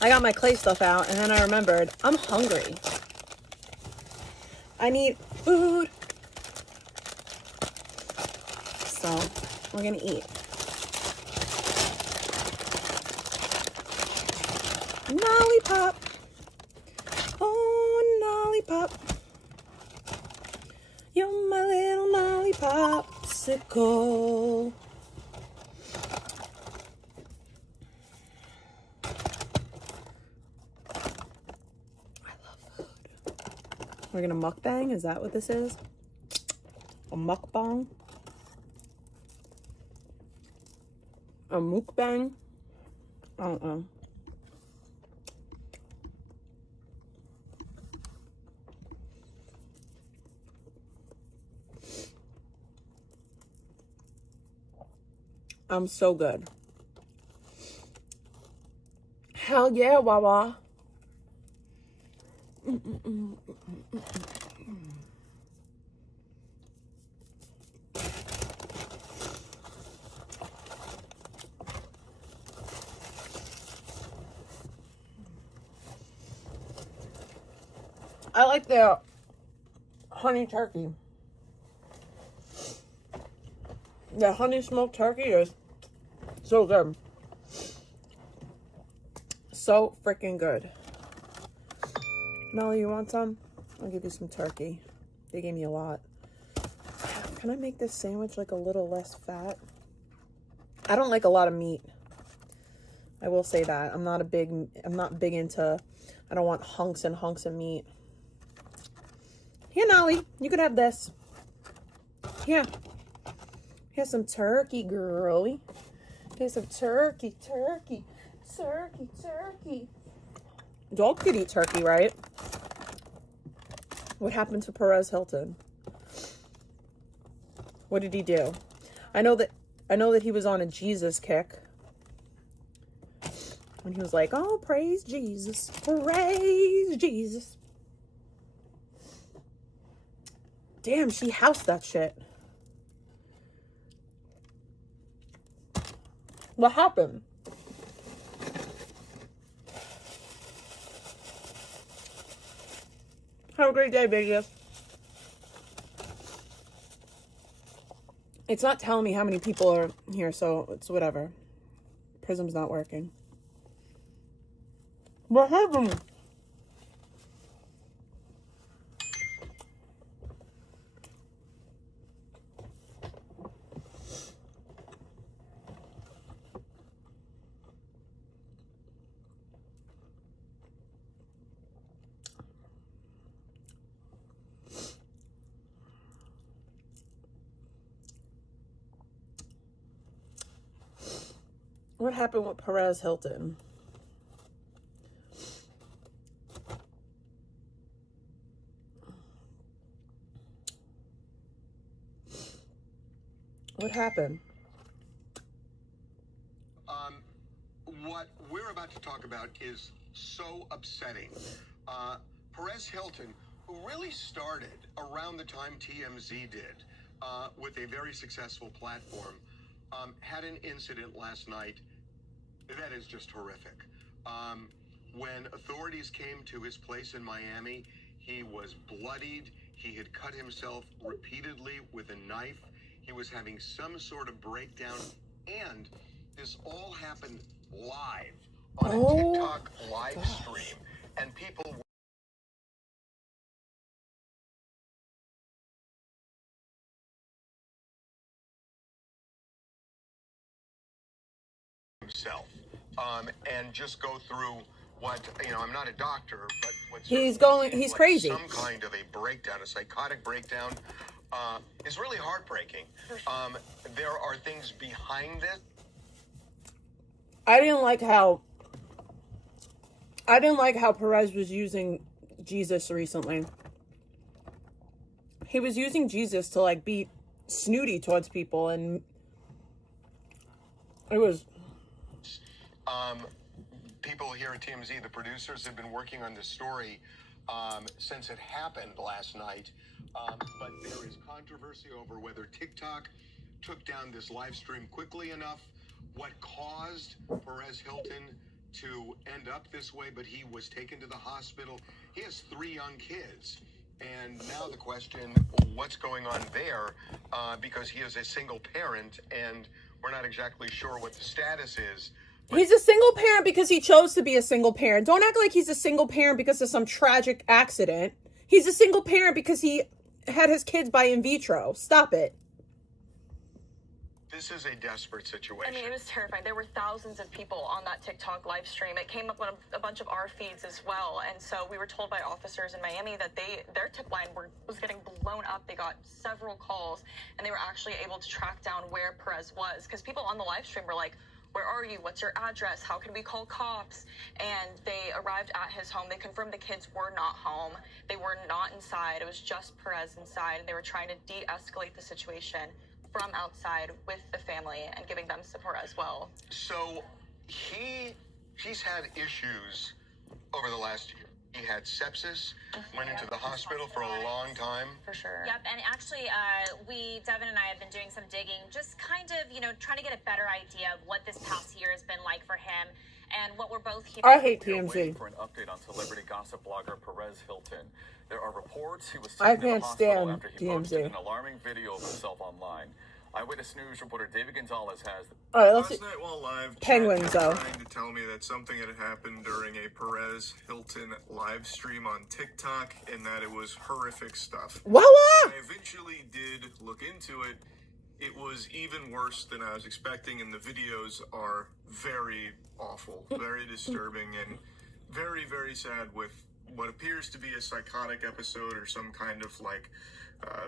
I got my clay stuff out, and then I remembered I'm hungry. I need food. So we're gonna eat. Lollipop. Oh, lollipop. You're my little lollipopsicle. I love food. We're gonna mukbang. Is that what this is? A mukbang? A mukbang? I don't know. I'm so good. Hell yeah, Wawa. I like the honey turkey. The honey smoked turkey is so good. So freaking good. Melly, you want some? I'll give you some turkey. They gave me a lot. Can I make this sandwich like a little less fat? I don't like a lot of meat. I will say that. I'm not big into, I don't want hunks and hunks of meat. Here, Nolly, you could have this. Here. Here's some turkey, girly. Here's some turkey. Dog could eat turkey, right? What happened to Perez Hilton? What did he do? I know that he was on a Jesus kick. When he was like, oh, praise Jesus. Praise Jesus. Damn, she housed that shit. What happened? Have a great day, Vegas. It's not telling me how many people are here, so it's whatever. Prism's not working. What happened? What happened with Perez Hilton? What happened? What we're about to talk about is so upsetting. Perez Hilton, who really started around the time TMZ did, with a very successful platform, had an incident last night that is just horrific. When authorities came to his place in Miami, he was bloodied. He had cut himself repeatedly with a knife. He was having some sort of breakdown, and this all happened live on a TikTok live stream, and people himself, and just go through what, I'm not a doctor, but He's like crazy. Some kind of a breakdown, a psychotic breakdown, is really heartbreaking. There are things behind this. I didn't like how Perez was using Jesus recently. He was using Jesus to like be snooty towards people, and it was people here at TMZ, the producers, have been working on this story since it happened last night. But there is controversy over whether TikTok took down this live stream quickly enough, what caused Perez Hilton to end up this way, but he was taken to the hospital. He has 3 young kids. And now the question, what's going on there? Because he is a single parent, and we're not exactly sure what the status is. He's a single parent because he chose to be a single parent. Don't act like he's a single parent because of some tragic accident. He's a single parent because he had his kids by in vitro. Stop it. This is a desperate situation. I mean, it was terrifying. There were thousands of people on that TikTok live stream. It came up on a bunch of our feeds as well. And so we were told by officers in Miami that their tip line was getting blown up. They got several calls, and they were actually able to track down where Perez was. Because people on the live stream were like, where are you? What's your address? How can we call cops? And they arrived at his home. They confirmed the kids were not home. They were not inside. It was just Perez inside. And they were trying to de-escalate the situation from outside with the family and giving them support as well. So he's had issues over the last year. He had sepsis, went into the hospital for a long time. For sure. Yep, and actually, Devin and I have been doing some digging, just kind of, trying to get a better idea of what this past year has been like for him, and what we're both hearing. I hate Waiting TMZ. for an update on celebrity gossip blogger Perez Hilton. There are reports he was I taken to the can't hospital stand after he posted TMZ. an alarming video of himself online. Eyewitness News reporter David Gonzalez has. All right, let's see. Last night while live, Penguins, Chad though. kept trying to tell me that something had happened during a Perez Hilton live stream on TikTok and that it was horrific stuff. Voila! When I eventually did look into it, it was even worse than I was expecting, and the videos are very awful, very disturbing, and very, very sad with what appears to be a psychotic episode or some kind of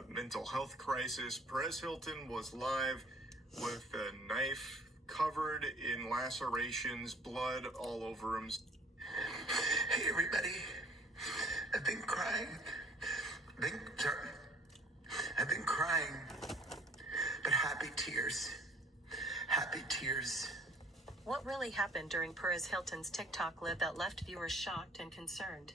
mental health crisis. Perez Hilton was live with a knife covered in lacerations, blood all over him. Hey everybody, I've been crying. I've been crying, but happy tears. Happy tears. What really happened during Perez Hilton's TikTok live that left viewers shocked and concerned?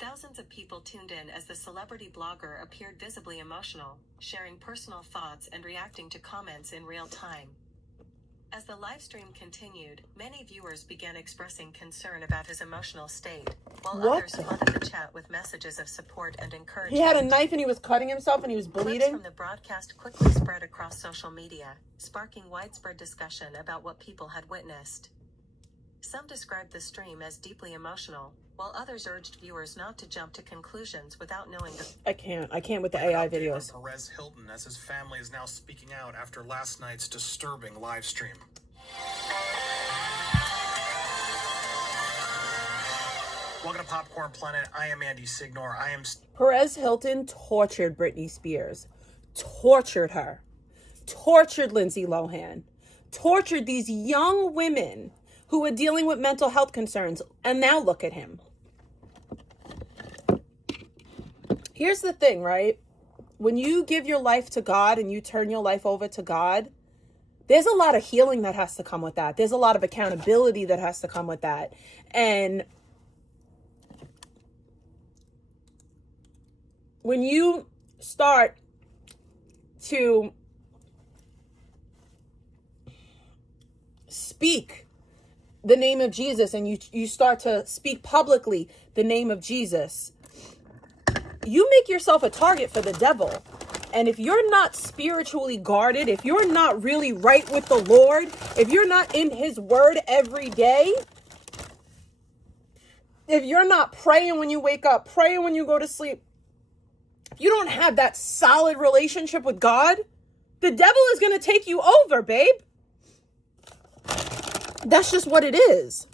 Thousands of people tuned in as the celebrity blogger appeared visibly emotional, sharing personal thoughts and reacting to comments in real time. As the live stream continued, many viewers began expressing concern about his emotional state, while What? others flooded the chat with messages of support and encouragement. He had a knife and he was cutting himself and he was Clips bleeding. from the broadcast quickly spread across social media, sparking widespread discussion about what people had witnessed. Some described the stream as deeply emotional, while others urged viewers not to jump to conclusions without knowing the I can't with the AI videos. Perez Hilton, as his family is now speaking out after last night's disturbing live stream. Welcome to Popcorn Planet. I am Andy Signor. I am Perez Hilton tortured Britney Spears. Tortured her. Tortured Lindsay Lohan. Tortured these young women who were dealing with mental health concerns. And now look at him. Here's the thing, right? When you give your life to God and you turn your life over to God, there's a lot of healing that has to come with that. There's a lot of accountability that has to come with that. And when you start to speak the name of Jesus and you start to speak publicly the name of Jesus, you make yourself a target for the devil. And if you're not spiritually guarded, if you're not really right with the Lord, if you're not in his word every day, if you're not praying when you wake up, praying when you go to sleep, if you don't have that solid relationship with God, the devil is going to take you over, babe. That's just what it is.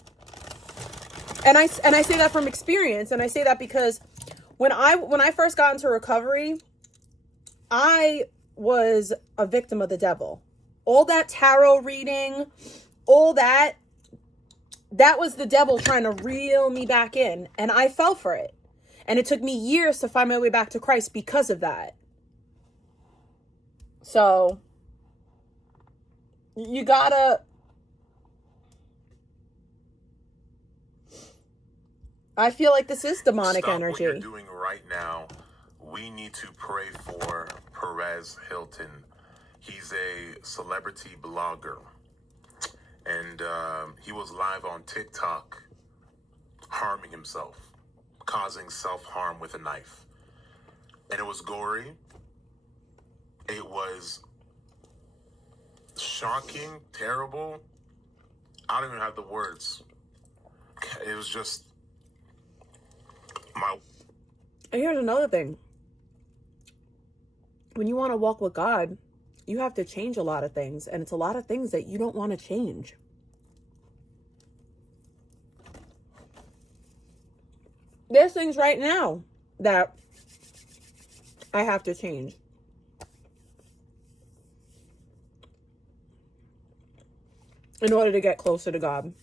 And I say that from experience, and I say that because when I first got into recovery, I was a victim of the devil. All that tarot reading, all that was the devil trying to reel me back in, and I fell for it. And it took me years to find my way back to Christ because of that. So you gotta, I feel like this is demonic Stop energy. What you're doing right now. We need to pray for Perez Hilton. He's a celebrity blogger. and he was live on TikTok harming himself, causing self-harm with a knife. And it was gory. It was shocking, terrible. I don't even have the words. It was just my... And here's another thing. When you want to walk with God, you have to change a lot of things. And it's a lot of things that you don't want to change. There's things right now that I have to change. In order to get closer to God.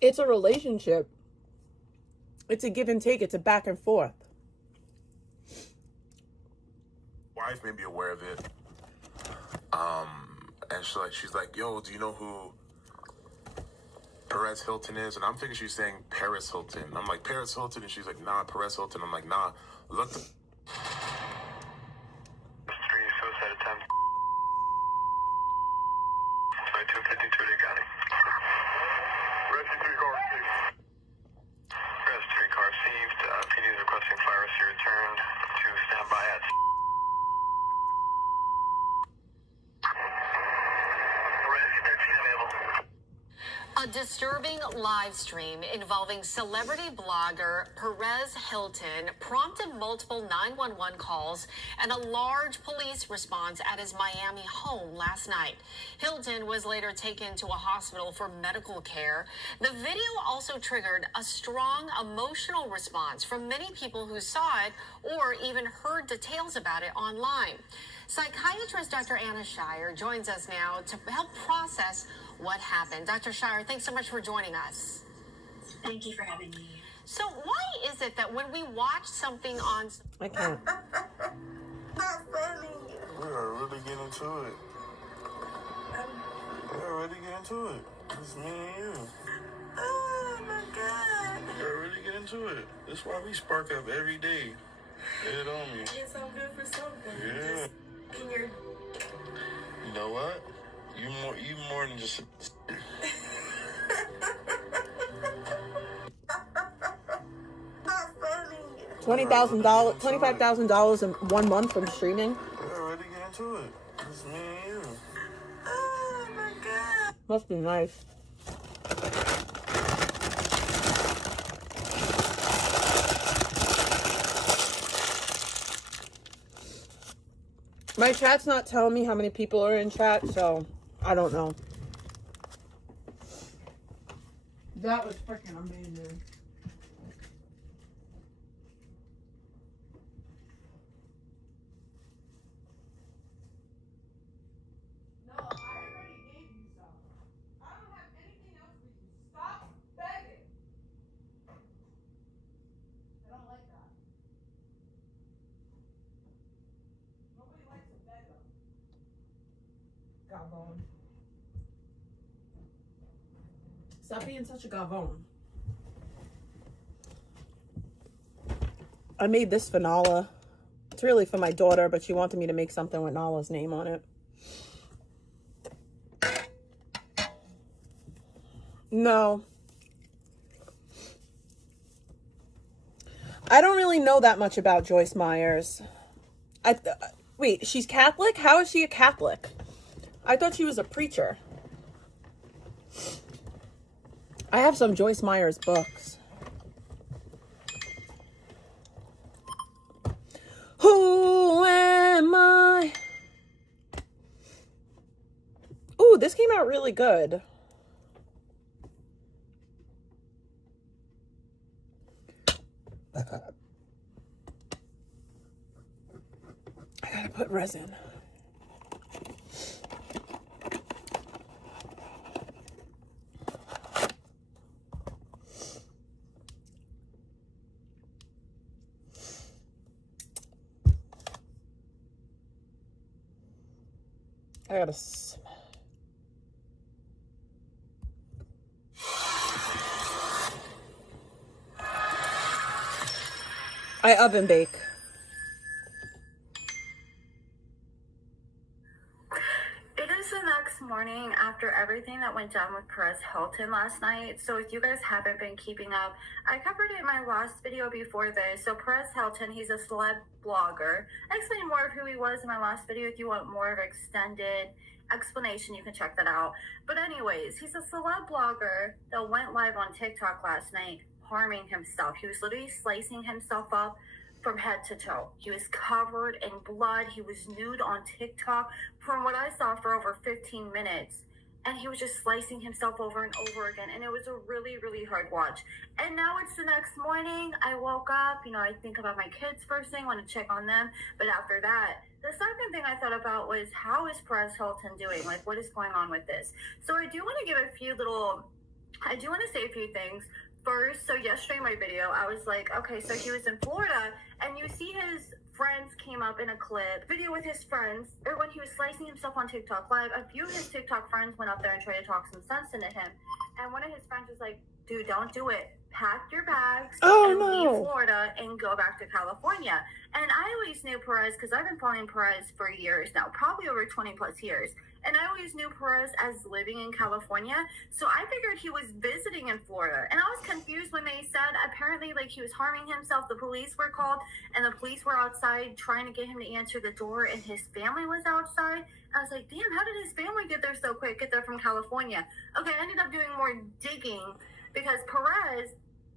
It's a relationship. It's a give and take. It's a back and forth. Wife made me aware of it. And she's like, yo, do you know who Perez Hilton is? And I'm thinking she's saying Paris Hilton. I'm like, Paris Hilton? And she's like, nah, Perez Hilton. I'm like, nah, look. 3 suicide attempt. 2252 to County. Rescue 3 car received. Rescue 3 car received. PD is requesting fire rescue returned to standby at. Rescue 13 available. A disturbing live stream involving celebrity blogger Perez Hilton prompted multiple 911 calls and a large police response at his Miami home last night. Hilton was later taken to a hospital for medical care. The video also triggered a strong emotional response from many people who saw it or even heard details about it online. Psychiatrist Dr. Anna Shire joins us now to help process what happened. Dr. Shire, thanks so much for joining us. Thank you for having me. So why is it that when we watch something on... I can't. We are really getting into it. We're ready to get into it. It's me and you. Oh my God. We're really getting into it. That's why we spark up every day. Get it on me. It's so good for something. Yeah. Just in your... You know what? You more than just... $20,000, $25,000 in 1 month from streaming. We're ready to get into it. It's me and you. Oh my God. Must be nice. My chat's not telling me how many people are in chat, so I don't know. That was freaking amazing. No, I already gave you some. I don't have anything else for you. Stop begging. I don't like that. Nobody likes to beg them. Gavon. Stop being such a gavon. I made this for Nala. It's really for my daughter, but she wanted me to make something with Nala's name on it. No. I don't really know that much about Joyce Myers. Wait, she's Catholic? How is she a Catholic? I thought she was a preacher. I have some Joyce Myers books. Who am I? Ooh, this came out really good. I gotta put resin. I gotta... I oven bake. next morning after everything that went down with Perez Hilton last night. So if you guys haven't been keeping up, I covered it in my last video before this. So Perez Hilton, he's a celeb blogger. I explained more of who he was in my last video. If you want more of an extended explanation, you can check that out. But anyways, he's a celeb blogger that went live on TikTok last night harming himself. He was literally slicing himself up from head to toe. He was covered in blood. He was nude on TikTok from what I saw for over 15 minutes. And he was just slicing himself over and over again. And it was a really, really hard watch. And now it's the next morning. I woke up, you know, I think about my kids first thing, want to check on them. But after that, the second thing I thought about was, how is Perez Hilton doing? Like, what is going on with this? So I do want to give a few I do want to say a few things. First, so yesterday in my video, I was like, okay, so he was in Florida, and you see his friends came up in a video with his friends, or when he was slicing himself on TikTok Live, a few of his TikTok friends went up there and tried to talk some sense into him. And one of his friends was like, dude, don't do it. Pack your bags and leave Florida and go back to California. And I always knew Perez, because I've been following Perez for years now, probably over 20 plus years. And I always knew Perez as living in California. So I figured he was visiting in Florida. And I was confused when they said apparently like he was harming himself. The police were called and the police were outside trying to get him to answer the door, and his family was outside. I was like, damn, how did his family get there so quick, get there from California? Okay, I ended up doing more digging because Perez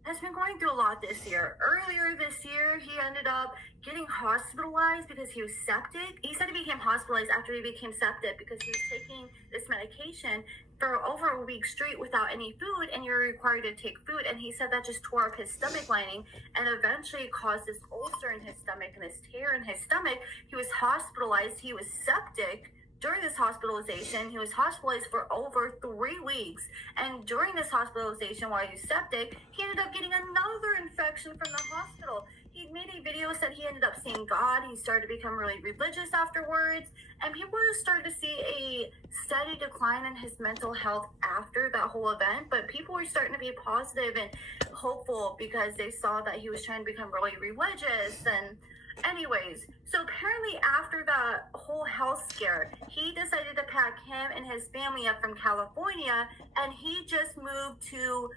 has been going through a lot this year. Earlier this year, he ended up getting hospitalized because he was septic. He said he became hospitalized after he became septic because he was taking this medication for over a week straight without any food, and you're required to take food. And he said that just tore up his stomach lining and eventually caused this ulcer in his stomach and this tear in his stomach. He was hospitalized. He was septic. During this hospitalization, he was hospitalized for over 3 weeks. And during this hospitalization, while he was septic, he ended up getting another infection from the hospital. He made a video, said he ended up seeing God. He started to become really religious afterwards. And people started to see a steady decline in his mental health after that whole event. But people were starting to be positive and hopeful because they saw that he was trying to become really religious. And anyways, so apparently after the whole health scare, he decided to pack him and his family up from California, and he just moved to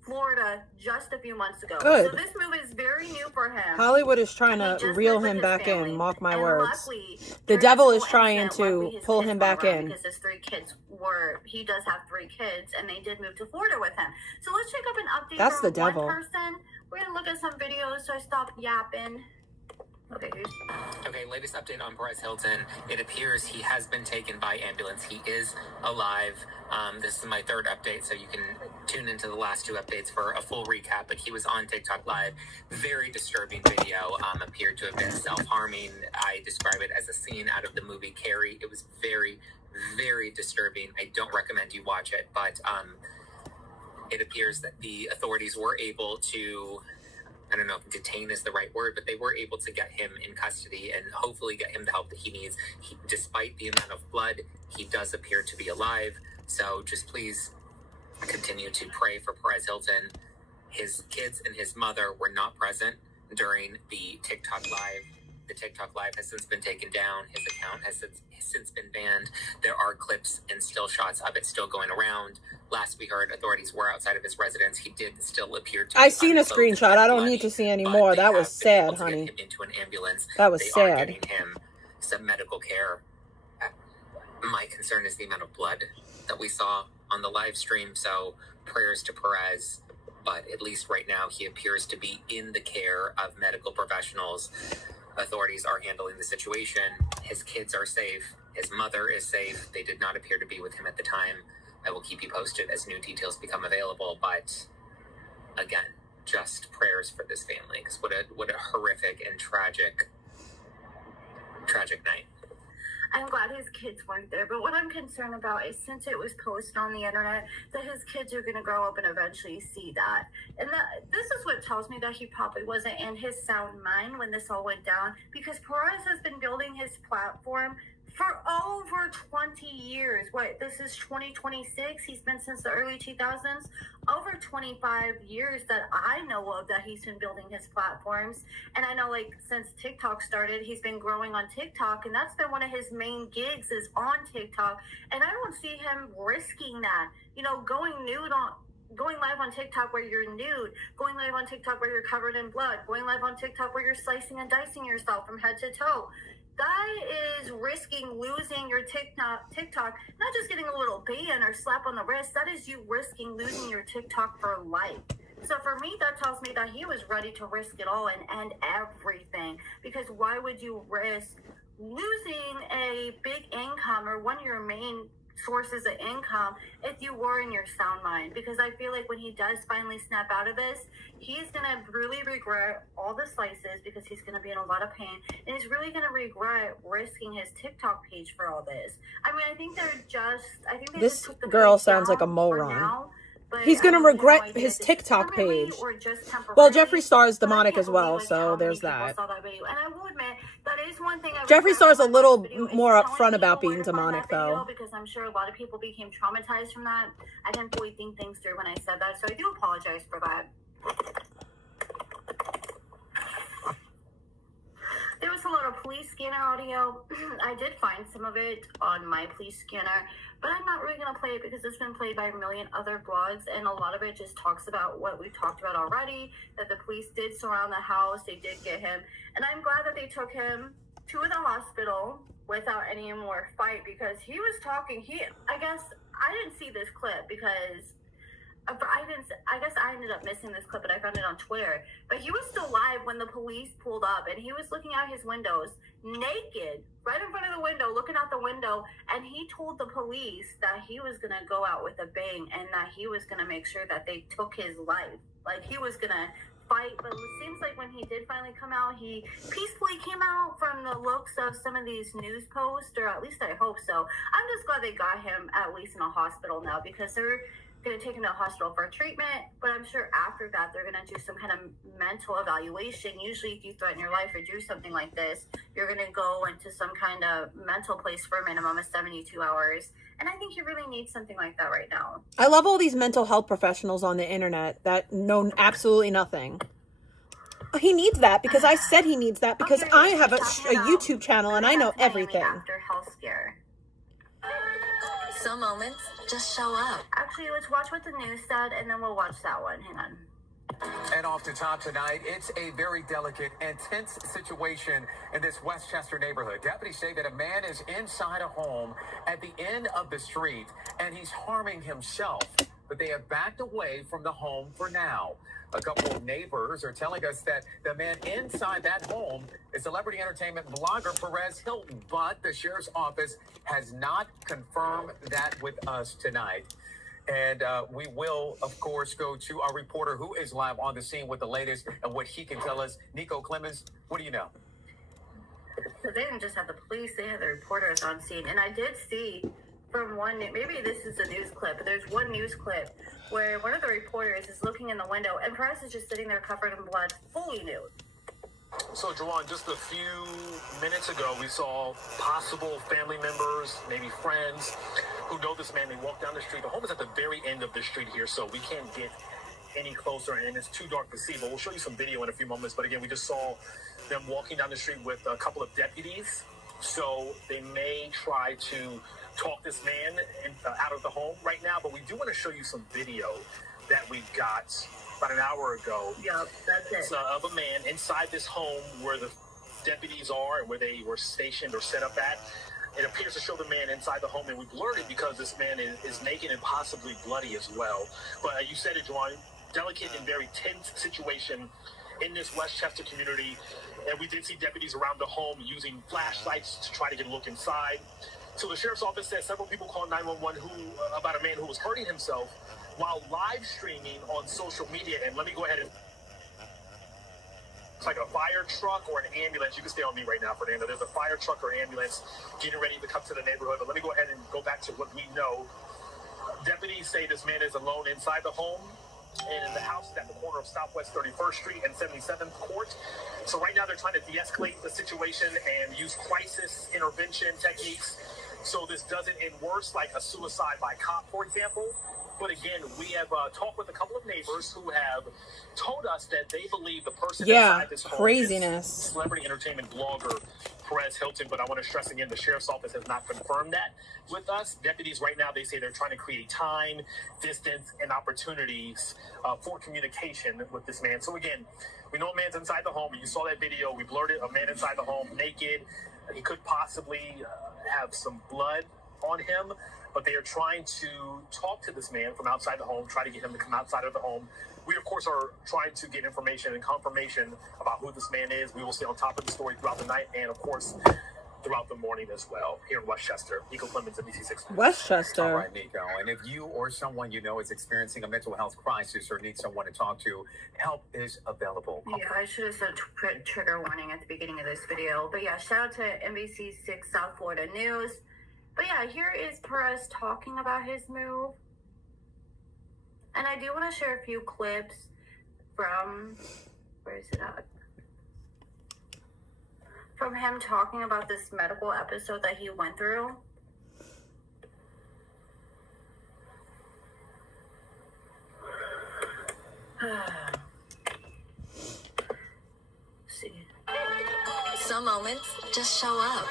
Florida just a few months ago. Good. So this move is very new for him. Hollywood is trying to reel him back in, mark my words. The devil is trying to pull him back in. Because his 3 kids he does have 3 kids, and they did move to Florida with him. So let's check up an update That's from the devil. one person. We're going to look at some videos, so I stopped yapping. Okay, latest update on Perez Hilton. It appears he has been taken by ambulance. He is alive. This is my 3rd update, so you can tune into the last 2 updates for a full recap. But he was on TikTok Live. Very disturbing video. Appeared to have been self-harming. I describe it as a scene out of the movie Carrie. It was very, very disturbing. I don't recommend you watch it, but it appears that the authorities were able to, I don't know if detain is the right word, but they were able to get him in custody and hopefully get him the help that he needs. Despite the amount of blood, he does appear to be alive. So just please continue to pray for Perez Hilton. His kids and his mother were not present during the TikTok Live. The TikTok Live has since been taken down. His account has since been banned. There are clips and still shots of it still going around. Last we heard, authorities were outside of his residence. He did still appear to be I seen a screenshot. I don't need to see any more. That was sad, honey. Into an ambulance. That was They sad. are getting him some medical care. My concern is the amount of blood that we saw on the live stream. So prayers to Perez. But at least right now, he appears to be in the care of medical professionals. Authorities are handling the situation. His kids are safe. His mother is safe. They did not appear to be with him at the time. I will keep you posted as new details become available. But again, just prayers for this family, because what a horrific and tragic night. I'm glad his kids weren't there, but what I'm concerned about is, since it was posted on the internet, that his kids are going to grow up and eventually see that. And this is what tells me that he probably wasn't in his sound mind when this all went down, because Perez has been building his platform for over 20 years. What, this is 2026? He's been since the early 2000s. Over 25 years that I know of that he's been building his platforms. And I know, like, since TikTok started, he's been growing on TikTok, and that's been one of his main gigs is on TikTok. And I don't see him risking that. You know, going live on TikTok where you're nude, going live on TikTok where you're covered in blood, going live on TikTok where you're slicing and dicing yourself from head to toe. That is risking losing your TikTok, not just getting a little ban or slap on the wrist. That is you risking losing your TikTok for life. So for me, that tells me that he was ready to risk it all and end everything. Because why would you risk losing a big income or one of your main sources of income if you were in your sound mind? Because I feel like when he does finally snap out of this, he's gonna really regret all the slices because he's gonna be in a lot of pain, and he's really gonna regret risking his TikTok page for all this. I mean, I think they This just took the girl page sounds like a down for moron. now, but He's gonna I have no regret idea his if it's TikTok permanently page. or just Well, temporarily. Jeffree Star is But I demonic can't as well, believe, like, so how there's many people that. saw that video. And I will admit, that is one thing I Jeffree regret Star's a from my last little video is more telling upfront about people being where to find demonic, that video, though. because I'm sure a lot of people became traumatized from that. I didn't fully think things through when I said that, so I do apologize for that. There was a lot of police scanner audio. I did find some of it on my police scanner, but I'm not really going to play it because it's been played by a million other blogs, and a lot of it just talks about what we've talked about already, that the police did surround the house, they did get him, and I'm glad that they took him to the hospital without any more fight, because he was talking, I guess, I didn't see this clip because I guess I ended up missing this clip, but I found it on Twitter. But he was still live when the police pulled up, and he was looking out his windows, naked, right in front of the window, looking out the window, and he told the police that he was going to go out with a bang and that he was going to make sure that they took his life. Like, he was going to fight, but it seems like when he did finally come out, he peacefully came out from the looks of some of these news posts, or at least I hope so. I'm just glad they got him at least in a hospital now, because they're going to take him to a hospital for treatment, but I'm sure after that they're going to do some kind of mental evaluation. Usually if you threaten your life or do something like this, you're going to go into some kind of mental place for a minimum of 72 hours. And I think he really needs something like that right now. I love all these mental health professionals on the internet that know absolutely nothing. He needs that because I said he needs that because Okay, I have a talking about YouTube channel and I know Miami everything. After health scare. Some moments just show up. Actually, let's watch what the news said, and then we'll watch that one. Hang on. And off the top tonight, it's a very delicate and tense situation in this Westchester neighborhood. Deputies say that a man is inside a home at the end of the street, and he's harming himself. But they have backed away from the home for now. A couple of neighbors are telling us that the man inside that home is celebrity entertainment blogger Perez Hilton, but the sheriff's office has not confirmed that with us tonight. And we will, of course, go to our reporter who is live on the scene with the latest and what he can tell us. Nico Clemens, what do you know? So they didn't just have the police, they had the reporters on scene. And I did see from one, maybe this is a news clip, but there's one news clip where one of the reporters is looking in the window and Perez is just sitting there covered in blood, fully nude. So, Juwan, just a few minutes ago, we saw possible family members, maybe friends, who know this man. They walk down the street. The home is at the very end of the street here, so we can't get any closer, and it's too dark to see. But we'll show you some video in a few moments. But again, we just saw them walking down the street with a couple of deputies. So they may try to talk this man out of the home right now. But we do want to show you some video that we got about an hour ago. Yep, that's it. It's of a man inside this home where the deputies are and where they were stationed or set up at. It appears to show the man inside the home, and we blurred it because this man is naked and possibly bloody as well. But you said it, Juwan, delicate and very tense situation in this Westchester community. And we did see deputies around the home using flashlights to try to get a look inside. So the sheriff's office said several people called 911 about a man who was hurting himself while live streaming on social media. And let me go ahead and... It's like a fire truck or an ambulance. You can stay on me right now, Fernando. There's a fire truck or ambulance getting ready to come to the neighborhood. But let me go ahead and go back to what we know. Deputies say this man is alone inside the home. and the house is at the corner of Southwest 31st Street and 77th Court. So right now they're trying to de-escalate the situation and use crisis intervention techniques so this doesn't end worse, like a suicide by cop, for example. But again, we have talked with a couple of neighbors who have told us that they believe the person inside this home craziness. is celebrity entertainment blogger Perez Hilton. But I want to stress again, the sheriff's office has not confirmed that with us. Deputies right now, they say they're trying to create time, distance, and opportunities for communication with this man. So again, we know a man's inside the home. You saw that video. We blurred it. A man inside the home, naked. He could possibly have some blood on him. But they are trying to talk to this man from outside the home, try to get him to come outside of the home. We, of course, are trying to get information and confirmation about who this man is. We will stay on top of the story throughout the night and, of course, throughout the morning as well, here in Westchester. Nico Clemens, NBC6. Westchester. All right, Nico. And if you or someone you know is experiencing a mental health crisis or needs someone to talk to, help is available. Yeah, I should have said trigger warning at the beginning of this video. But yeah, shout out to NBC6 South Florida News. But yeah, here is Perez talking about his move. And I do want to share a few clips from, where is it at? From him talking about this medical episode that he went through. See. Some moments just show up.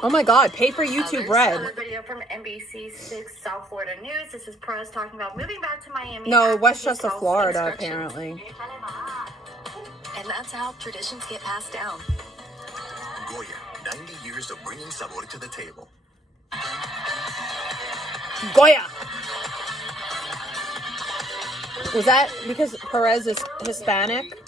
Oh my God, pay for YouTube Red. Another video from NBC6 South Florida News. This is Perez talking about moving back to Miami. No, Westchester, Florida, apparently. And that's how traditions get passed down. Goya, 90 years of bringing sabor to the table. Goya! Was that because Perez is Hispanic?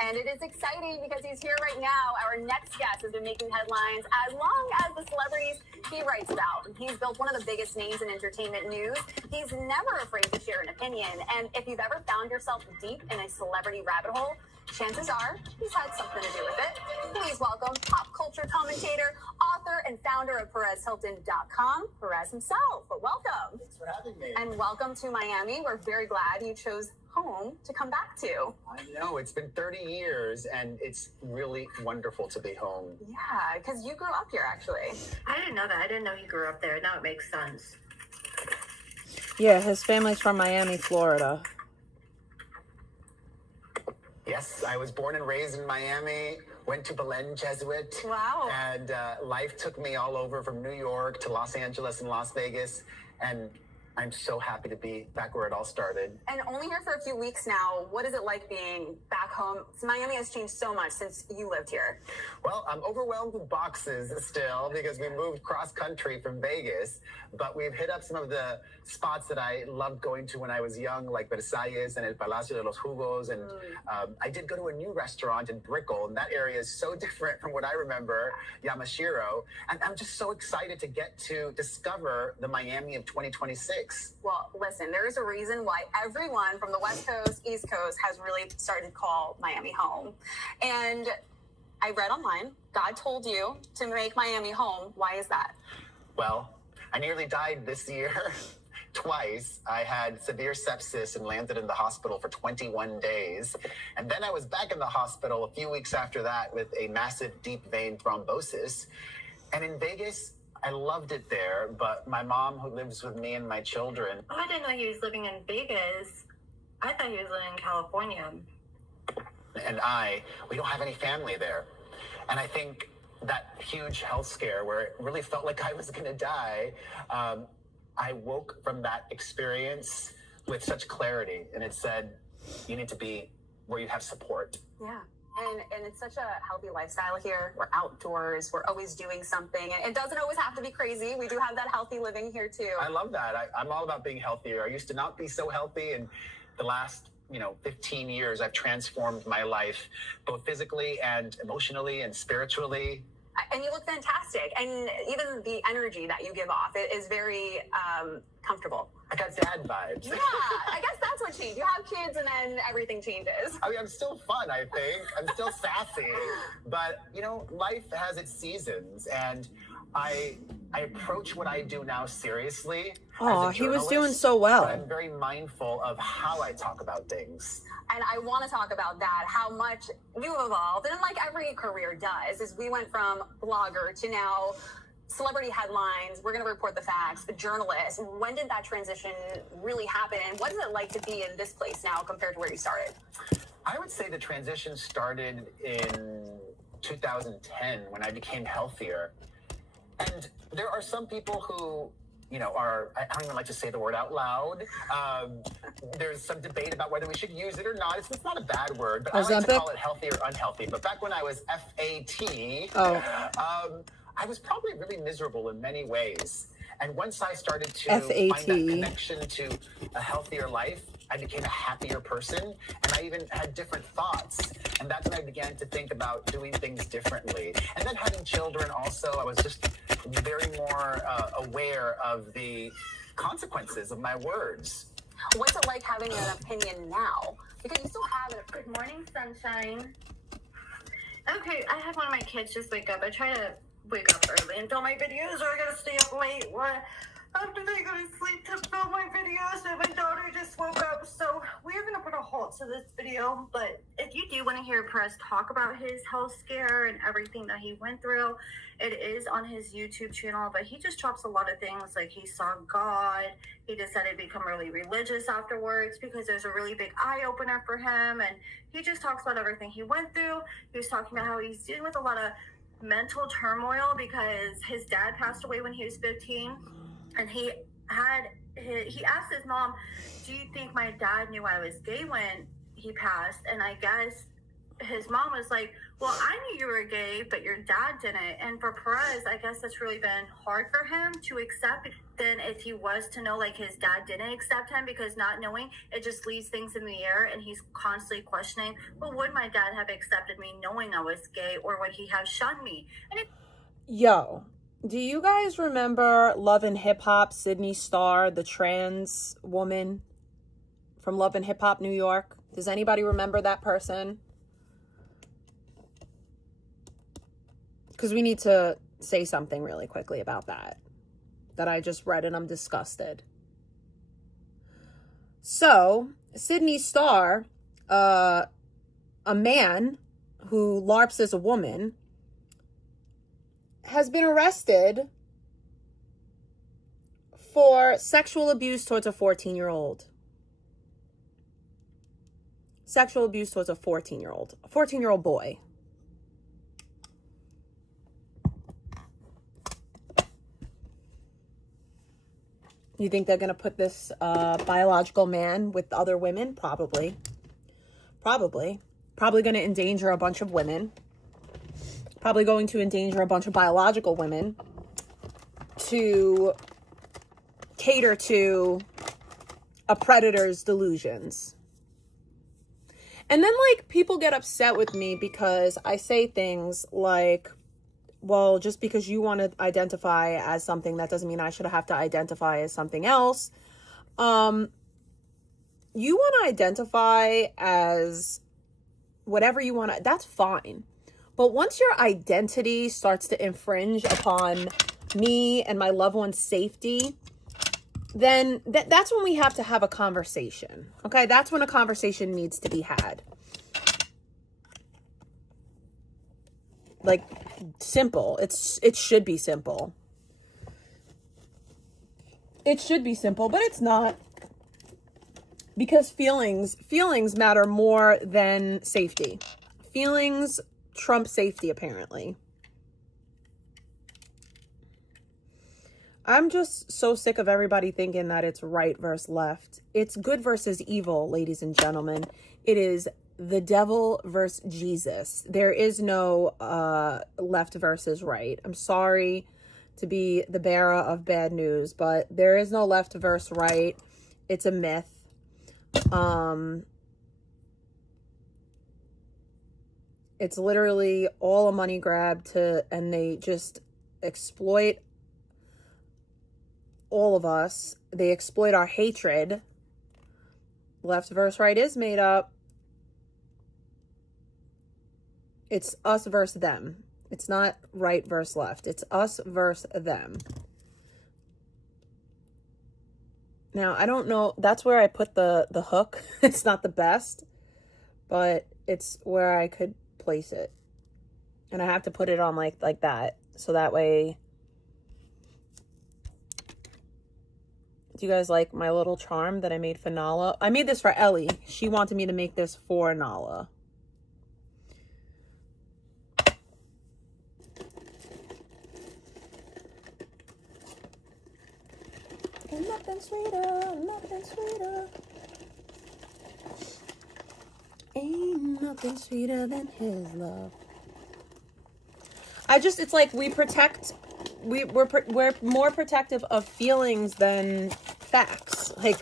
And it is exciting because he's here right now. Our next guest has been making headlines as long as the celebrities he writes about. He's built one of the biggest names in entertainment news. He's never afraid to share an opinion. And if you've ever found yourself deep in a celebrity rabbit hole, chances are he's had something to do with it. Please welcome pop culture commentator, author, and founder of PerezHilton.com, Perez himself. But welcome. Thanks for having me. And welcome to Miami. We're very glad you chose home to come back to. I know, it's been 30 years and it's really wonderful to be home. Yeah, because you grew up here, actually. I didn't know that. I didn't know he grew up there. Now it makes sense. Yeah, his family's from Miami, Florida. Yes, I was born and raised in Miami, went to Belen Jesuit. Wow. And life took me all over from New York to Los Angeles and Las Vegas. And I'm so happy to be back where it all started. And only here for a few weeks now. What is it like being back home? Miami has changed so much since you lived here. Well, I'm overwhelmed with boxes still because we moved cross country from Vegas, but we've hit up some of the spots that I loved going to when I was young, like Versalles and El Palacio de los Jugos. And I did go to a new restaurant in Brickell, and that area is so different from what I remember, Yamashiro. And I'm just so excited to get to discover the Miami of 2026. Well, listen, there is a reason why everyone from the West Coast, East Coast has really started to call Miami home. And I read online, God told you to make Miami home. Why is that? Well, I nearly died this year. Twice. I had severe sepsis and landed in the hospital for 21 days. And then I was back in the hospital a few weeks after that with a massive deep vein thrombosis. And in Vegas, I loved it there, but my mom, who lives with me and my children... Oh, I didn't know he was living in Vegas. I thought he was living in California. And we don't have any family there. And I think that huge health scare where it really felt like I was going to die, I woke from that experience with such clarity. And it said, you need to be where you have support. Yeah. And it's such a healthy lifestyle here. We're outdoors. We're always doing something. And it doesn't always have to be crazy. We do have that healthy living here, too. I love that. I'm all about being healthier. I used to not be so healthy. And the last, 15 years, I've transformed my life, both physically and emotionally and spiritually. And you look fantastic. And even the energy that you give off is very comfortable. I got dad vibes. Yeah, I guess that's what changed. You have kids and then everything changes. I mean, I'm still fun, I think. I'm still sassy. But, life has its seasons. And I approach what I do now seriously. Oh, as a he was doing journalist, so well. but I'm very mindful of how I talk about things. And I want to talk about that, how much you've evolved. And like every career does, is we went from blogger to now celebrity headlines. We're going to report the facts, the journalist. When did that transition really happen? And what is it like to be in this place now compared to where you started? I would say the transition started in 2010 when I became healthier. And there are some people who, you know, I don't even like to say the word out loud. There's some debate about whether we should use it or not. It's not a bad word, but I like to call it healthy or unhealthy. But back when I was FAT, I was probably really miserable in many ways. And once I started to find that connection to a healthier life, I became a happier person, and I even had different thoughts. And that's when I began to think about doing things differently. And then having children also, I was just very more aware of the consequences of my words. What's it like having an opinion now? Because you still have it. Good morning, sunshine. Okay, I had one of my kids just wake up. I try to wake up early and film my videos, or I gotta stay up late after they go to sleep to film my videos. And my daughter just woke up, so we are gonna put a halt to this video. But if you do want to hear Perez talk about his health scare and everything that he went through, it is on his YouTube channel. But he just drops a lot of things, like he saw God. He decided to become really religious afterwards because there's a really big eye-opener for him. And he just talks about everything he went through. He was talking about how he's dealing with a lot of mental turmoil because his dad passed away when he was 15. And he asked his mom, do you think my dad knew I was gay when he passed? And I guess his mom was like, well, I knew you were gay, but your dad didn't. And for Perez, I guess that's really been hard for him to accept. Then if he was to know, like, his dad didn't accept him, because not knowing, it just leaves things in the air, and he's constantly questioning, well, would my dad have accepted me knowing I was gay, or would he have shunned me? Yo, do you guys remember Love and Hip Hop, Sydney Starr, the trans woman from Love and Hip Hop New York? Does anybody remember that person? Because we need to say something really quickly about that I just read, and I'm disgusted. So, Sydney Starr, a man who LARPs as a woman, has been arrested for sexual abuse towards a 14-year-old. Sexual abuse towards a 14-year-old boy. You think they're going to put this biological man with other women? Probably. Probably going to endanger a bunch of women. Probably going to endanger a bunch of biological women to cater to a predator's delusions. And then, like, people get upset with me because I say things like, well, just because you want to identify as something, that doesn't mean I should have to identify as something else. You want to identify as whatever you want to, that's fine. But once your identity starts to infringe upon me and my loved one's safety, then that's when we have to have a conversation. Okay? That's when a conversation needs to be had. Like, simple. It should be simple. It should be simple, but it's not. Because feelings matter more than safety. Feelings trump safety, apparently. I'm just so sick of everybody thinking that it's right versus left. It's good versus evil, ladies and gentlemen. It is the devil versus Jesus. There is no left versus right. I'm sorry to be the bearer of bad news, but there is no left versus right. It's a myth. It's literally all a money grab and they just exploit all of us. They exploit our hatred. Left versus right is made up. It's us versus them. It's not right versus left. It's us versus them. Now, I don't know. That's where I put the hook. It's not the best, but it's where I could place it. And I have to put it on like that. So that way. Do you guys like my little charm that I made for Nala? I made this for Ellie. She wanted me to make this for Nala. Ain't nothing sweeter, nothing sweeter. Ain't nothing sweeter than his love. It's like we protect, we're more protective of feelings than facts. Like,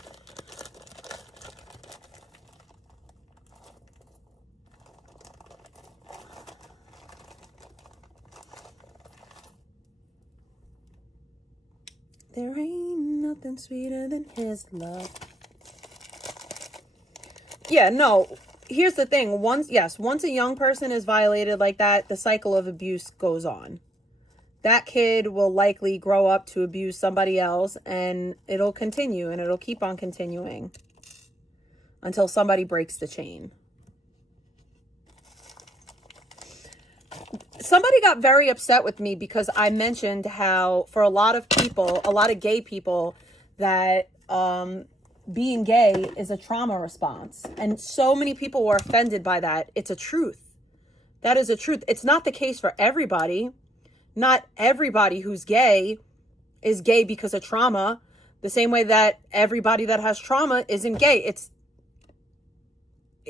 there ain't nothing sweeter than his love. Yeah, no. Here's the thing. Once a young person is violated like that, the cycle of abuse goes on. That kid will likely grow up to abuse somebody else, and it'll continue, and it'll keep on continuing until somebody breaks the chain. Somebody got very upset with me because I mentioned how for a lot of people, a lot of gay people, that being gay is a trauma response. And so many people were offended by that. It's a truth. That is a truth. It's not the case for everybody. Not everybody who's gay is gay because of trauma. The same way that everybody that has trauma isn't gay.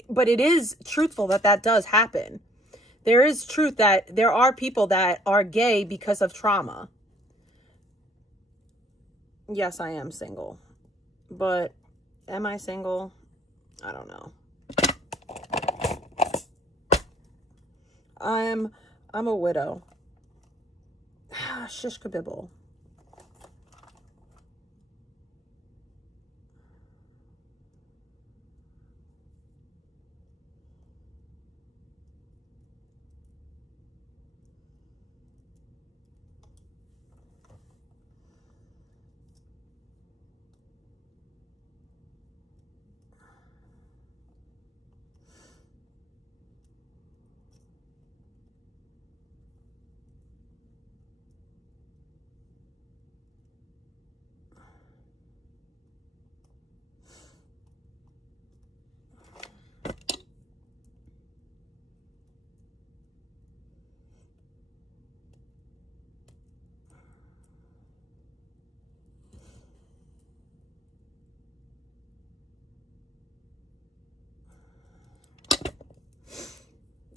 But it is truthful that does happen. There is truth that there are people that are gay because of trauma. Yes, I am single. But am I single? I don't know. I'm a widow. Shish kabibble.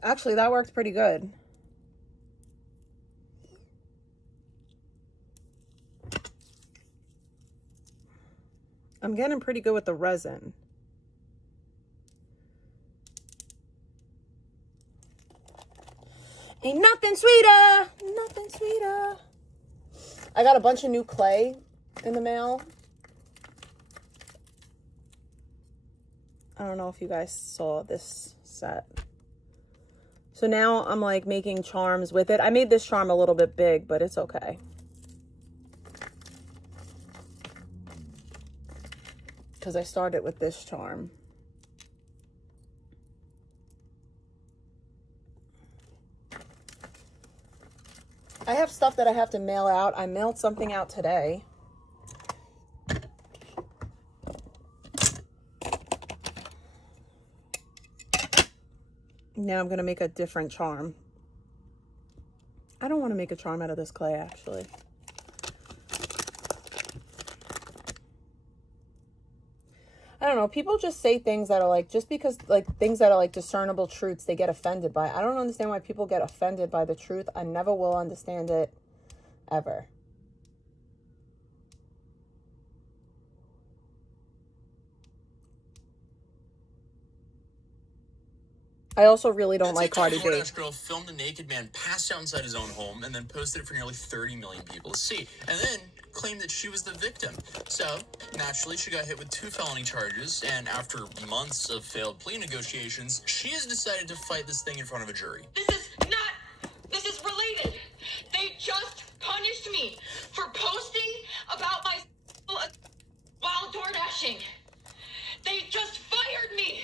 Actually, that worked pretty good. I'm getting pretty good with the resin. Ain't nothing sweeter, nothing sweeter. I got a bunch of new clay in the mail. I don't know if you guys saw this set. So now I'm like making charms with it. I made this charm a little bit big, but it's okay. Because I started with this charm. I have stuff that I have to mail out. I mailed something out today. Now I'm going to make a different charm. I don't want to make a charm out of this clay, actually. I don't know. People just say things that are like, just because like things that are like discernible truths, they get offended by. I don't understand why people get offended by the truth. I never will understand it, ever. I also really don't like Cardi B. A girl filmed a naked man passed out inside his own home and then posted it for nearly 30 million people to see, and then claimed that she was the victim. So, naturally, she got hit with 2 felony charges, and after months of failed plea negotiations, she has decided to fight this thing in front of a jury. This is dismissed me for posting about my while door dashing. They just fired me,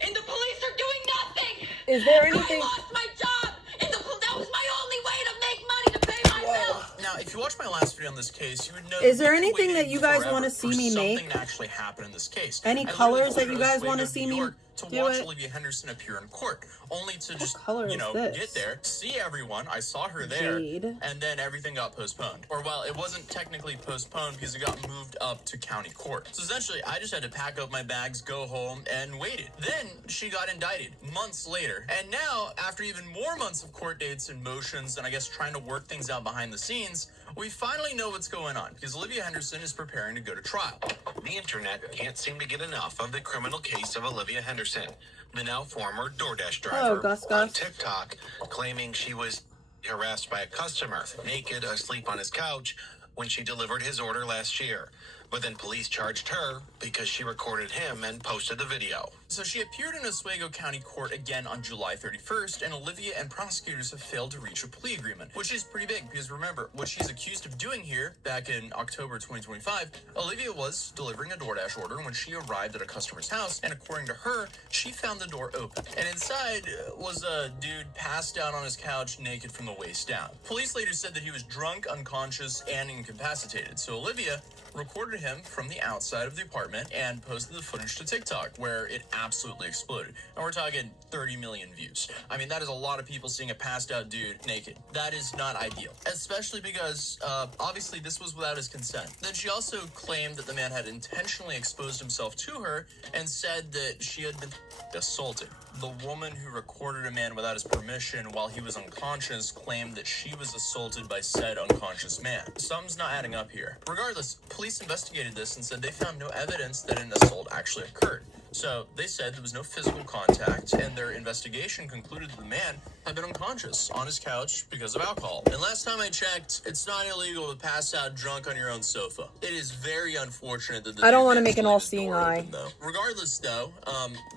and the police are doing nothing. Is there anything? I lost my job, and that was my only way to make money to pay my bills. Now, if you watch my last video on this case, you would know. Is there anything that you guys want to see me make? Something to actually happen in this case. Any colors that you guys want to see me to do watch it? Olivia Henderson appear in court, only to just color is this? get there, see everyone. I saw her there, Jade. and then everything got postponed. Or well, it wasn't technically postponed because it got moved up to county court. So essentially, I just had to pack up my bags, go home, and waited. Then she got indicted months later, and now after even more months of court dates and motions, and I guess trying to work things out behind the scenes, we finally know what's going on because Olivia Henderson is preparing to go to trial. The internet can't seem to get enough of the criminal case of Olivia Henderson, the now former DoorDash driver on TikTok, claiming she was harassed by a customer, naked, asleep on his couch, when she delivered his order last year. But then police charged her because she recorded him and posted the video. So she appeared in Oswego County Court again on July 31st, and Olivia and prosecutors have failed to reach a plea agreement, which is pretty big because remember, what she's accused of doing here back in October 2025, Olivia was delivering a DoorDash order when she arrived at a customer's house, and according to her, she found the door open. And inside was a dude passed out on his couch naked from the waist down. Police later said that he was drunk, unconscious, and incapacitated. So Olivia recorded him from the outside of the apartment and posted the footage to TikTok, where it absolutely exploded. And we're talking 30 million views. I mean, that is a lot of people seeing a passed out dude naked. That is not ideal, especially because obviously this was without his consent. Then she also claimed that the man had intentionally exposed himself to her and said that she had been assaulted. The woman who recorded a man without his permission while he was unconscious claimed that she was assaulted by said unconscious man. Something's not adding up here. Regardless, police investigated this and said they found no evidence that an assault actually occurred. So they said there was no physical contact, and their investigation concluded that the man had been unconscious on his couch because of alcohol. And last time I checked, it's not illegal to pass out drunk on your own sofa. It is very unfortunate that I don't want to make an all-seeing eye. Regardless, though,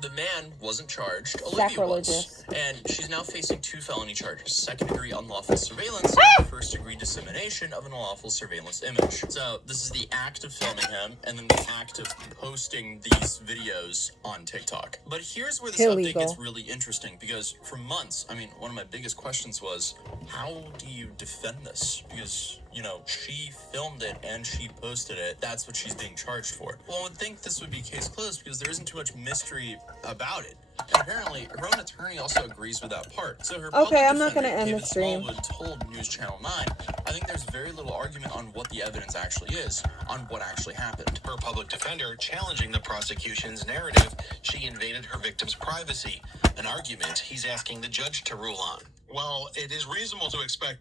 the man wasn't charged. Olivia was, and she's now facing 2 felony charges: second-degree unlawful surveillance and first-degree dissemination of an unlawful surveillance image. So this is the act of filming him, and then the act of posting these videos on TikTok. But here's where this update gets really interesting, because for months, I mean, one of my biggest questions was, how do you defend this? Because, you know, she filmed it and she posted it. That's what she's being charged for. Well, I would think this would be case closed because there isn't too much mystery about it. And apparently, her own attorney also agrees with that part. So her I'm not going to end the stream. Smallwood told News Channel 9, I think there's very little argument on what the evidence actually is, on what actually happened. Her public defender challenging the prosecution's narrative she invaded her victim's privacy, an argument he's asking the judge to rule on. Well, it is reasonable to expect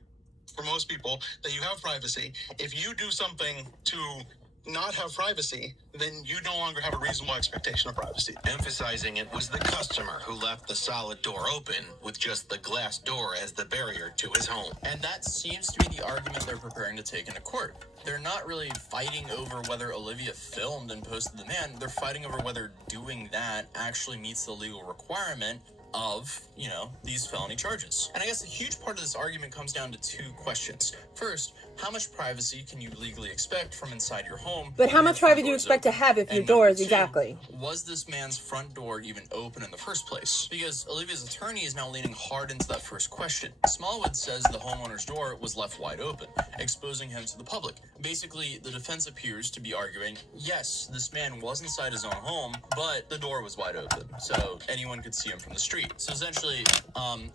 for most people that you have privacy. If you do something to not have privacy, then you no longer have a reasonable expectation of privacy. Emphasizing it was the customer who left the solid door open with just the glass door as the barrier to his home. And that seems to be the argument they're preparing to take into court. They're not really fighting over whether Olivia filmed and posted the man. They're fighting over whether doing that actually meets the legal requirement of, you know, these felony charges. And I guess a huge part of this argument comes down to 2 questions. First, how much privacy can you legally expect from inside your home? But how much privacy do you expect to have if your door is exactly? Was this man's front door even open in the first place? Because Olivia's attorney is now leaning hard into that first question. Smallwood says the homeowner's door was left wide open, exposing him to the public. Basically, the defense appears to be arguing, yes, this man was inside his own home, but the door was wide open, so anyone could see him from the street. So essentially,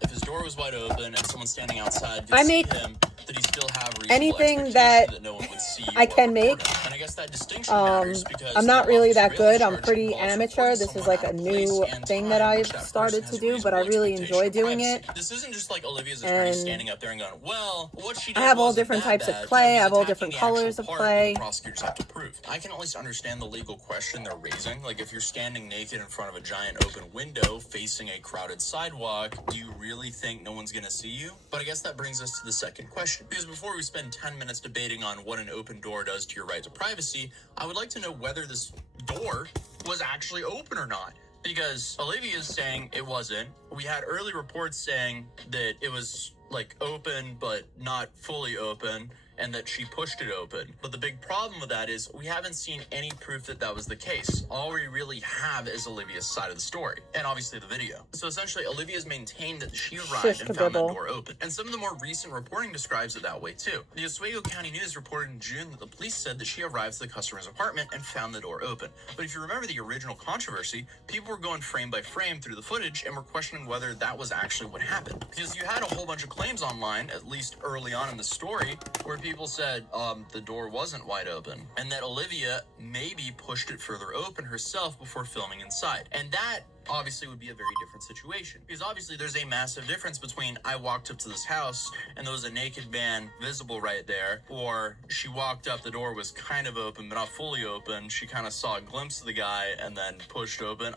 if his door was wide open and someone standing outside could see him, did he still have anything that no one would see I can make? And I guess that distinction matters because I'm not really that good. I'm pretty amateur. This is like a new thing that I've started to do, but I really enjoy doing it. This isn't just like Olivia's attorney standing up there and going, well, what she did I have all different types of clay. I have all different colors of clay. Prosecutors have to prove. I can at least understand the legal question they're raising. Like, if you're standing naked in front of a giant open window facing a crowded sidewalk, do you really think no one's gonna see you? But I guess that brings us to the second question. Because before we spend 10 minutes debating on what an open door does to your right to privacy, I would like to know whether this door was actually open or not. because Olivia's saying it wasn't. We had early reports saying that it was like open, but not fully open, and that she pushed it open. But the big problem with that is we haven't seen any proof that that was the case. All we really have is Olivia's side of the story, and obviously the video. So essentially, Olivia's maintained that she arrived and found that door open. And some of the more recent reporting describes it that way too. The Oswego County News reported in June that the police said that she arrived to the customer's apartment and found the door open. But if you remember the original controversy, people were going frame by frame through the footage and were questioning whether that was actually what happened. Because you had a whole bunch of claims online, at least early on in the story, where people said the door wasn't wide open and that Olivia maybe pushed it further open herself before filming inside. And that obviously would be a very different situation, because obviously there's a massive difference between I walked up to this house and there was a naked man visible right there, or she walked up, the door was kind of open but not fully open, she kind of saw a glimpse of the guy and then pushed open.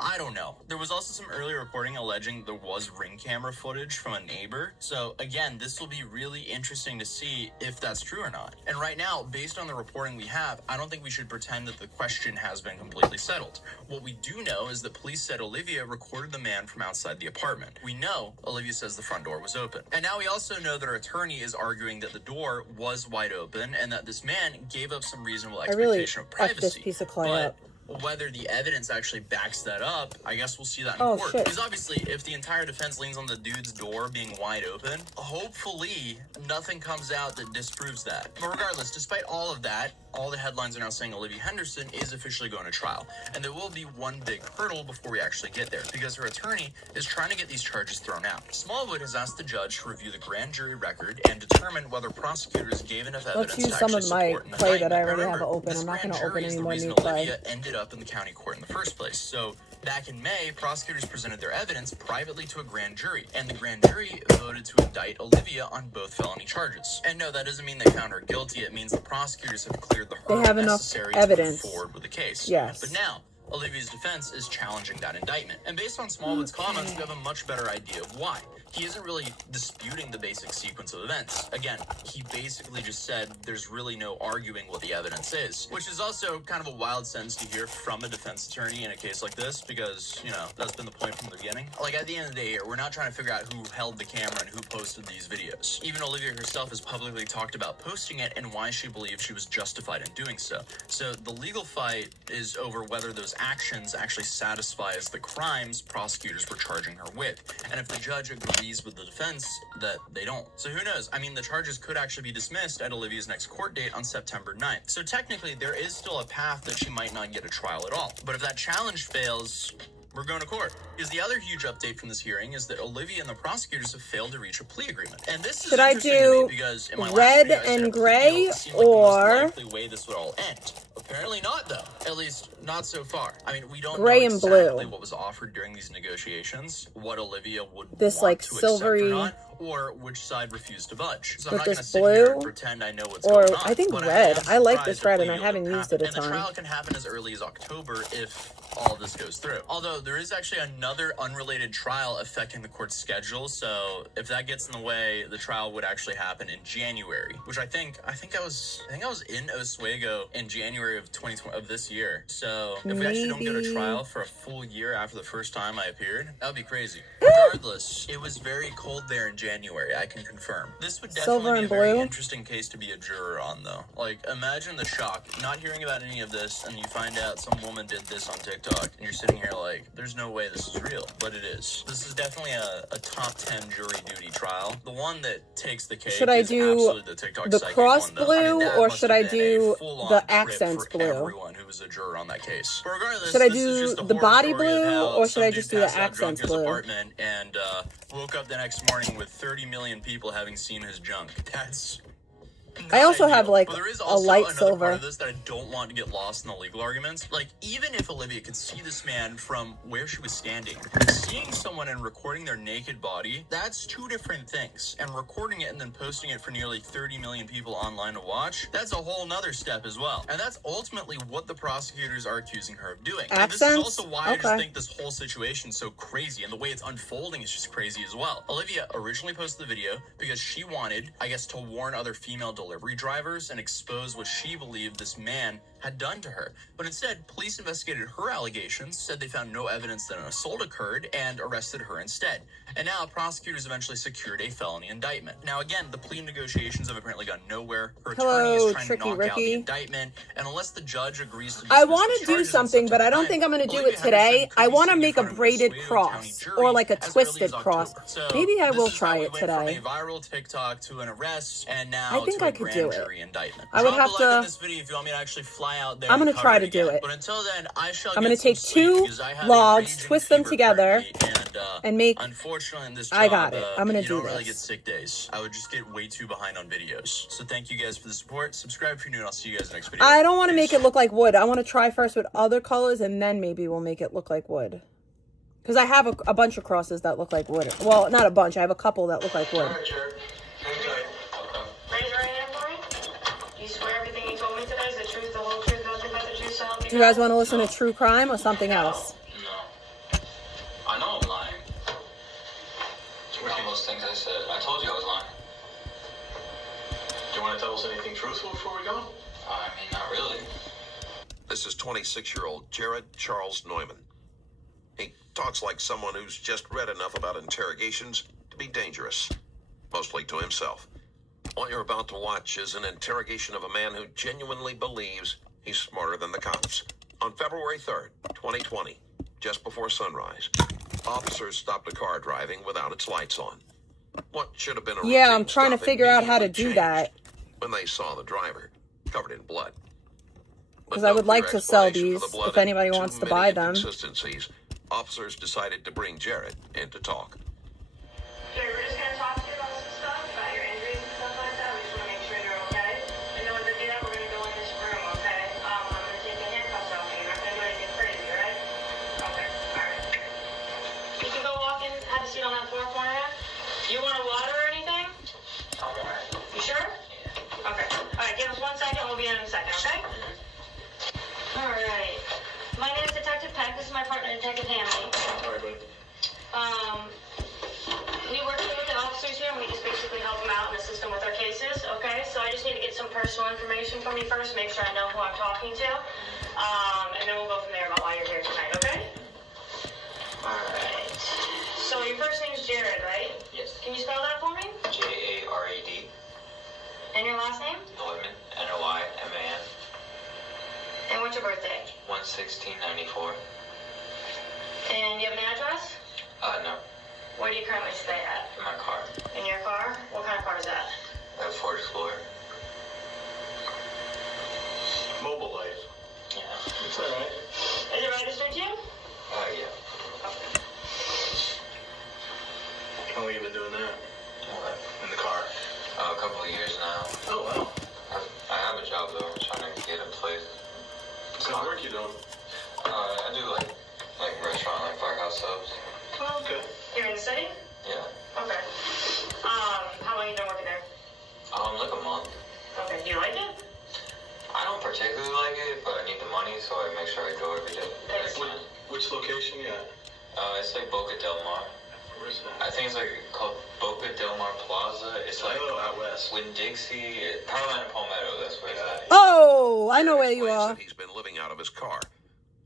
I don't know. There was also some early reporting alleging there was ring camera footage from a neighbor. So again, this will be really interesting to see if that's true or not. And right now, based on the reporting we have, I don't think we should pretend that the question has been completely settled. What we do know is that police said Olivia recorded the man from outside the apartment. We know Olivia says the front door was open. And now we also know that her attorney is arguing that the door was wide open and that this man gave up some reasonable expectation of privacy. This piece of clay up. Whether the evidence actually backs that up, I guess we'll see that in court. Shit. Because obviously, if the entire defense leans on the dude's door being wide open, hopefully nothing comes out that disproves that. But regardless, despite all of that, all the headlines are now saying Olivia Henderson is officially going to trial. And there will be one big hurdle before we actually get there, because her attorney is trying to get these charges thrown out. Smallwood has asked the judge to review the grand jury record and determine whether prosecutors gave enough evidence Let's use to some actually of my support an clay that I indictment. already have Remember, open. this I'm not grand going to open jury is any the more reason new clay. Olivia ended up in the county court in the first place. So back in May, prosecutors presented their evidence privately to a grand jury, and the grand jury voted to indict Olivia on both felony charges. And no, that doesn't mean they found her guilty. It means the prosecutors have cleared the hurdle necessary to move forward with the case. Yes. But now, Olivia's defense is challenging that indictment. And based on Smallwood's comments, we have a much better idea of why. He isn't really disputing the basic sequence of events. Again, he basically just said there's really no arguing what the evidence is, which is also kind of a wild sentence to hear from a defense attorney in a case like this, because, you know, that's been the point from the beginning. Like, at the end of the day here, we're not trying to figure out who held the camera and who posted these videos. Even Olivia herself has publicly talked about posting it and why she believes she was justified in doing so. So the legal fight is over whether those actions actually satisfy as the crimes prosecutors were charging her with. And if the judge agrees with the defense that they don't. So who knows? I mean, the charges could actually be dismissed at Olivia's next court date on September 9th. So technically, there is still a path that she might not get a trial at all. But if that challenge fails, we're going to court. Because the other huge update from this hearing is that Olivia and the prosecutors have failed to reach a plea agreement. And this is Should I interesting to do me because in my red last video, I said and a plea gray deal seemed like the or most likely way this would all end. Apparently not, though. At least not so far. I mean, we don't Gray know and exactly blue. what was offered during these negotiations, what Olivia would This, want like, to silvery- accept or not, or which side refused to budge. So I'm With not going to this sit here and blue, pretend I know what's or going on. I think but red. am I like surprised this the red, plea and I deal haven't didn't used it a happen. And the ton. trial can happen as early as October if all this goes through. Although there is actually another unrelated trial affecting the court's schedule, so if that gets in the way, the trial would actually happen in January, which I think I was in Oswego in January of 2020 of this year. So if we actually don't get a trial for a full year after the first time I appeared, that would be crazy. Regardless, it was very cold there in January, I can confirm. This would Silver definitely be a and very blue? interesting case to be a juror on, though. Like, imagine the shock, not hearing about any of this, and you find out some woman did this on TikTok, and you're sitting here like, there's no way this is real, but it is. This is definitely a top 10 jury duty trial. The one that takes the cake Should I is do absolutely the TikTok the psychic cross one, though. I mean, blue, that or must should have I been do a full-on the trip accents for blue? everyone who was a juror on that case. But regardless, Should I this is do just a the horror body story of blue, how or should some I dude just do the passed out drunk accents in his blue? apartment and woke up the next morning with 30 million people having seen his junk. That's I also have like but there is a also light another silver. part of this that I don't want to get lost in the legal arguments. Like, even if Olivia could see this man from where she was standing, seeing someone and recording their naked body, that's two different things. And recording it and then posting it for nearly 30 million people online to watch, that's a whole nother step as well. And that's ultimately what the prosecutors are accusing her of doing. And this is Accents? also why I just Okay. think this whole situation is so crazy, and the way it's unfolding is just crazy as well. Olivia originally posted the video because she wanted, I guess, to warn other female delivery drivers and expose what she believed this man had done to her. But instead, police investigated her allegations, said they found no evidence that an assault occurred, and arrested her instead. And now, prosecutors eventually secured a felony indictment. Now again, the plea negotiations have apparently gone nowhere. Her attorney is trying to knock out the indictment, and unless the judge agrees to I want to do something, but I don't think I'm going to do it today. I want to make a braided cross, or like a twisted cross. Maybe I will try it today. From a viral TikTok to an arrest, and now I think to I a could grand do it. jury indictment. I would Drop have a like to. on this video if you want me to actually fly out there. I'm going to try to do it. But until then, I shall. I'm going to take 2 logs, twist them together, and make. Unfortunately, in this job, I got it. I'm going to do you don't this. really get sick days. I would just get way too behind on videos. So thank you guys for the support. Subscribe if you're new, and I'll see you guys next video. I don't want to make it look like wood. I want to try first with other colors, and then maybe we'll make it look like wood. Because I have a bunch of crosses that look like wood. Well, not a bunch. I have a couple that look like wood. Raise your hand for me. Do you swear everything you told me today is the truth, the whole truth, nothing but the truth, so help me Do you guys want to listen to true crime or something else? No. I know I'm lying. All those things I said. I told you I was lying. Do you want to tell us anything truthful before we go? I mean, not really. This is 26-year-old Jared Charles Neumann. He talks like someone who's just read enough about interrogations to be dangerous, mostly to himself. What you're about to watch is an interrogation of a man who genuinely believes he's smarter than the cops. On February 3rd, 2020, just before sunrise, officers stopped a car driving without its lights on. What should have been a Yeah, routine I'm trying to stop figure out how to immediately do that. changed when they saw the driver covered in blood. Because I would like to sell these if anybody wants to buy them. Inconsistencies, officers decided to bring Jared in to talk. Okay, we're just going to talk to you about some stuff, about your injuries and stuff like that. We just want to make sure you're okay. In order to do that, we're going to go in this room, okay? I'm going to take the handcuffs off you. You're not going to do anything crazy, right? Okay, alright. You can go walk in, have a seat on that floor for you. You want a water or anything? Alright. You sure? Yeah. Okay. Alright, give us 1 second. We'll be in a second, okay? Alright. My name is Detective Peck. This is my partner, Detective Hamley. Alright, buddy. We work with the officers here, and we just basically help them out and assist them with their cases, okay? So I just need to get some personal information from you first, make sure I know who I'm talking to. And then we'll go from there about why you're here tonight, okay? Alright. So your first name's Jared, right? Yes. Can you spell that for me? J-A-R-A-D. And your last name? Neumann. N-O-I-M-A-N. And what's your birthday? 1/16/94. And you have an address? No. Where do you currently stay at? In my car. In your car? What kind of car is that? I have Ford Explorer. Mobile life. Yeah. It's alright. Is it registered to you? Yeah. How long have you been doing that? What? In the car? A couple of years now. Oh, wow. I have a job though. I'm trying to get in place. What kind of work you doing? I do like restaurant, like firehouse subs. Oh, okay. You're in the city? Yeah. Okay. How long you been working there? Like a month. Okay. Do you like it? I don't particularly like it, but I need the money, so I make sure I go every day. Which location you at? It's like Boca Del Mar. Where's that? I think it's like called Boca Del Mar Plaza. It's like out west. When Dixie, Parliament and Palmetto, that's where it's at. Oh, I know where you are. He's been living out of his car.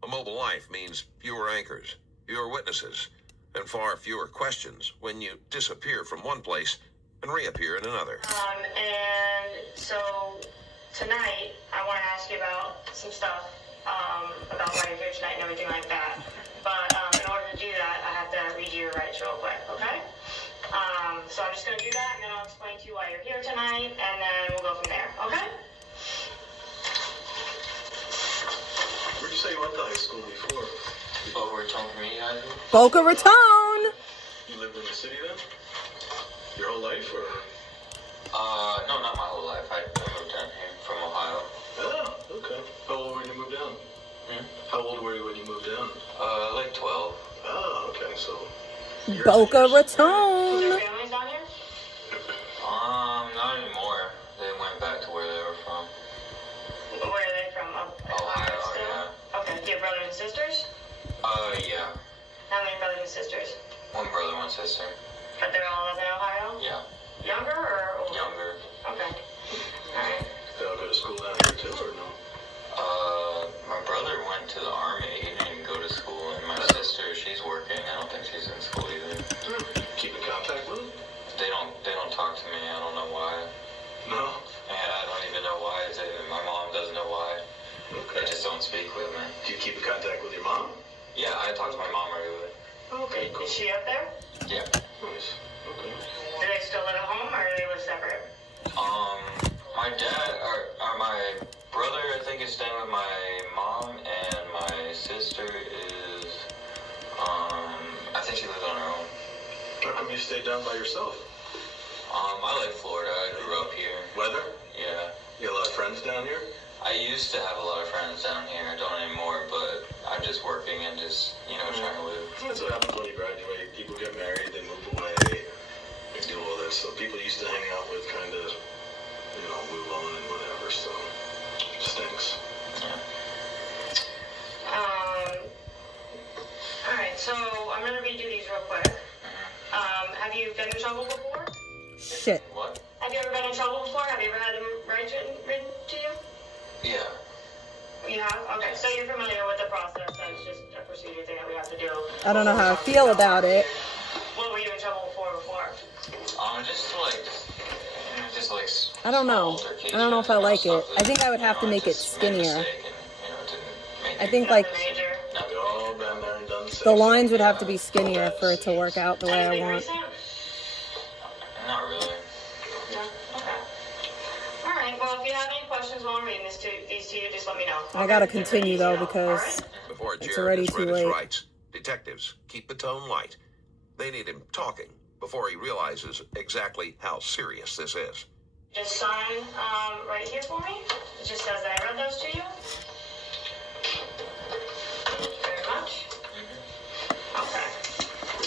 A mobile life means fewer anchors, fewer witnesses, and far fewer questions when you disappear from one place and reappear in another. And so tonight I want to ask you about some stuff about why you're here tonight and everything like that. But in order to do that, I have to read you your rights real quick, okay? So I'm just going to do that, and then I'll explain to you why you're here tonight, and then we'll go from there, okay? Where'd you say you went to high school before? Boca Raton Community High School? Boca Raton! You lived in the city then? Your whole life, or? No, not my whole life. I moved down here from Ohio. Oh, okay. How old were you when you moved down? How old were you when you moved down? Like 12. Oh, okay, so. Boca Raton! Your family's down here? Not anymore. They went back to where they were from. Where are they from? Ohio, yeah. Okay. Do you have brothers and sisters? Yeah. How many brothers and sisters? One brother, one sister. But they're all live in Ohio? Yeah. Younger or older? Younger. Okay. Alright. They all go to school down here too, or no? they don't talk to me. I don't know why. No? And I don't even know why. My mom doesn't know why. They just don't speak with me. Do you keep in contact with your mom? Yeah, I talk to my mom regularly. Okay, cool. Is she up there? Yeah. Nice. Okay. Do they still live at home or do they live separate? My dad, or my brother, I think, is staying with my mom, and my sister is, I think she lives on her own. How come you stayed down by yourself? I like Florida. I grew up here. Weather? Yeah. You got a lot of friends down here? I used to have a lot of friends down here. I don't anymore, but I'm just working and just, trying to live. That's what happens when you graduate. People get married, they move away, they do all this. So people used to hang out with kind of, move on and whatever, so it stinks. Yeah. Alright, so I'm gonna redo these real quick. Have you been in trouble before? Shit. What? Have you ever been in trouble before? Have you ever had them written to you? Yeah. You have? Okay, so you're familiar with the process. That's just a procedure thing that we have to do. I don't know how I feel about it. What were you in trouble for before? I don't know. I don't know if I like it. I think I would have to make it skinnier. I think like the lines would have to be skinnier for it to work out the way I want. Not really. No? Okay. Alright, well, if you have any questions while I'm reading these to you, just let me know. I gotta continue though because Before it's Jared already has too read his late. rights, detectives keep the tone light. They need him talking before he realizes exactly how serious this is. Just sign right here for me. It just says that I read those to you. Thank you very much. Okay.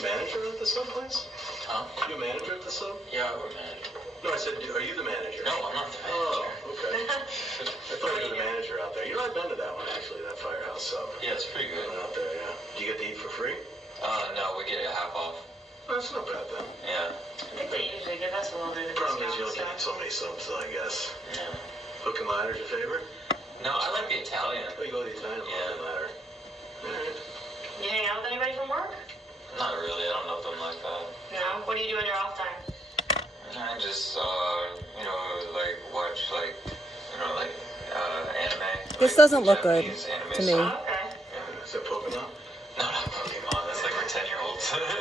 Manager at the sub place? Huh? You a manager at the sub? Yeah, we're manager. No, I said, are you the manager? No, I'm not the manager. Oh, okay. I thought you were the manager out there. I've been to that one, actually, that firehouse sub. Yeah, it's pretty good. Went out there, yeah. Do you get to eat for free? No, we get it half off. That's not bad, then. Yeah. I think they usually give us a little bit of The problem is you discount only get so many subs, I guess. Yeah. Hook and ladder's your favorite? No, I like the Italian. Oh, you go to the Italian hook and ladder. Alright. You hang out with anybody from work? Not really. I don't know them like that. No? What do you do in your off time? I just, watch, anime. This doesn't look good to me. Oh, okay. Is that Pokemon? No, not Pokemon. That's like for 10-year-olds. I don't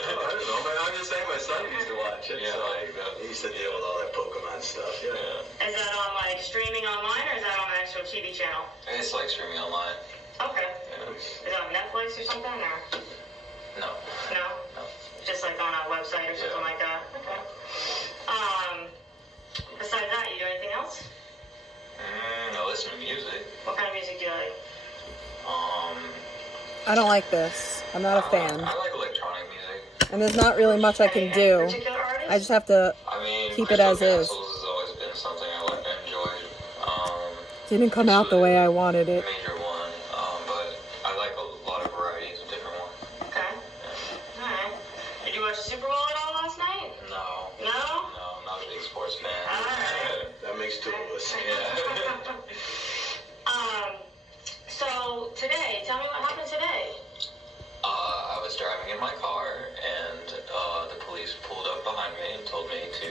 know, man. I'm just saying my son used to watch it. Yeah, so like that. He used to deal with all that Pokemon stuff, yeah. Is that on streaming online or is that on an actual TV channel? It's like streaming online. Okay. Yeah. Is it on Netflix or something or? No. No? No. Just like on a website or something like that? Okay. Besides that, you do anything else? I listen to music. What kind of music do you like? I don't like this. I'm not a fan. I like electronic music. And there's not really much I can do. I just have to keep it as is. Castles has always been something I enjoyed. Didn't come out the way I wanted it. Major one, but I like a lot of varieties of different ones. Okay. Alright. Did you watch the Super Bowl at all last night? No. No? No, I'm not a big sports fan. Alright. That makes two of us. Yeah. So today, tell me what happened today. I was driving in my car, and the police pulled up behind me and told me to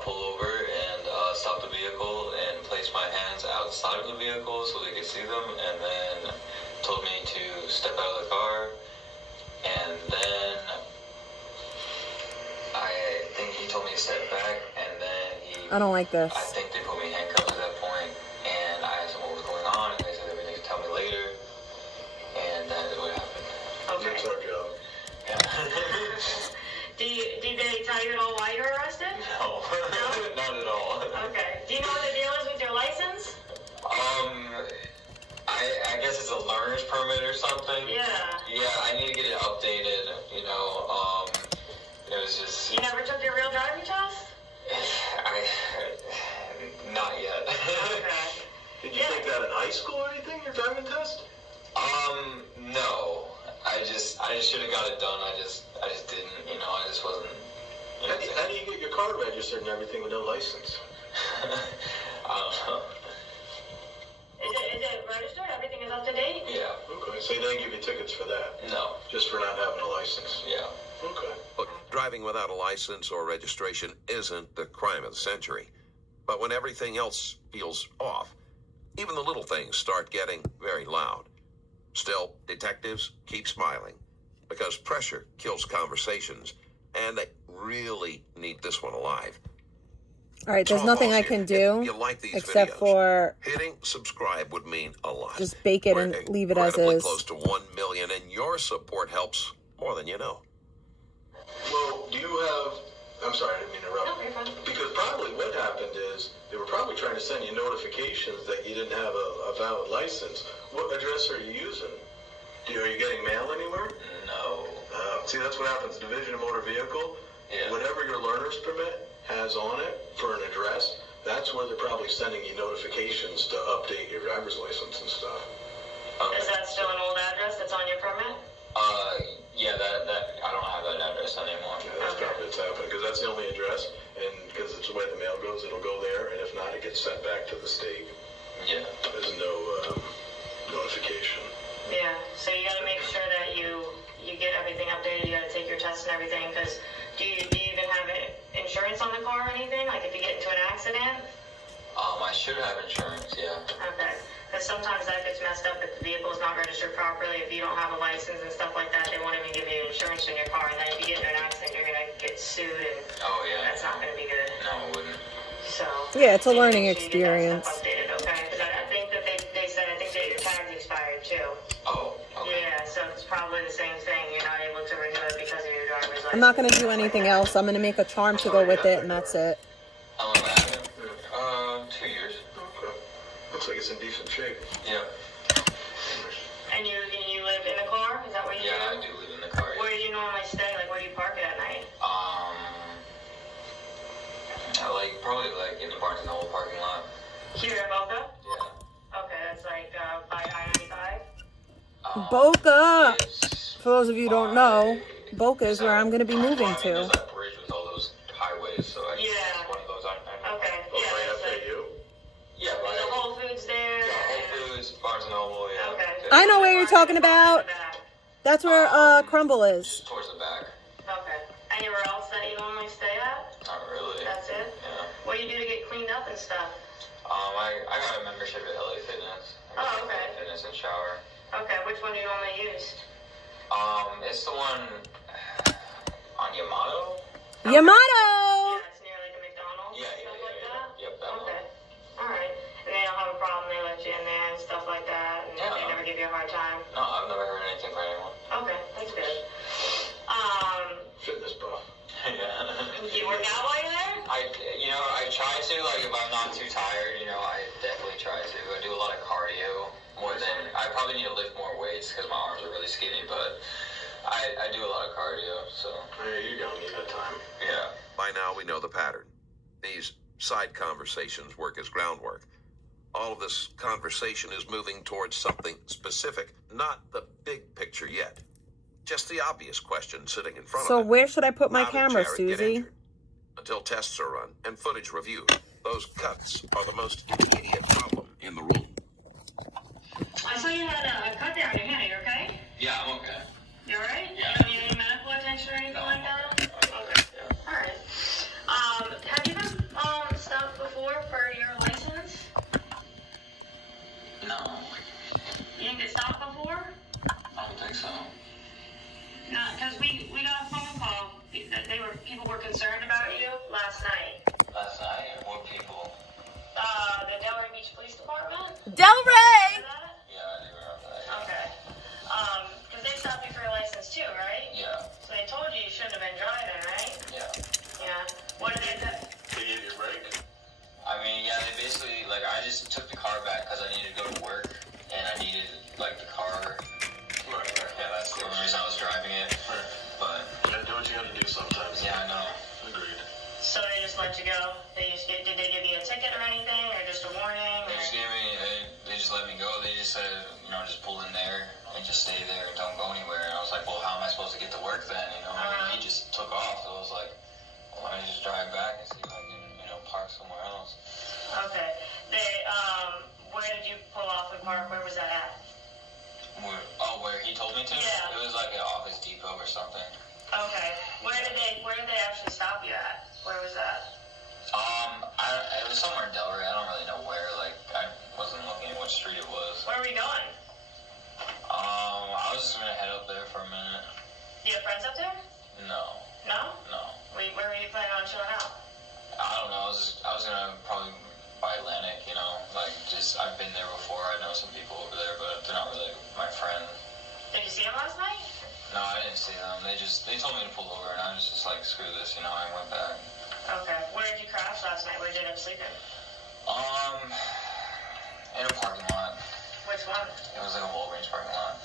pull over and stop the vehicle and place my hands outside of the vehicle so they could see them, and then told me to step out of the car, and then I think he told me to step back, and then I don't like this. I think they put me in handcuffs at that point, and I asked them what was going on, and they said everything to tell me later, and that is what happened. Okay. That's our job. Yeah. Did they tell you at all why you were arrested? No. No? Not at all. Okay. Do you know what the deal is with your license? I guess it's a learner's permit or something. Yeah. Yeah, I need to get it updated, it was just... You never took your real driving test? Not yet. Okay. Did you take that in high school or anything, your driving test? No. I just should have got it done. I just didn't, I just wasn't... How do you get your car registered and everything with no license? I don't know. Is it registered? Everything is up to date? Yeah. Okay, so they didn't give you tickets for that? No. Just for not having a license? Yeah. Okay. Look, Driving without a license or registration isn't the crime of the century. But when everything else feels off, even the little things start getting very loud. Still, detectives keep smiling because pressure kills conversations, and they really need this one alive. All right, there's nothing I can do If you like these except videos, for hitting subscribe would mean a lot. just bake it and leave it as Incredibly is. close to 1 million, and your support helps more than you know. Well, do you have... I'm sorry, I didn't mean to interrupt. No, you're fine. Because probably what happened is they were probably trying to send you notifications that you didn't have a valid license. What address are you using? Are you getting mail anywhere? No. See, that's what happens. Division of Motor Vehicle, Yeah. whatever your learner's permit has on it for an address, that's where they're probably sending you notifications to update your driver's license and stuff. Is that still an old address that's on your permit? Yeah, that I don't have that address anymore. Yeah, that's probably what's happening, because that's the only address, and because it's the way the mail goes, it'll go there, and if not, it gets sent back to the state. Yeah. There's no notification. Yeah, so you gotta make sure that you get everything updated, you gotta take your tests and everything, because do you even have insurance on the car or anything? Like if you get into an accident? I should have insurance, yeah. Okay, because sometimes that gets messed up if the vehicle is not registered properly, if you don't have a license and stuff like that, they won't even give you insurance in your car, and then if you get in an accident, you're gonna get sued, and that's not gonna be good. No, it wouldn't. So. Yeah, it's a learning make sure you get that experience. stuff updated, okay? Because I think that they said, I think that your tag's expired too. Oh, okay. Yeah, so it's probably the same thing. You're not able to renew it because of your driver's license. I'm not going to do anything else. I'm going to make a charm to go with it, and that's it. How long have I had it? 2 years. Okay. Looks like it's in decent shape. Yeah. And you live in the car? Is that what you do? Yeah, I do live in the car. Where do you normally stay? Like, where do you park it at night? Probably in the Barnes & Noble parking lot. Here at Boca? Yeah. Okay, that's like by I-95? Boca! For those of you who don't know, Boca is where I'm going to be moving to. There's that bridge with all those highways, so I guess one of those. Okay, yeah. Right up at you? Yeah, There's a Whole Foods there. Yeah, Whole Foods, Barnes & Noble, yeah. Okay. I know where you're talking about. That's where Crumble is. Towards the back. Okay. Anywhere else that you normally stay at? Not really. That's it? Yeah. What do you do to get cleaned up and stuff? I got a membership at LA Fitness. Oh, okay. LA Fitness and shower. Okay, which one do you normally use? It's the one on Yamato. Yamato! Yeah, it's near like a McDonald's. Yeah. Yep, that one. Okay. Alright. And they don't have a problem, they let you in there and stuff like that, and they never give you a hard time? No, I've never heard anything from anyone. Okay, that's good. Fitness buff. Yeah. Do you work out while you're there? I try to, if I'm not too tired, I definitely try to. I do a lot of cardio, more than, I probably need to lift more weights because my arms are really skinny, but I do a lot of cardio, so. Yeah, you don't need the time. Yeah. By now, we know the pattern. These side conversations work as groundwork. All of this conversation is moving towards something specific, not the big picture yet. Just the obvious question sitting in front So of them. where should I put my How did camera, Jared get Susie? injured? Until tests are run and footage reviewed, those cuts are the most immediate problem in the room. I saw you had a cut there on your hand. Are you okay? Yeah, I'm okay. You alright? Yeah. You don't need any medical attention or anything like that? Okay. Yeah. Alright. Have you been stopped before for your license? No, You didn't get stopped before? I don't think so. No, because we got a phone call that people were concerned about you last night. Last night, what people? The Delray Beach Police Department? Delray! Yeah, I do remember that. Okay. Because they stopped you for your license too, right? Yeah. So they told you shouldn't have been driving, right? Yeah. Yeah. What did they do? They gave you a break? I mean, yeah, they basically, I just took the car back because I needed to go to work, and I needed, the car. Right. Yeah, that's the only reason I was driving it. Right. But, You gotta do what you gotta do sometimes. yeah, I know. Agreed. So they just let you go? Did they give you a ticket or anything, or just a warning? They Or? just gave me, they just let me go. They just said, just pull in there and just stay there and don't go anywhere. And I was like, well, how am I supposed to get to work then? And he just took off. So I was like, well, why don't you just drive back and see if I can, park somewhere else. Okay. Where did you pull off and park? Where was that at? Where he told me to? Yeah. It was like an Office Depot or something. Okay. Where did they actually stop you at? Where was that? It was somewhere in Delray. I don't really know where. Like, I wasn't looking at what street it was. Where were you going? I was just gonna head up there for a minute. Do you have friends up there? No. No? No. Wait, where were you planning on chilling out? I don't know. I was gonna probably by Atlantic, you know, like just I've been there before. I know some people over there, but they're not really my friend. Did you see them last night? No, I didn't see them. They told me to pull over, and I was just like, screw this, you know. I went back. Okay. Where did you crash last night? Where did you end up sleeping? In a parking lot. Which one? It was like a Walgreens parking lot.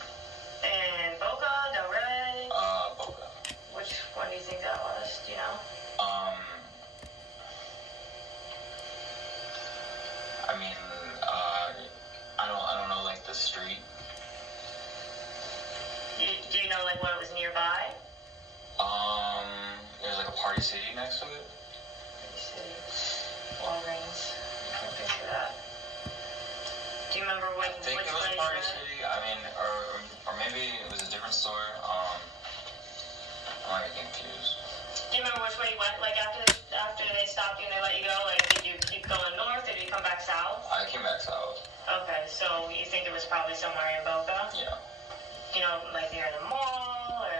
In Boca, Delray? Boca. Which one do you think that was? Do you know? I mean, I don't know, like the street. Do you know like what was nearby? There's like a Party City next to it. Party City. Walgreens. I can't picture that. Do you remember I think it was Party City. I mean, or maybe it was a different store. I might get confused. Do you remember which way you went? Like after they stopped you and they let you go, like did you keep going north or did you come back south? I came back south. Okay, so you think it was probably somewhere in Boca? Yeah. You know, like near the mall or?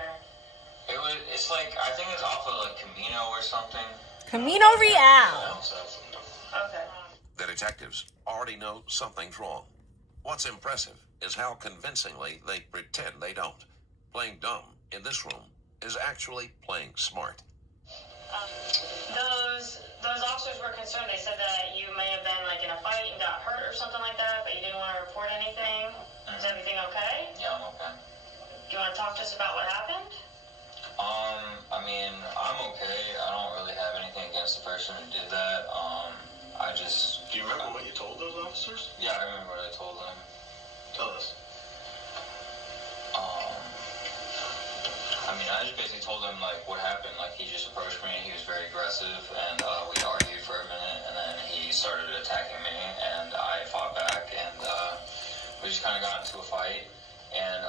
It's like, I think it's off of like Camino or something. Camino Real. Okay. The detectives already know something's wrong. What's impressive is how convincingly they pretend they don't. Playing dumb in this room is actually playing smart. Those officers were concerned. They said that you may have been like in a fight and got hurt or something like that, but you didn't want to report anything. Is everything okay? Yeah, I'm okay. Do you want to talk to us about what happened? I mean, I'm okay. I don't really have anything against the person who did that. Do you remember what you told those officers? Yeah, I remember what I told them. Tell us. I mean, I just basically told him, like, what happened. Like, he just approached me, he was very aggressive, and we argued for a minute, and then he started attacking me, and I fought back, and we just kind of got into a fight, and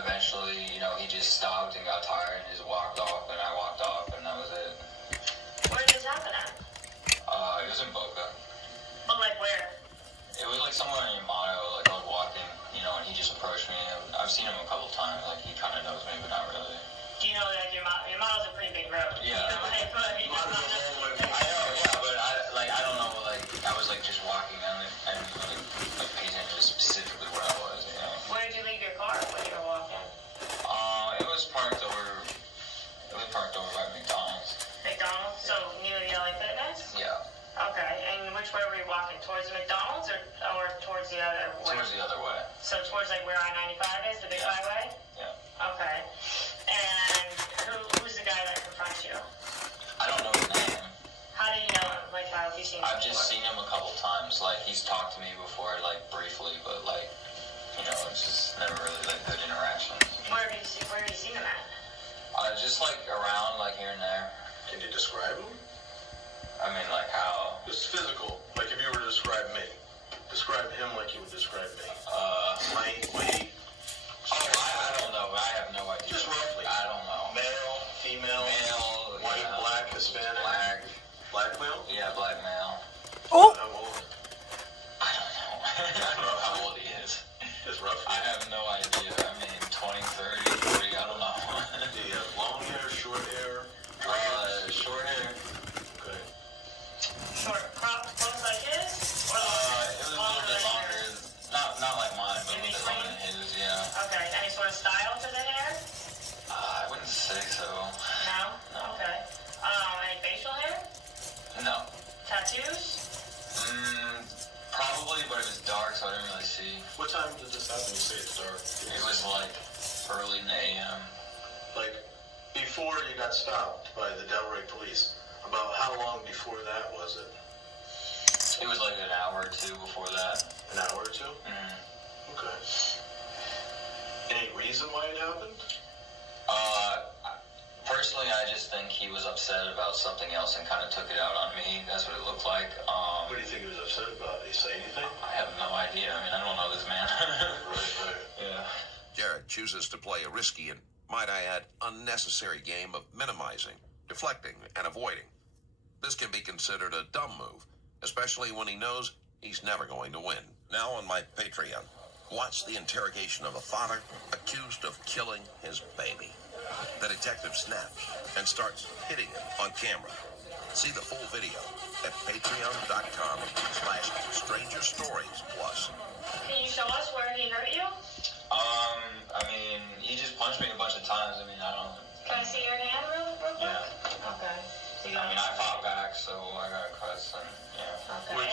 eventually, you know, he just stopped and got tired, and just walked off, and I walked off, and that was it. Where did this happen at? It was in Boca. But, like, where? It was, like, somewhere in Yamato. Like, I was walking, you know, and he just approached me. I've seen him a couple times. Like, he kind of knows me, but not really. Do you know that your model's a pretty big road? Yeah. You know, like, but I know, yeah, but I don't know, like, I was, like, just walking down it. I didn't really, like, pay attention to specifically where I was, you know. Where did you leave your car when you were walking? It was parked over by McDonald's. McDonald's? So, near the LA Fitness? Yeah. Okay, and which way were you walking? Towards the McDonald's or towards the other way? Towards the other way. So towards like where I-95 is, the big highway? Yeah. Okay. And who's the guy that confronts you? I don't know his name. How do you know him? Like how have you seen him? I've just seen him a couple times. Like he's talked to me before, like briefly, but like, you know, it's just never really like good interactions. Where have you seen him at? Just like around, like here and there. Can you describe him? I mean, like how? Just physical. Like if you were to describe me. Describe him like you would describe me. Height, weight. I don't know. I have no idea. Just roughly. I don't know. Male, female, male, white, black, Hispanic. Black. Black male? Yeah, black male. Oh! How old? I don't know. I don't know how old he is. Just roughly. I have no idea. I mean, 20, 30, 40, I don't know. Do you have long hair, short hair? Short hair. Okay. Short crop close like his? Or it was a little bit longer. Not like mine, but a little bit longer than his, yeah. Okay. Any sort of style to the hair? I wouldn't say so. No? Okay. Any facial hair? No. Tattoos? Probably, but it was dark, so I didn't really see. What time did this happen? You say it's dark. It was like early in the AM. Like before you got stopped by the Delray police. About how long before that was it? It was like an hour or two before that. An hour or two? Mm-hmm. Okay. Any reason why it happened? Personally, I just think he was upset about something else and kind of took it out on me. That's what it looked like. What do you think he was upset about? Did he say anything? I have no idea. I mean, I don't know this man. Right. Yeah. Jared chooses to play a risky and might I add, unnecessary game of minimizing, deflecting, and avoiding. This can be considered a dumb move, especially when he knows he's never going to win. Now on my Patreon, watch the interrogation of a father accused of killing his baby. The detective snaps and starts hitting him on camera. See the full video at patreon.com/Stranger Stories Plus. Can you show us where he hurt you? I mean, he just punched me a bunch of times. I mean, I don't... Can I see your hand real quick? Yeah. Okay. So I mean, I fought back, so I got cuts, and, yeah. Okay. When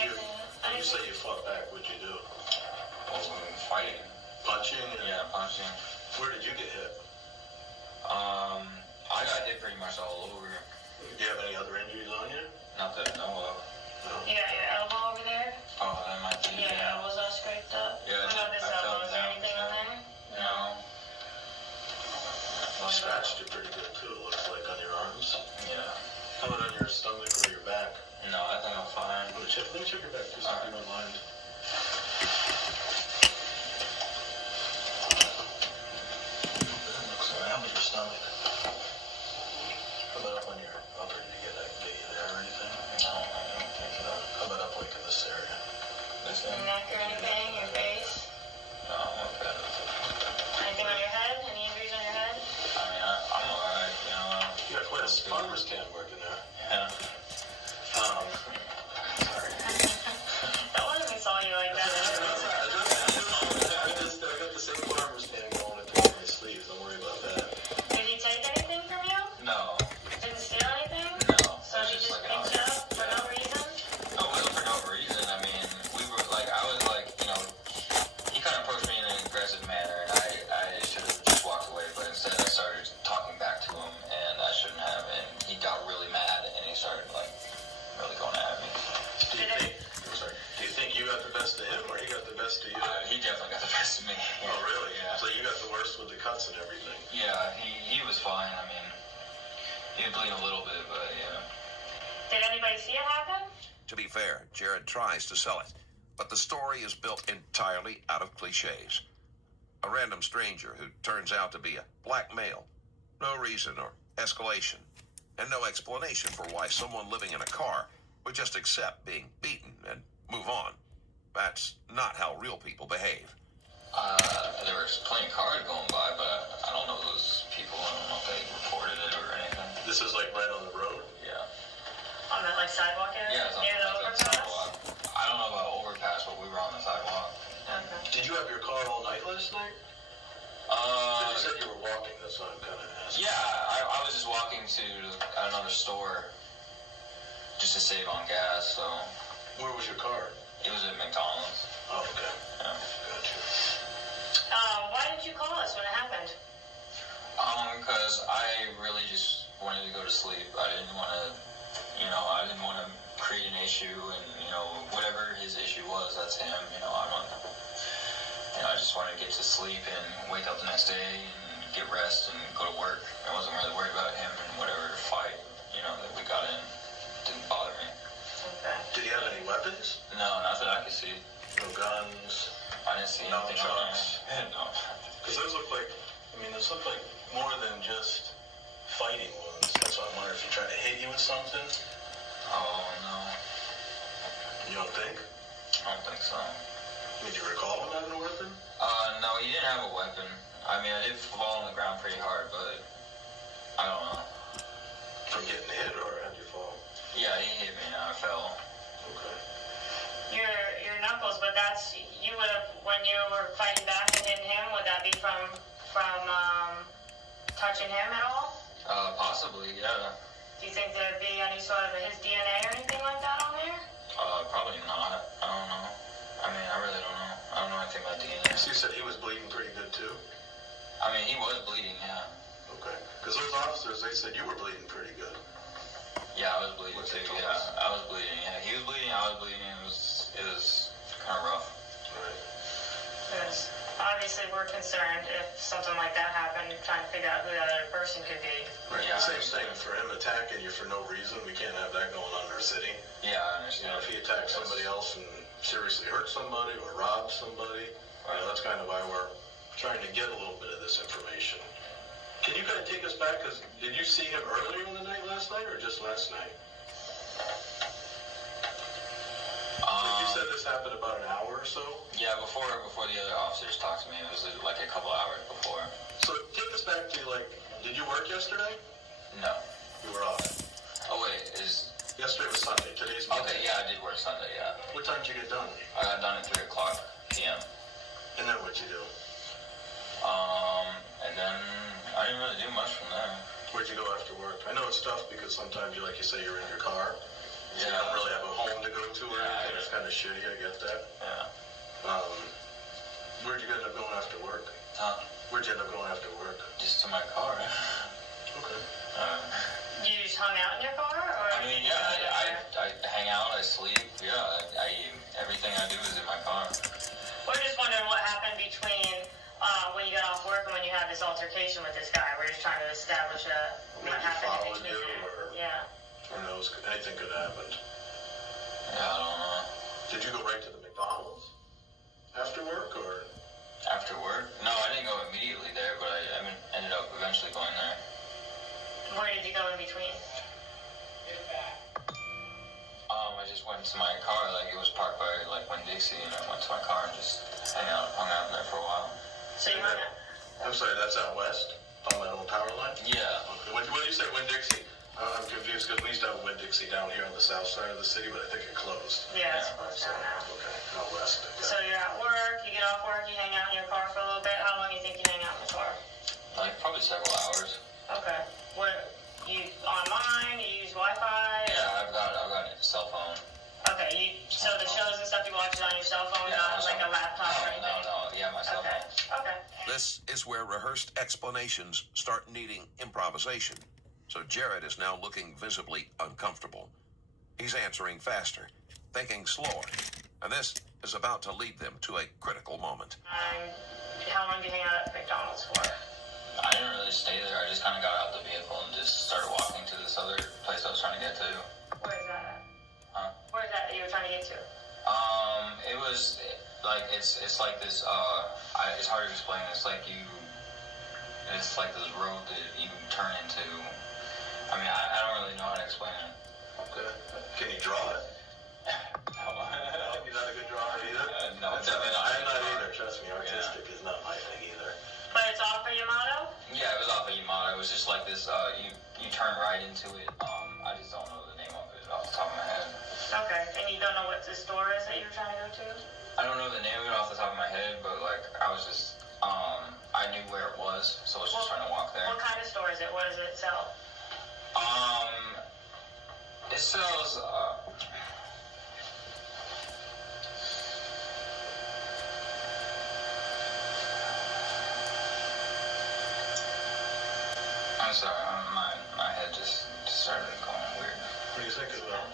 you say you fought back, what'd you do? Fighting. Punching? Yeah, punching. Where did you get hit? I got hit pretty much all over. Do you have any other injuries on you? Not that I know of. No. You got your elbow over there? Oh, that might be... Yeah, your elbow's all scraped up. Yeah, What about this I elbow? fell Is there down. anything on there? No. You scratched you pretty good too, it looks like, on your arms. Yeah. How about on your stomach or your back? No, I think I'm fine. Let me check your back just so you don't mind. How about your stomach? How about up on your upper? Did you get you there or anything? No, I don't think so. How about up like in this area? This Your neck or anything? Your face? No, I'm okay. Anything on your head? Any injuries on your head? I mean, I'm alright, you know. You got quite a farmer's can working there. Yeah. Sorry. That wasn't even saw you like that. I got the same farmer's can going at my sleeves. Don't worry about that. Did he take anything from you? No. Didn't steal anything? No. So he just picked you up for no reason? No, it wasn't for no reason. I mean, we were like, I was like, you know, he kind of approached me in an aggressive manner, and I should have just walked away, but instead I started talking back to him, and I shouldn't have, and he got really mad, and he started, like, really going at me. Do you think you got the best of him, or he got the best of you? He definitely got the best of me. Oh, really? Yeah. So you got the worst with the cuts and everything? Yeah, he was fine. I mean, he would bleed a little bit, but yeah. Did anybody see it happen? To be fair, Jared tries to sell it, but the story is built entirely out of cliches. A random stranger who turns out to be a black male. No reason or escalation, and no explanation for why someone living in a car would just accept being beaten and move on. That's not how real people behave. There was plenty of cars going by, but I don't know those people. I don't know if they reported it or anything. This is like right on the road? Yeah. On the like sidewalk area? Yeah, it's on Near the the overpass? sidewalk. I don't know about overpass, but we were on the sidewalk. Okay. Did you have your car all night last night? You said you were walking, that's why I'm kind of asking. Yeah, I was just walking to another store just to save on gas, so. Where was your car? It was at McDonald's. Oh, okay. Yeah. Gotcha. Why didn't you call us when it happened? Because I really just wanted to go to sleep. I didn't want to, I didn't want to create an issue, and, whatever his issue was, that's him. I just wanted to get to sleep and wake up the next day and get rest and go to work. I wasn't really worried about him and whatever fight, that we got in. Didn't bother me. Okay. Did he have any weapons? No, not that I could see. No guns? I didn't see anything on there. No. Because those look like more than just fighting wounds. That's why I'm wondering if he tried to hit you with something. Oh, no. You don't think? I don't think so. Did you recall him having a weapon? No, he didn't have a weapon. I mean, I did fall on the ground pretty hard, but I don't know. From getting hit, or how'd you fall? Yeah, he hit me and I fell. Okay. Your knuckles, but that's, you would have, when you were fighting back and hitting him, would that be from touching him at all? Possibly, yeah. Do you think there'd be any sort of his DNA or anything like that on there? Probably not. I don't know. I mean, I really don't know. I don't know anything about DNA. So you said he was bleeding pretty good too? I mean, he was bleeding, yeah. Okay. Because those officers, they said you were bleeding pretty good. Yeah, I was bleeding too. Yeah, I was bleeding. Yeah, he was bleeding. I was bleeding. It was kind of rough. Right. Because obviously we're concerned if something like that happened, trying to figure out who that other person could be. Right. Yeah, same thing. For him attacking you for no reason, we can't have that going on in our city. Yeah, I understand. If he attacks somebody else and seriously hurts somebody or robs somebody, that's kind of why we're trying to get a little bit of this information. Can you kind of take us back? Because did you see him earlier in the night last night or just last night? You said this happened about an hour or so? Yeah, before the other officers talked to me, it was like a couple hours before. So take us back to, like, did you work yesterday? No. You were off. Oh, wait, Yesterday was Sunday. Today's Monday. Okay, yeah, I did work Sunday, yeah. What time did you get done? I got done at 3 o'clock p.m. And then what'd you do? And then I didn't really do much from there. Where'd you go after work? I know it's tough because sometimes you, like you say, you're in your car. So Yeah. you don't really have a home to go to or anything. It's kind of shitty, I get that. Yeah. Where'd you end up going after work? Huh? Where'd you end up going after work? Just to my car. Okay. You just hung out in your car, or? I mean, yeah, I hang out, I sleep, yeah, everything I do is in my car. We're just wondering what happened between when you got off work and when you had this altercation with this guy. We're just trying to establish what Maybe happened followed between you you. or Yeah. who knows, anything could have happened. Yeah, I don't know. Did you go right to the McDonald's after work or? After work? No, I didn't go immediately there, but I ended up eventually going there. Where did you go in between? I just went to my car, like it was parked by like Winn-Dixie, and I went to my car and just hung out in there for a while. So you hung out? I'm sorry, that's out west on that old power line? Yeah. Okay. When you say Winn-Dixie, I'm confused because we used to have Winn-Dixie down here on the south side of the city, but I think it closed. Yeah, it's closed down now. Okay, out west. Yeah. So you're at work, you get off work, you hang out in your car for a little bit. How long do you think you hang out in the car? Like probably several hours. Okay. What, you online, you use Wi-Fi? Yeah, I've got a cell phone. Okay, so the shows and stuff you watch is on your cell phone, not like a laptop or anything? No, yeah, my cell phone. Okay. This is where rehearsed explanations start needing improvisation. So Jared is now looking visibly uncomfortable. He's answering faster, thinking slower, and this is about to lead them to a critical moment. How long do you hang out at McDonald's for? I didn't really stay there. I just kind of got out the vehicle and just started walking to this other place I was trying to get to. Where is that at? Huh? Where is that you were trying to get to? It was like it's like this. It's hard to explain. It's like this road that you turn into. I mean, I don't really know how to explain it. Okay. Can you draw it? No. You're not a good drawer either? No, definitely not. I'm not either. Trust me, artistic is not my thing either. But it's off of Yamato? Yeah, it was off of Yamato. It was just like this. You turn right into it. I just don't know the name of it off the top of my head. Okay, and you don't know what the store is that you were trying to go to? I don't know the name of it off the top of my head, but like I was just I knew where it was, so I was just trying to walk there. What kind of store is it? What does it sell? It sells I'm sorry, my head just started going weird. What do you think about?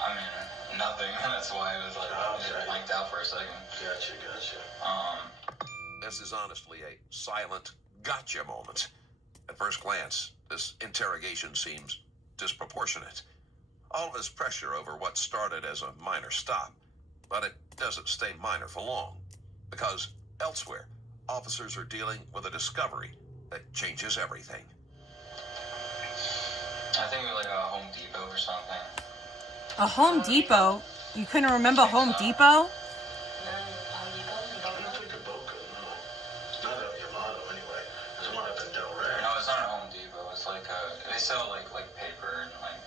I mean, nothing. That's why it was like it blanked out for a second. Gotcha. This is honestly a silent gotcha moment. At first glance, this interrogation seems disproportionate. All of this pressure over what started as a minor stop, but it doesn't stay minor for long, because elsewhere, officers are dealing with a discovery that changes everything. I think it was like a Home Depot or something. A Home Depot? You couldn't remember Home Depot? No, it's not a Home Depot. It's like they sell like paper and like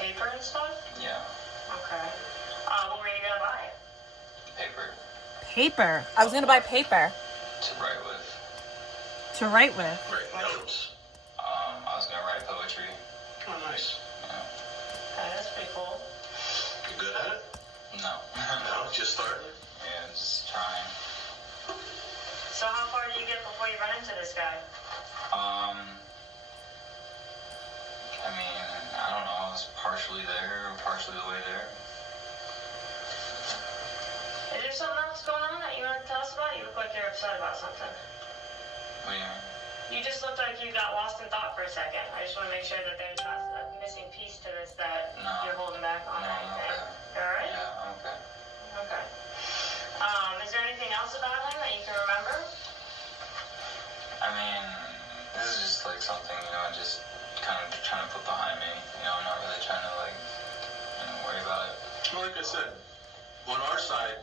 Paper and stuff? yeah, Okay. What were you gonna buy? paper Paper. I was gonna buy paper to write with. to write with. Write notes. I was gonna write poetry. Oh, nice. Okay, that's pretty cool. You good at it? No. No, just starting. Yeah, just trying. So how far did you get before you run into this guy? I mean, I don't know. I was partially there, partially the way there. Is there something else going on that you want to tell us about? You look like you're upset about something. What do you mean? You just looked like you got lost in thought for a second. I just want to make sure that there's not a missing piece to this that you're holding back on or anything. You alright? Yeah, I'm okay. Okay. Is there anything else about him that you can remember? I mean, this is just like something, just kind of trying to put behind me. I'm not really trying to worry about it. Well, like I said, on our side,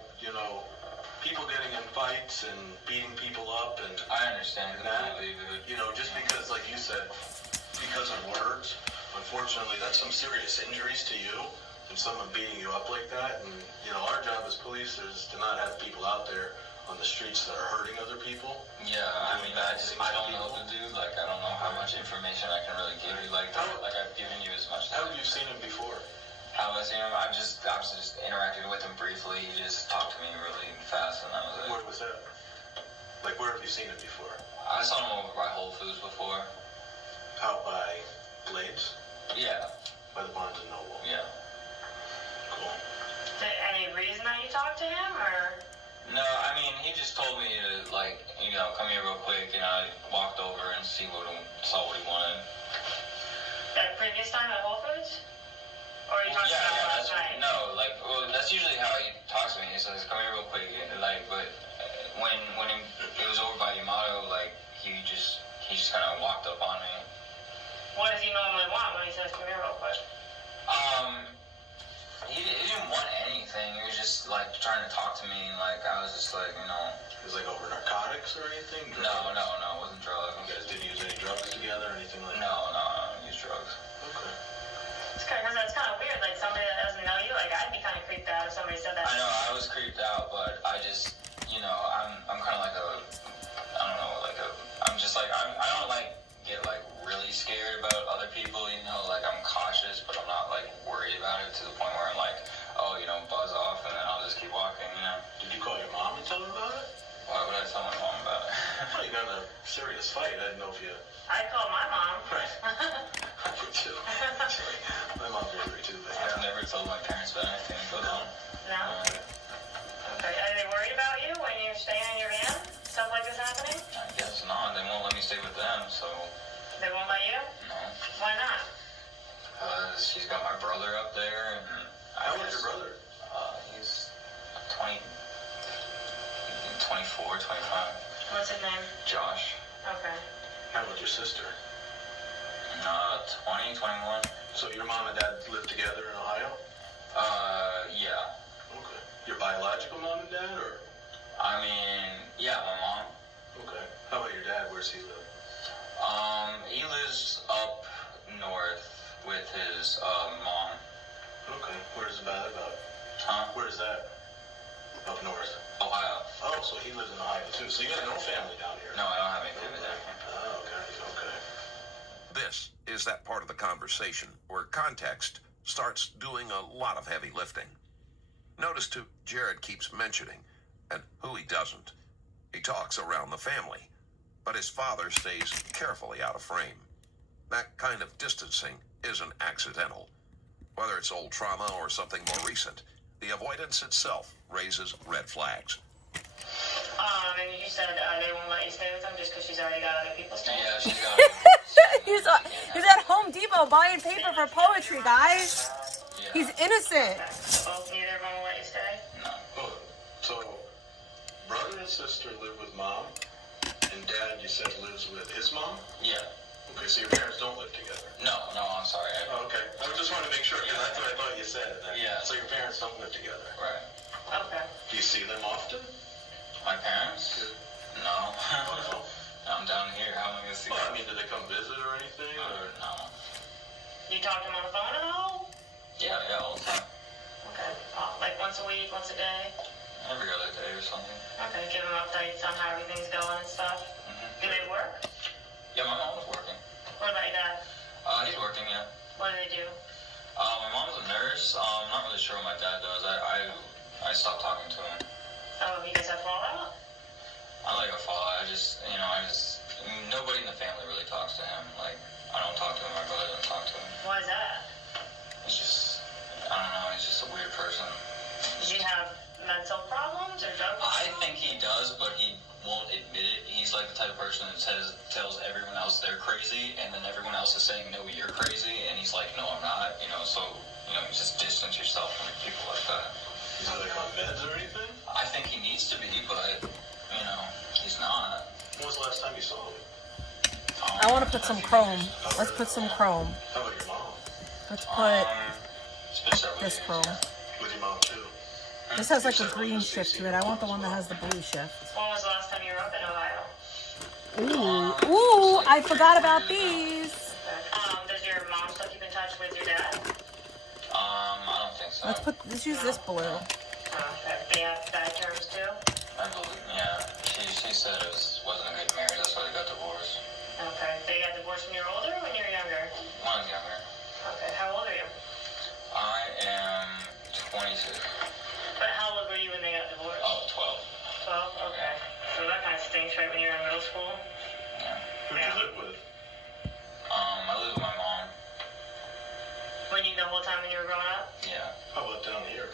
people getting in fights and beating people up and I understand that, completely, dude. just because, like you said, because of words, unfortunately, that's some serious injuries to you and someone beating you up like that. And, our job as police is to not have people out there on the streets that are hurting other people. Yeah, I mean, I don't know what to do. Like, I don't know how much information I can really give you. Like I've given you as much. How have you seen him before? How have I seen him? I was just interacted with him briefly. He just talked to me really fast, and that was it. Where was that? Like, where have you seen him before? I saw him over by Whole Foods before. Out by Blades? Yeah. By the Barnes & Noble? Yeah. Cool. Any reason that you talked to him, or? No, I mean, he just told me to, come here real quick, and I walked over and saw what he wanted. That previous time at Whole Foods? Or are you talking about last night? No, that's usually how he talks to me. He says, come here real quick, but when it was over by Yamato, he just kind of walked up on me. What does he normally want when he says, come here real quick? He didn't want anything. He was just trying to talk to me, and I was just It was over narcotics or anything? No, it wasn't drugs. You guys didn't use any drugs together or anything like that? No, I didn't use drugs. Okay. It's kind of weird, somebody that doesn't know you, I'd be kind of creeped out if somebody said that. I know, I was creeped out, but I just, I'm kind of I don't get really scared about other people, I'm cautious, but I'm not worried about it to the point where I'm buzz off and then I'll just keep walking, Did you call your mom and tell her about it? Why would I tell my mom about it? Well, you got in a serious fight. I didn't know if you... I called my mom. Right. I did too. My mom's angry too. But I've never told my parents about anything that goes on. No? Okay. Are they worried about you when you're staying in your van? Stuff like this happening? I guess not. They won't let me stay with them, so... They won't let you? No. Why not? Because she's got my brother up there, and... How old's your brother? He's 24, 25. What's his name? Josh. Okay. How old's your sister? 20, 21. So your mom and dad live together in Ohio? Yeah. Okay. Your biological mom and dad, or? I mean, yeah, my mom. Okay. How about your dad? Where's he live? He lives up north with his, mom. Okay. Where's that about? Huh? Where's that? Up north? Ohio. Oh, so he lives in Ohio too. So you got no family down here? No, I don't have any family down here. Oh, okay. This is that part of the conversation where context starts doing a lot of heavy lifting. Notice too, Jared keeps mentioning, and who he doesn't. He talks around the family, but his father stays carefully out of frame. That kind of distancing isn't accidental. Whether it's old trauma or something more recent, the avoidance itself raises red flags. And you said they won't let you stay with them just because she's already got other people staying? Yeah, she's got he's at Home Depot buying paper for poetry, guys. Yeah. He's innocent. Both neither of them will let you stay? No. Oh, so brother and sister live with mom, and dad, you said, lives with his mom? Yeah. Okay, so your parents don't live together? No, I'm sorry. Oh, okay. I just wanted to make sure, because that's what I thought you said. Yeah. So your parents don't live together? Right. Okay. Do you see them often? My parents? No. I'm down here. How am I going to see Well, them? I mean, do they come visit or anything? Or? No. You talk to them on the phone at all? Yeah, all the time. Okay. Like once a week, once a day? Every other day or something. Okay, give them updates on how everything's going and stuff. Do they work? Yeah, my mom's working. What about your dad? He's working, yeah. What do they do? My mom's a nurse. I'm not really sure what my dad does. I stopped talking to him. Oh, you guys have fallout? I like a fallout. Nobody in the family really talks to him. I don't talk to him. My brother doesn't talk to him. Why is that? It's just, I don't know. He's just a weird person. Does he have mental problems or drug problems? I think he does, but he won't admit it. He's like the type of person that tells everyone else they're crazy, and then everyone else is saying, no, you're crazy, and he's like, no, I'm not, so, you just distance yourself from people like that. He's not on meds or anything? I think he needs to be, but, he's not. When was the last time you saw him? I want to put some chrome. Let's put some chrome. How about your mom? Let's put It's been several this years, chrome. With your mom too? This has like a green shift to it. I want the one that has the blue shift. When was the last time you were up in Ohio? Ooh, I forgot about these. Does your mom still keep in touch with your dad? I don't think so. Let's use this blue. They have bad terms too? I believe, yeah. She said it wasn't a good marriage, that's why they got divorced. Okay. They got divorced when you were older or when you were younger? When I was younger. Okay. How old are you? I am 26. But how old were you when they got divorced? Oh, 12. 12? Okay. So that kind of stinks right when you're in middle school. Yeah. Who'd you live with? I live with my mom. The whole time when you were growing up? Yeah. How about down here?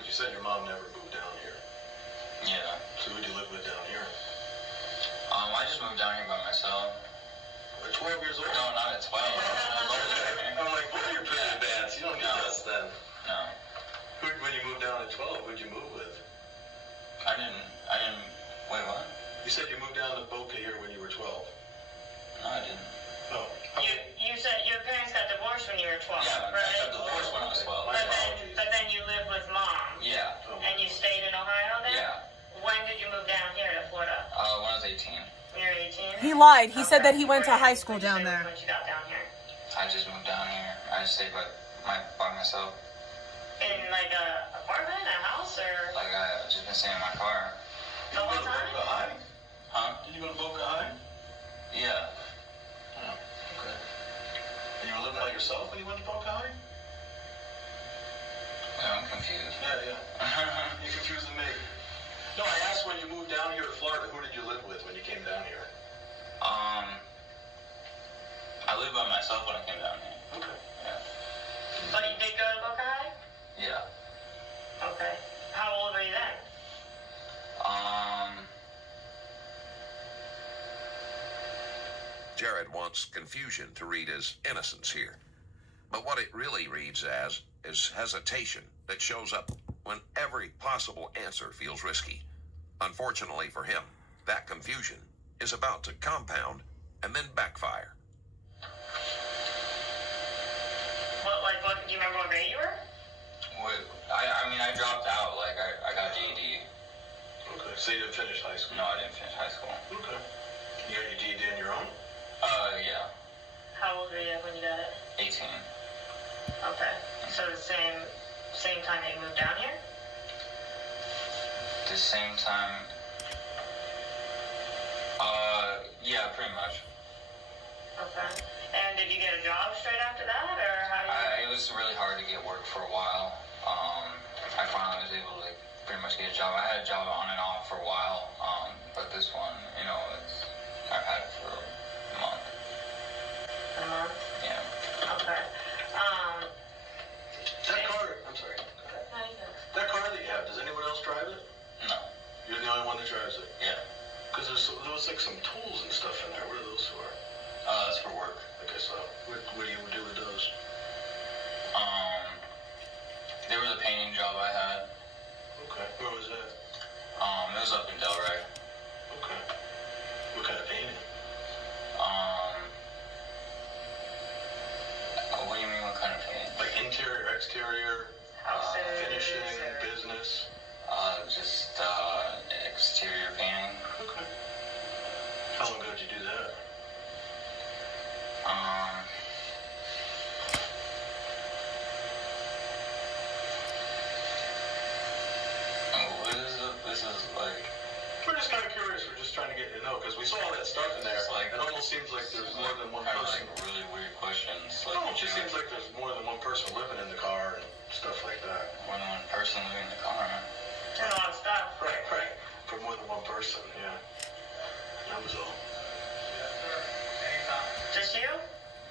You said your mom never moved down here. Yeah. So who'd you live with down here? I just moved down here by myself. At 12 years old? No, not at 12. I'm like, what are your pretty advanced? You don't need us then. No. When you moved down at 12, who'd you move with? I didn't, wait, what? You said you moved down to Boca here when you were 12. No, I didn't. Oh. You said your parents got divorced when you were 12, Yeah, my right? parents got divorced when I was 12. But then you lived with mom. Yeah. And you stayed in Ohio then? Yeah. When did you move down here to Florida? When I was 18. When you were 18? He lied. He said that he went to high school down there. When you got down here? I just moved down here. I just stayed by myself. In like a apartment, a house, or? Like, I've just been staying in my car. The whole time? Boca High? Huh? Did you go to Boca High? Yeah. Oh, okay. And you were living by yourself when you went to Boca High? Yeah, I'm confused. Yeah. You're confusing me. No, I asked when you moved down here to Florida, who did you live with when you came down here? I lived by myself when I came down here. Okay. Yeah. But you did go to Boca High? Yeah. Okay. How old were you then? Jared wants confusion to read as innocence here. But what it really reads as is hesitation that shows up when every possible answer feels risky. Unfortunately for him, that confusion is about to compound and then backfire. What, do you remember what grade you were? Wait, I dropped out. Like, I got a GED. Okay, so you didn't finish high school? No, I didn't finish high school. Okay. You got your GED on your own? Yeah. How old were you when you got it? 18. Okay. So the same time that you moved down here? The same time. Yeah, pretty much. Okay. And did you get a job straight after that, or how did you? It was really hard to get work for a while. I finally was able to pretty much get a job. I had a job on and off for a while, but this one, I've had it for a month. A month? Yeah. Okay. That car, I'm sorry. That car that you have, does anyone else drive it? No. You're the only one that drives it? Yeah. Because there was like some tools and stuff in there. What are those for? That's for work. Okay, so what do you do with those? There was a painting job I had. Okay. Where was that? It was up in Delray. Okay. What kind of painting? What do you mean, what kind of painting? Like interior, exterior, finishing, business? Just exterior painting. Okay. How long ago did you do that? This is like... We're just kind of curious. We're just trying to get to know, because we saw all that stuff in there. It almost seems like there's more than one person. Like really weird questions. No, it just seems like there's more than one person living in the car and stuff like that. More than one person living in the car, huh? There's a lot of stuff. Right. For more than one person, yeah. That was all. Just you?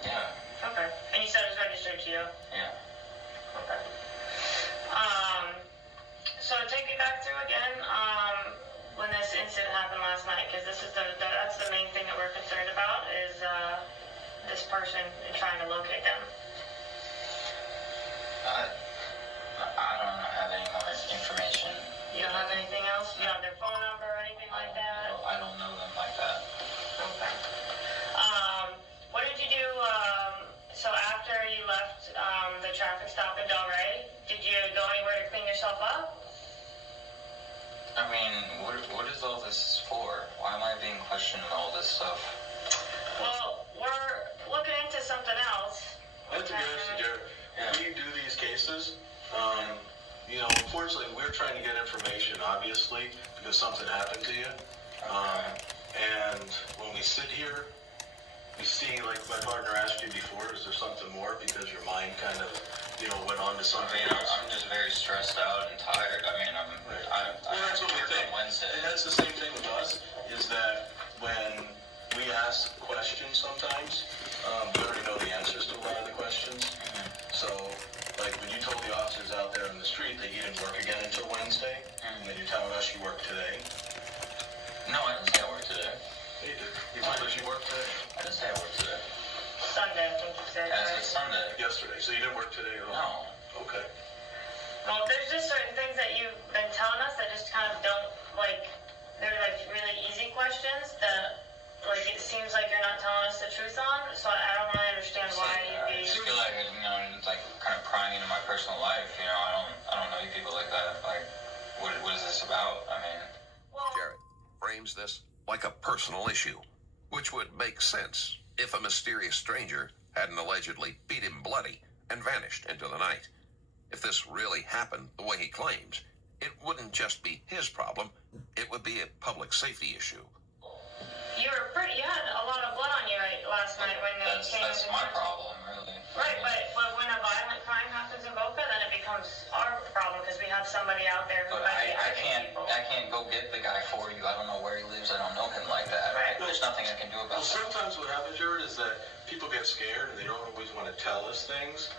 Yeah. Okay. And you said it was registered to you? Yeah. Okay. So take me back through again, when this incident happened last night, because that's the main thing that we're concerned about is this person and trying to locate them. I don't have any more information. You don't have anything else? You don't have their phone number or anything like that? a traffic stop in Delray. Did you go anywhere to clean yourself up? I mean, what is all this for? Why am I being questioned and all this stuff? Well, we're looking into something else. I have to be honest with you, Jared. We do these cases. You know, unfortunately, we're trying to get information, obviously, because something happened to you. And when we sit here, we see, like my partner asked you before, is there something more? Because your mind kind of, you know, went on to something else. I'm just very stressed out and tired. I mean, Well, that's what we think. Wednesday. And that's the same thing with us, is that when we ask questions sometimes, we already know the answers to a lot of the questions. So, like when you told the officers out there in the street that you didn't work again until Wednesday, and then you're telling us you worked today. No, I didn't say I worked today. You did. You told us you worked today. I didn't say I worked today. Sunday, I think you said. I said Sunday. Yesterday, so you didn't work today at all? No. Okay. Well, there's just certain things that you've been telling us that just kind of don't, like, they're like really easy questions that, like, it seems like you're not telling us the truth on, so I don't really understand why you'd be... I just feel like, you know, it's like kind of prying into my personal life, you know, I don't know you people like that. Like, what is this about? I mean... Jared frames this like a personal issue, which would make sense if a mysterious stranger hadn't allegedly beat him bloody and vanished into the night. If this really happened the way he claims, it wouldn't just be his problem, it would be a public safety issue. You had a lot of blood on you last night when they came... That's my problem, really. Right, but when a violent crime happens in Boca, then it becomes our problem because we have somebody out there who might be hurting people. I can't go get the guy for you. I don't know where he lives. I don't know him like that. Right. There's nothing I can do about Well, sometimes what happens, Jared, is that people get scared and they don't always want to tell us things.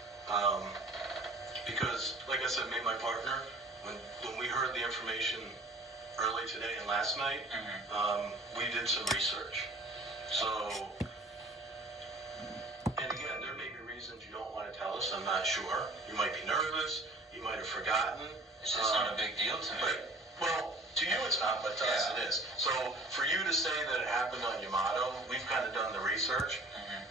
Because, like I said, me and my partner, when we heard the information early today and last night, we did some research. So, and again, there may be reasons you don't want to tell us. I'm not sure. You might be nervous. You might have forgotten. It's just not a big deal to me. Right. Well, to you it's not, but to us it is. So for you to say that it happened on Yamato, we've kind of done the research,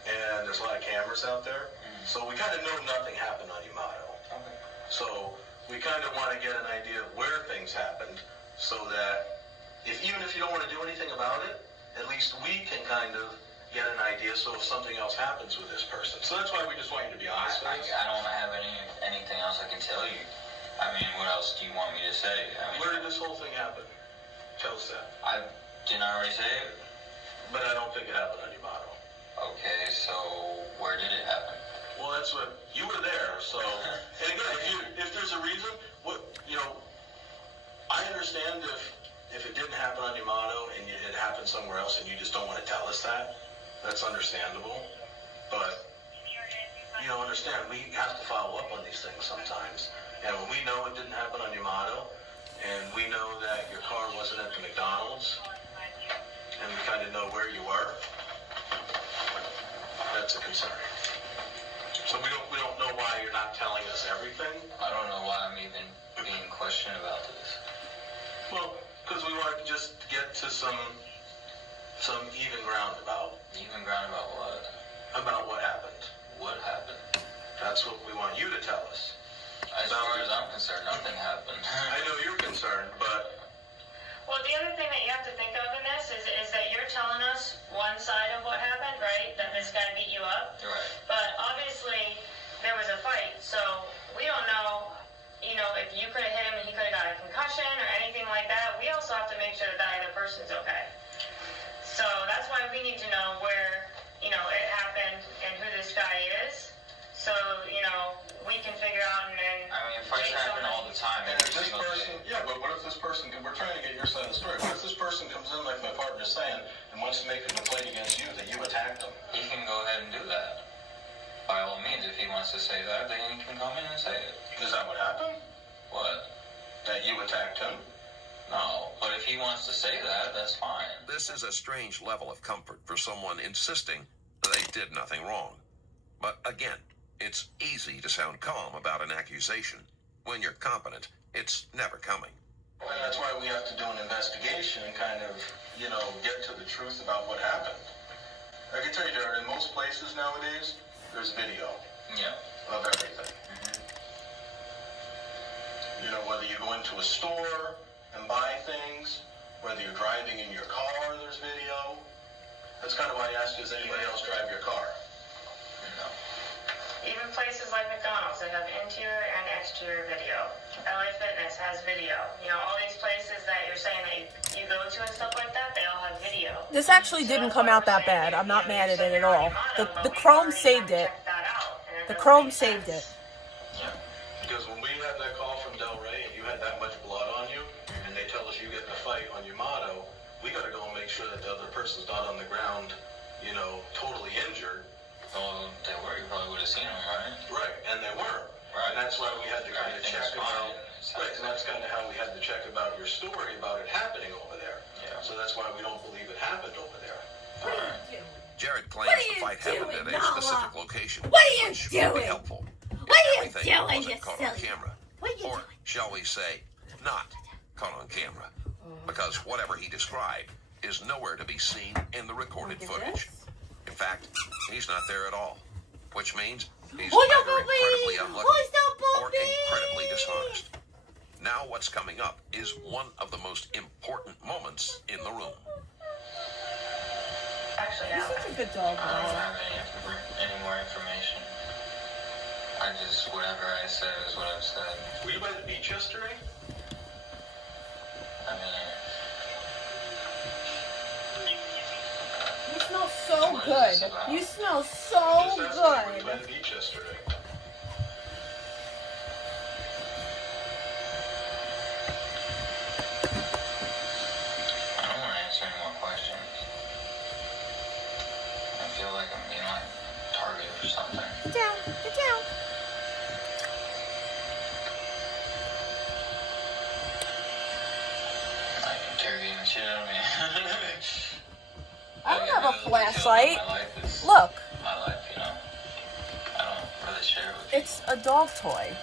and there's a lot of cameras out there. So we kind of know nothing happened on Yamato. Okay. So we kind of want to get an idea of where things happened, so that even if you don't want to do anything about it, at least we can kind of get an idea. So if something else happens with this person, so that's why we just want you to be honest with us. I don't have anything else I can tell you. I mean, what else do you want me to say? I mean, where did this whole thing happen? Tell us that. Didn't I already say it? But I don't think it happened on Yamato. Okay, so where did it happen? Well, that's what you were there. So, and again, if there's a reason, I understand if it didn't happen on Yamato and it happened somewhere else and you just don't want to tell us that. That's understandable. But understand we have to follow up on these things sometimes. And when we know it didn't happen on Yamato, and we know that your car wasn't at the McDonald's, and we kind of know where you were, that's a concern. So we don't know why you're not telling us everything. I don't know why I'm even being questioned about this. Well, because we want to just get to some even ground about. Even ground about what? About what happened. What happened? That's what we want you to tell us. As far as I'm concerned, nothing happened. I know you're concerned, but... Well, the other thing that you have to think of in this is that you're telling us one side of what happened, right? That this guy beat you up. Right. But obviously, there was a fight, so we don't know, if you could have hit him and he could have got a concussion or anything like that. We also have to make sure that other person's okay. So that's why we need to know where, it happened and who this guy is. So, we can figure out and then... I mean, fights happen all the time. And if this person... Yeah, but what if this person... We're trying to get your side of the story. What if this person comes in, like my partner's saying, and wants to make a complaint against you that you attacked them? He can go ahead and do that. By all means, if he wants to say that, then he can come in and say it. Is that what happened? What? That you attacked him? No, but if he wants to say that, that's fine. This is a strange level of comfort for someone insisting that they did nothing wrong. But again, it's easy to sound calm about an accusation. When you're competent, it's never coming. And that's why we have to do an investigation and kind of, get to the truth about what happened. I can tell you, Jared, in most places nowadays, there's video. Yeah. Of everything. You know, whether you go into a store and buy things, whether you're driving in your car, there's video. That's kind of why I asked you, does anybody else drive your car? No. Even places like McDonald's, they have interior and exterior video. LA Fitness has video. You know, all these places that you're saying that you go to and stuff like that, they all have video. This actually didn't come out that bad. I'm not mad at it at all. The Chrome saved it. The Chrome saved it. Yeah. Because when we had that call from Del Rey and you had that much blood on you, and they tell us you get in a fight on your motto, we got to go and make sure that the other person's not on the ground, you know, totally injured. Well, they were. You probably would have seen them, right? Right, and they were. Right. And that's why we had to kind of check about. Right, and that's kind of how we had to check about your story about it happening over there. Yeah. So that's why we don't believe it happened over there. All right. Jared claims the fight happened at a specific location. What are you which doing? would be helpful. What are you Everything doing, wasn't you caught on silly? camera. What are you Or, shall we say, not caught on camera. Because whatever he described is nowhere to be seen in the recorded footage. In fact, he's not there at all. Which means he's either incredibly unlucky or incredibly dishonest. Now what's coming up is one of the most important moments in the room. Actually, He's such a good dog. I don't have any more information. I just, whatever I said is what I've said. Were you by the beach yesterday? I mean, You smell so What is good. this about? You smell so Just asking, were you good. by the beach yesterday? I don't want to answer any more questions. I feel like I'm being like targeted for something. Get down. Get down. Like interrogating the shit out of me. I don't Like, have know a the flashlight. details of my life is Look, my life, you know. I don't really share it with you. it's a dog toy.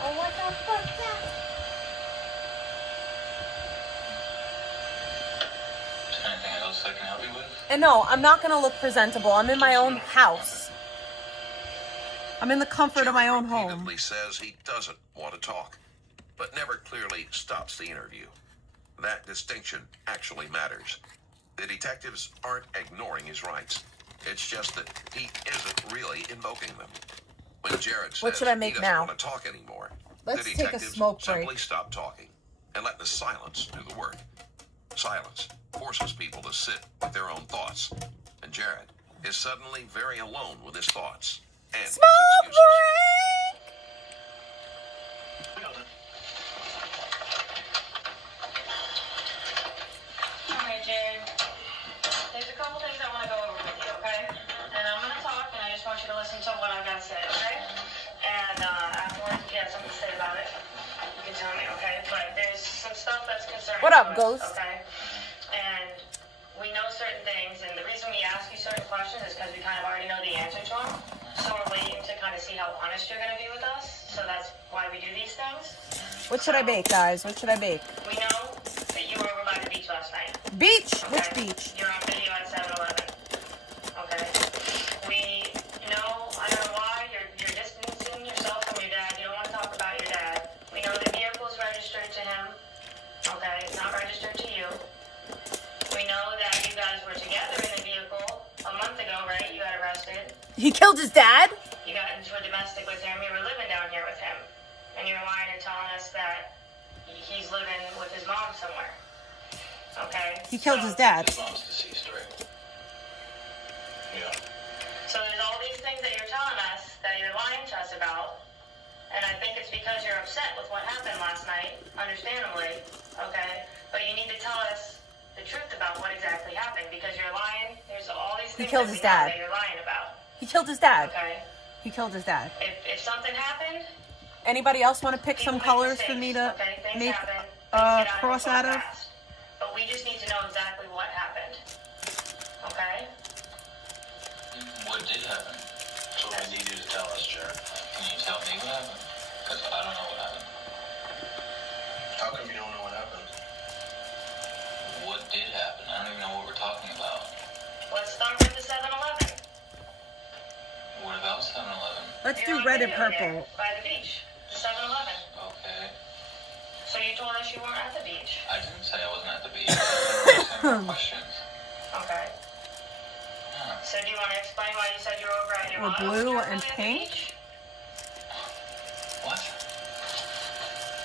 Oh, what the fuck that? Is there anything else I can help you with? And no, I'm not gonna look presentable. I'm in my own house. I'm in the comfort of my own home. Repeatedly says he doesn't want to talk, but never clearly stops the interview. That distinction actually matters. The detectives aren't ignoring his rights. It's just that he isn't really invoking them. When Jared says What should I he make doesn't now? want to talk anymore, Let's the take a detectives smoke simply break. stop talking and let the silence do the work. Silence forces people to sit with their own thoughts, and Jared is suddenly very alone with his thoughts and his Smoke excuses. break! Okay, Jared. There's a couple things I want to go over with you, okay? And I'm going to talk, and I just want you to listen to what I've got to say, okay? And afterwards, if you have something to say about it, you can tell me, okay? But there's some stuff that's concerning What up, to us, Ghost? okay? And we know certain things, and the reason we ask you certain questions is because we kind of already know the answer to them. So we're waiting to kind of see how honest you're going to be with us. So that's why we do these things. What should I bake, guys? What should I bake? We know that you were over by the beach last night. Beach? Okay. Which beach? You're on video at 7-Eleven. Okay. We know, I don't know why, you're distancing yourself from your dad. You don't want to talk about your dad. We know the vehicle is registered to him. Okay, it's not registered to you. We know that you guys were together in the vehicle a month ago, right? You got arrested. He killed his dad? You got into a domestic with him. You were living down here with him. And you're lying and telling us that he's living with his mom somewhere. Okay? He killed his dad. His mom's deceased, right? Yeah. So there's all these things that you're telling us that you're lying to us about. And I think it's because you're upset with what happened last night, understandably. Okay? But you need to tell us the truth about what exactly happened because you're lying. There's all these He things killed that his we know dad. that you're lying about. He killed his dad. Okay? He killed his dad. If something happened, Anybody else want to pick some colors for me to okay, things make happen. Things get cross control out of? fast. But we just need to know exactly what happened. Okay? What did happen? So I need you to tell us, Jared. Can you tell me what happened? Because I don't know what happened. How come you don't know what happened? What did happen? I don't even know what we're talking about. Let's start with the 7-Eleven. What about 7-Eleven? Let's You're do on red and video there, purple. by the beach. The 7-Eleven. Okay. So you told us you weren't at the beach. I didn't say I wasn't at the beach. I was asking more questions. Okay. So do you want to explain why you said you were over at your Or mom's? blue You were and really at the pink. beach? What?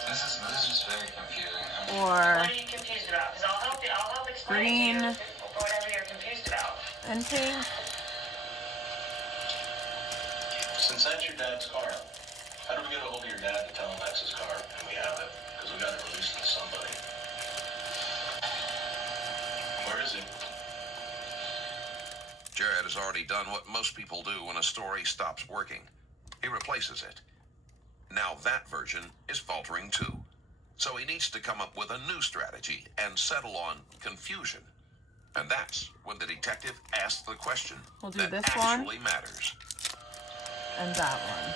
This is just very confusing. Or What are you confused about? Because I'll help explain green to you whatever you're confused about. and pink. Since that's your dad's car, how do we get a hold of your dad to tell him that's his car and we have it? Because we got to release it to somebody. Where is he? Jared has already done what most people do when a story stops working. He replaces it. Now that version is faltering too. So he needs to come up with a new strategy and settle on confusion. And that's when the detective asks the question We'll do that this actually matters. And that one.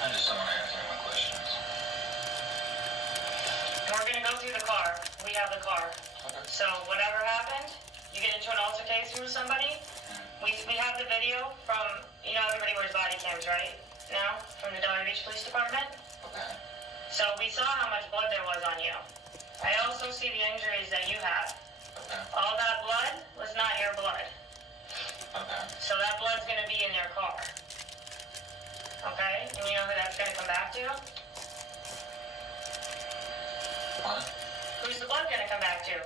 I just don't want to answer any more questions. We're going to go through the car. We have the car. Okay. So whatever happened, you get into an altercation with somebody. We have the video from, everybody wears body cams, right? Now, from the Delray Beach Police Department. Okay. So we saw how much blood there was on you. I also see the injuries that you had. Okay. All that blood was not your blood. Okay. So that blood's going to be in their car. Okay? And you know who that's going to come back to? What? Who's the blood going to come back to?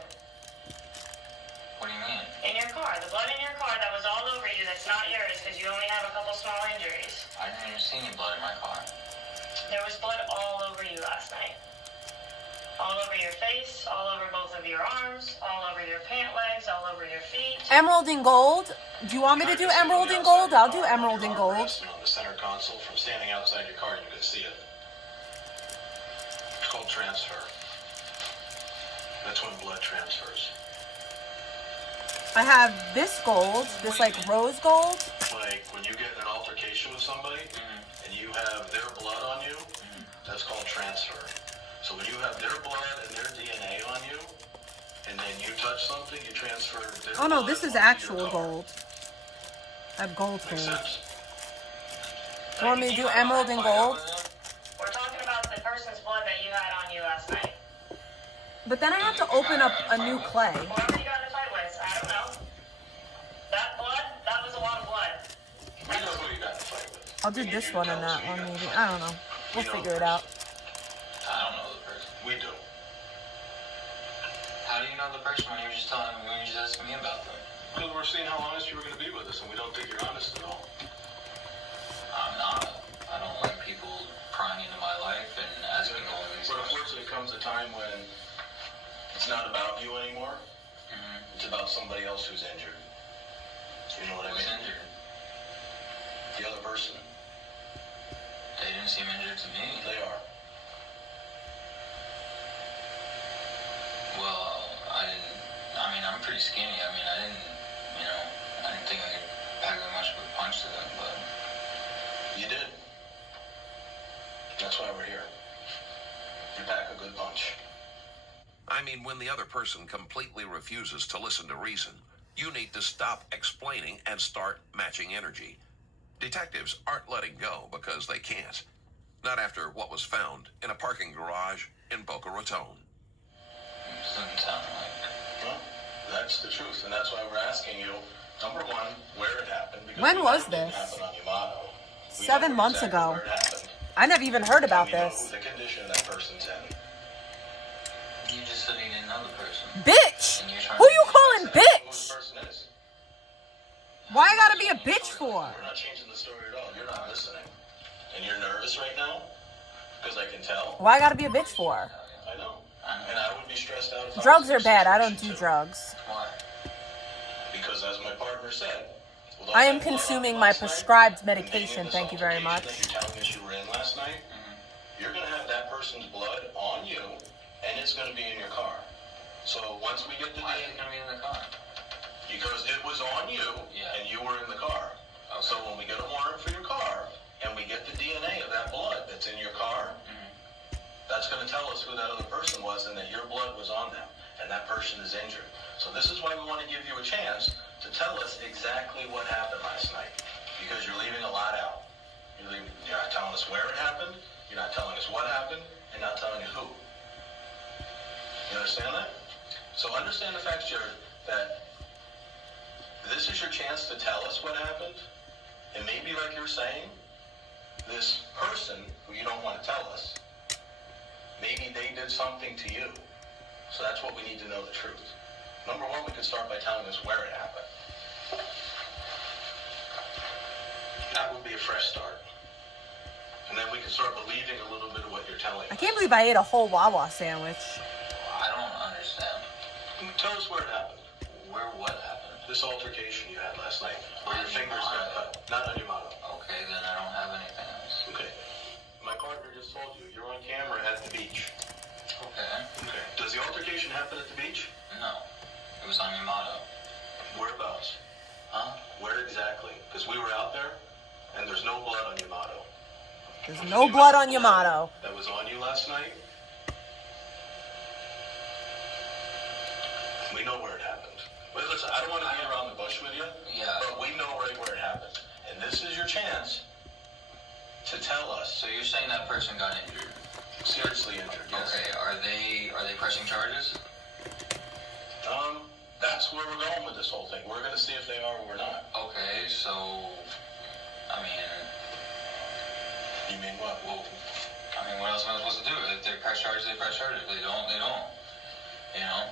What do you mean? In your car. The blood in your car that was all over you that's not yours because you only have a couple small injuries. I didn't even see any blood in my car. There was blood all over you last night. All over your face, all over both of your arms, all over your pant legs, all over your feet. Emerald and gold. Do you want me to do emerald and gold? I'll do emerald and gold. On the center console, from standing outside your car, you can see it. It's called transfer. That's when blood transfers. I have this gold, this like rose gold. Like when you get in an altercation with somebody and you have their blood on you, that's called transfer. So when you have their blood and their DNA on you, and then you touch something, you transfer their Oh no, blood this is onto actual your car. gold. I have gold Makes gold. sense? You want me to do emerald and gold? We're talking about the person's blood that you had on you last night. But then I have to open up a new clay. Whoever you got in a fight with, I don't know. That blood, that was a lot of blood. We know who you got in a fight with. I'll do this one and that one maybe. I don't know. We'll figure it out. I don't know the person. We do. How do you know the person when you were just asking me about them? Because we're seeing how honest you were going to be with us, and we don't think you're honest at all. I'm not. I don't like people prying into my life and asking all these But questions. unfortunately, comes a time when it's not about you anymore. It's about somebody else who's injured. You know what I Who's mean? injured? The other person. They didn't seem injured to me. They are. Well, I'm pretty skinny. I didn't think I could pack that much of a punch to them, but You did. That's why we're here. You pack a good punch. I mean, when the other person completely refuses to listen to reason, you need to stop explaining and start matching energy. Detectives aren't letting go because they can't. Not after what was found in a parking garage in Boca Raton. it doesn't sound like. Well, that's the truth, and that's why we're asking you, number one, where it happened. Because When we was know it didn't this? happen on Yamato. We 7 know months exactly ago. where it happened. I never even heard about We know this. the condition that person's in. You just said you didn't know the person. Bitch! And you're trying Who to you calling Who bitch? the person is. Why I gotta be a bitch for? We're not changing the story at all. You're not listening. And you're nervous right now? Because I can tell. Why I gotta be a bitch for? I know. And I would be stressed out if I Drugs was in are your bad. I don't situation, do too. drugs. Why? Because as my partner said, with all I am that blood consuming on my last night, prescribed and being in medication. this Thank you very altercation much. that you're telling us you were in last night, you're going to have that person's blood on you, and it's going to be in your car. So once we get the Why is it DNA, gonna be in the car? because it was on you, Yeah. and you were in the car. Okay. So when we get a warrant for your car, and we get the DNA of that blood that's in your car, that's going to tell us who that other person was and that your blood was on them, and that person is injured. So this is why we want to give you a chance to tell us exactly what happened last night, because you're leaving a lot out. You're not telling us where it happened, you're not telling us what happened, and not telling us who. You understand that? So understand the facts, Jared, that this is your chance to tell us what happened, and maybe like you're saying, this person who you don't want to tell us, maybe they did something to you. So that's what we need to know, the truth. Number one, we could start by telling us where it happened. That would be a fresh start. And then we can start believing a little bit of what you're telling us. I can't believe I ate a whole Wawa sandwich. I don't understand. Tell us where it happened. Where what happened? This altercation you had last night, where your fingers got cut. Not on your motto. Okay, then I don't have anything else. Okay. My partner just told you, you're on camera at the beach. Okay. Okay. Does the altercation happen at the beach? No. It was on your motto. Whereabouts? Huh? Where exactly? Because we were out there, and there's no blood on your motto. There's no blood on your motto. That was on you last night? We know where it happened. But listen, I don't want to be around the bush with you. Yeah. But we know right where it happened. And this is your chance to tell us. So you're saying that person got injured? Seriously injured, yes. Okay, are they pressing charges? That's where we're going with this whole thing. We're going to see if they are or we're not. Okay, so, I mean... You mean what? Well, I mean, what else am I supposed to do? If they press charges, they press charges. If they don't, they don't. You know?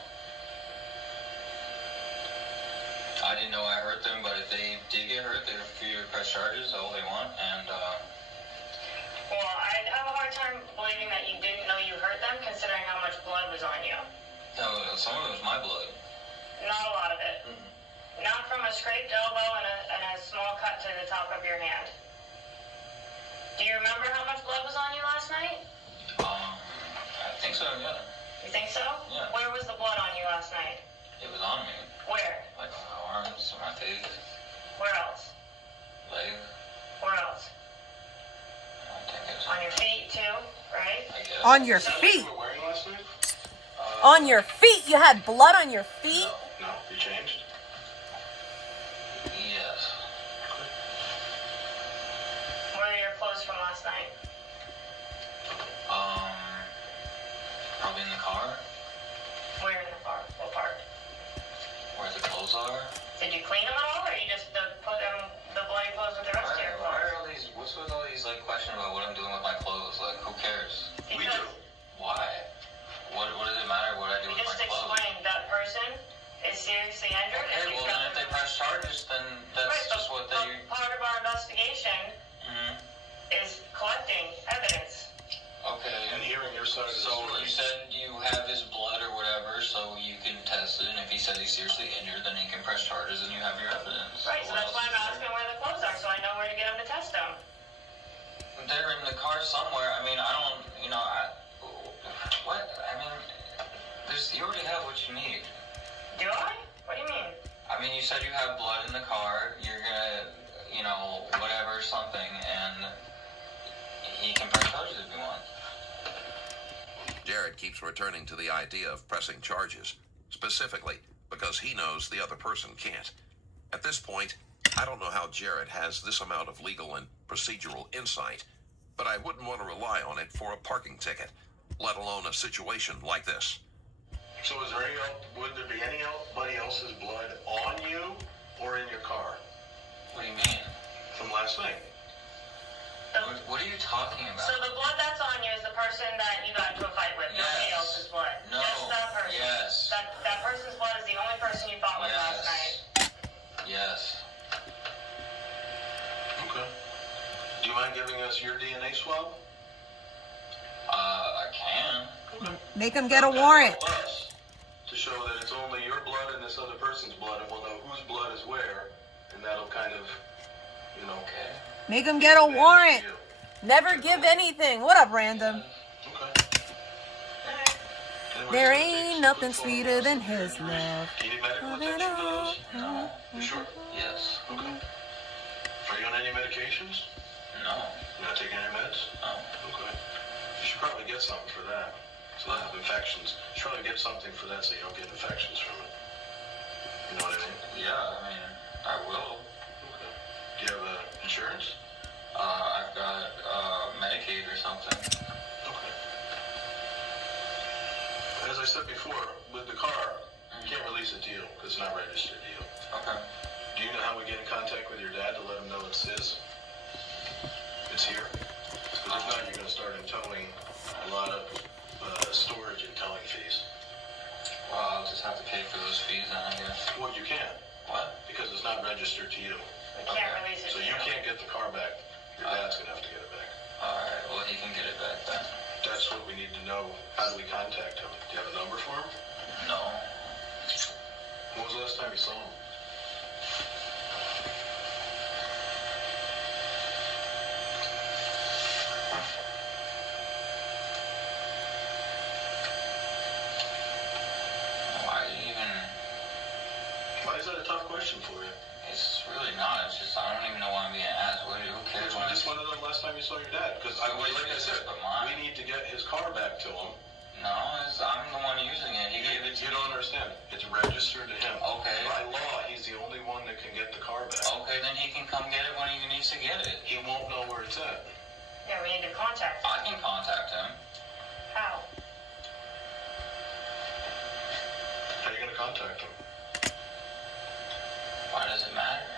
I didn't know I hurt them, but if they did get hurt, they're free to press charges all they want, and, Well, I have a hard time believing that you didn't know you hurt them, considering how much blood was on you. no, some of it was my blood. Not a lot of it. Not from a scraped elbow and a small cut to the top of your hand. Do you remember how much blood was on you last night? I think so, yeah. You think so? Yeah. Where was the blood on you last night? It was on me. Where? Like on my arms, my face, Where else? leg. Where else? I don't think it was On your feet too, right? I guess. On your Is that feet. what you were wearing last night? On your feet. You had blood on your feet. No, you changed? Yes. Where are your clothes from last night? Probably in the car, Where in the car? What part? where the clothes are. Did you clean them at all, or you just put them the bloody clothes with the rest of your Why clothes? are all these, what's with all these, like, questions about what I'm doing with my clothes? Like, who cares? We do. Why? What does it matter what I do You with my just clothes? explained that person is seriously injured. Okay, and you well, got then if them- they press charges, then that's Right, just what they... but part of our investigation Mhm. is collecting evidence. Okay. And hearing your side of the So story. you said you have his blood or whatever, so you can test it, and if he says he's seriously injured, then he can press charges, and you have your evidence. Right, so What that's else why I'm is there? asking where the clothes are, so I know where to get them to test them. They're in the car somewhere. I mean, I don't, what? I mean, you already have what you need. Do I? What do you mean? I mean, you said you have blood in the car. You're gonna, whatever, something, and he can press charges if you want. Jared keeps returning to the idea of pressing charges, specifically because he knows the other person can't. At this point, I don't know how Jared has this amount of legal and procedural insight, but I wouldn't want to rely on it for a parking ticket, let alone a situation like this. So would there be anybody else's blood on you or in your car What do you mean? from last night? What are you talking about? So the blood that's on you is the person that you got into a fight with. Nobody Yes. else's blood. No. Just that person. Yes. That person's blood is the only person you fought with last night. Yes. Okay. Do you mind giving us your DNA swab? I can. Make him get a warrant. Help us to show that it's only your blood and this other person's blood, and we'll know whose blood is where, and that'll kind of, Okay. Make him get a warrant. Never give anything. What up, random? There ain't nothing sweeter than his love. Any medical attention for those? No. You sure? Yes. Okay. Are you on any medications? No. You're not taking any meds? No. Okay. You should probably get something for that. So you don't have infections. You should probably get something for that so you don't get infections from it. You know what I mean? Yeah, I mean, I will. Okay. Do you have insurance? I've got Medicaid or something. Okay. As I said before, with the car, you can't release it to you because it's not registered to you. Okay. Do you know how we get in contact with your dad to let him know it's his? It's here? Because if not, you're going to start towing a lot of storage and towing fees. Well, I'll just have to pay for those fees then, I guess. Well, you can't. What? Because it's not registered to you. We can't release it So to you can't get the car back. Your dad's going to have to get it back. Alright, well, he can get it back then. That's what we need to know. How do we contact him? Do you have a number for him? No. When was the last time you saw him? Why is that a tough question for you? It's really not. It's just, I don't even know why I'm being asked. Who cares? I just want to know the last time you saw your dad. Because, like I said, we need to get his car back to him. No, I'm the one using it. He gave it to You don't understand. It's registered to him. Okay. By law, he's the only one that can get the car back. Okay, then he can come get it when he needs to get it. He won't know where it's at. Yeah, we need to contact him. I can contact him. How? How are you going to contact him? Why does it matter?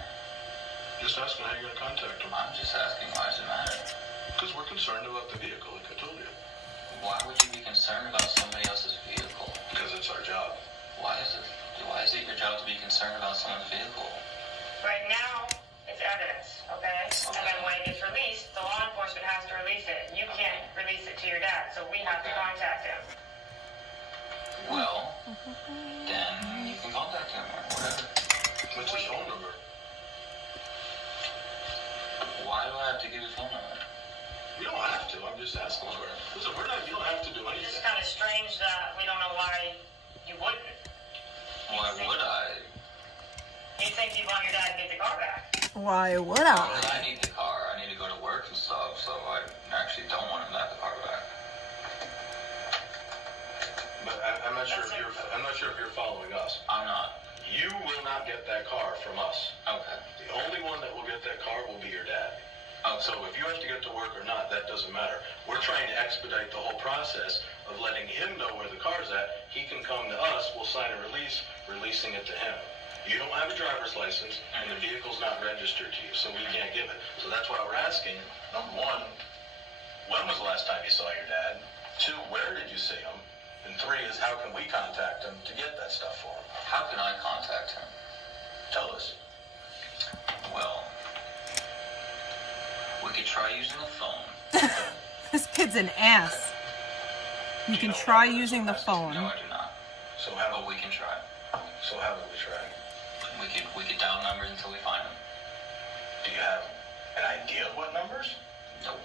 Just asking how you're going to contact him. I'm just asking why does it matter? Because we're concerned about the vehicle, like I told you. Why would you be concerned about somebody else's vehicle? Because it's our job. Why is it your job to be concerned about someone's vehicle? Right now, it's evidence, okay? And then when it gets released, the law enforcement has to release it. You can't release it to your dad, so we have to contact him. Well, then you can contact him or whatever. What's his phone number? Why do I have to give his phone number? You don't have to. I'm just asking for it. Listen, you don't have to do It's just anything. kind of strange that we don't know why you wouldn't. Why would I? You think you'd want your dad to get the car back. Why would Because I? I need the car. I need to go to work and stuff, so I actually don't want him to have the car back. But I'm not sure if you're following us. I'm not. You will not get that car from us. Okay. The only one that will get that car will be your dad. So if you have to get to work or not, that doesn't matter. We're trying to expedite the whole process of letting him know where the car's at. He can come to us, we'll sign a release, releasing it to him. You don't have a driver's license, and the vehicle's not registered to you, so we can't give it. So that's why we're asking, number one, when was the last time you saw your dad? Two, where did you see him? And three is, how can we contact him to get that stuff for him? How can I contact him? Tell us. Well, we could try using the phone. This kid's an ass. You can try using the phone. No, I do not. So how But we can try. So how would we try? We could dial numbers until we find them. Do you have an idea of what numbers? Nope.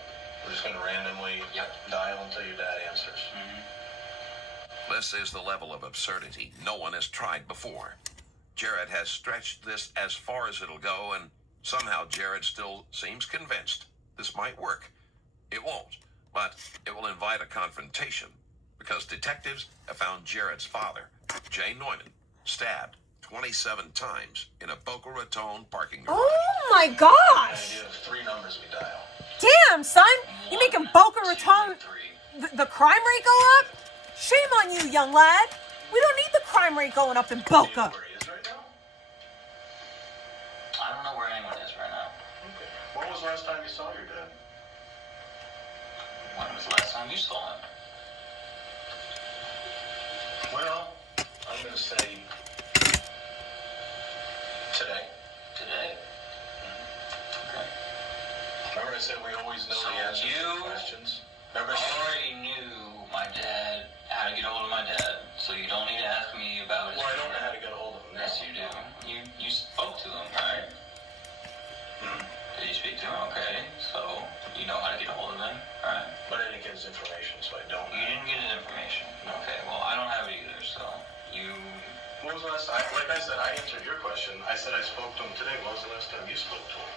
We're just going to randomly dial until your dad answers. This is the level of absurdity no one has tried before. Jared has stretched this as far as it'll go, and somehow Jared still seems convinced this might work. It won't, but it will invite a confrontation because detectives have found Jared's father, Jay Neumann, stabbed 27 times in a Boca Raton parking garage. Oh my gosh! You have 3 numbers we dial. Damn, son! You making Boca Raton the crime rate go up? Shame on you, young lad. We don't need the crime rate going up in Boca. Where he is right now? I don't know where anyone is right now. Okay. When was the last time you saw your dad? When was the last time you saw him? Well, I'm going to say today. Today? Okay. Remember I said we always know So the answers to you the questions? I already knew my dad, how to get a hold of my dad, so you don't need to ask me about his... Well, I don't know how to get a hold of him now. Yes, you do. You spoke to him, right? Did you speak to him? Okay, so you know how to get a hold of him, right? But I didn't get his information, so I don't. You didn't get his information. Okay, well, I don't have it either, so you... When was the last time? Like I said, I answered your question. I said I spoke to him today. When was the last time you spoke to him?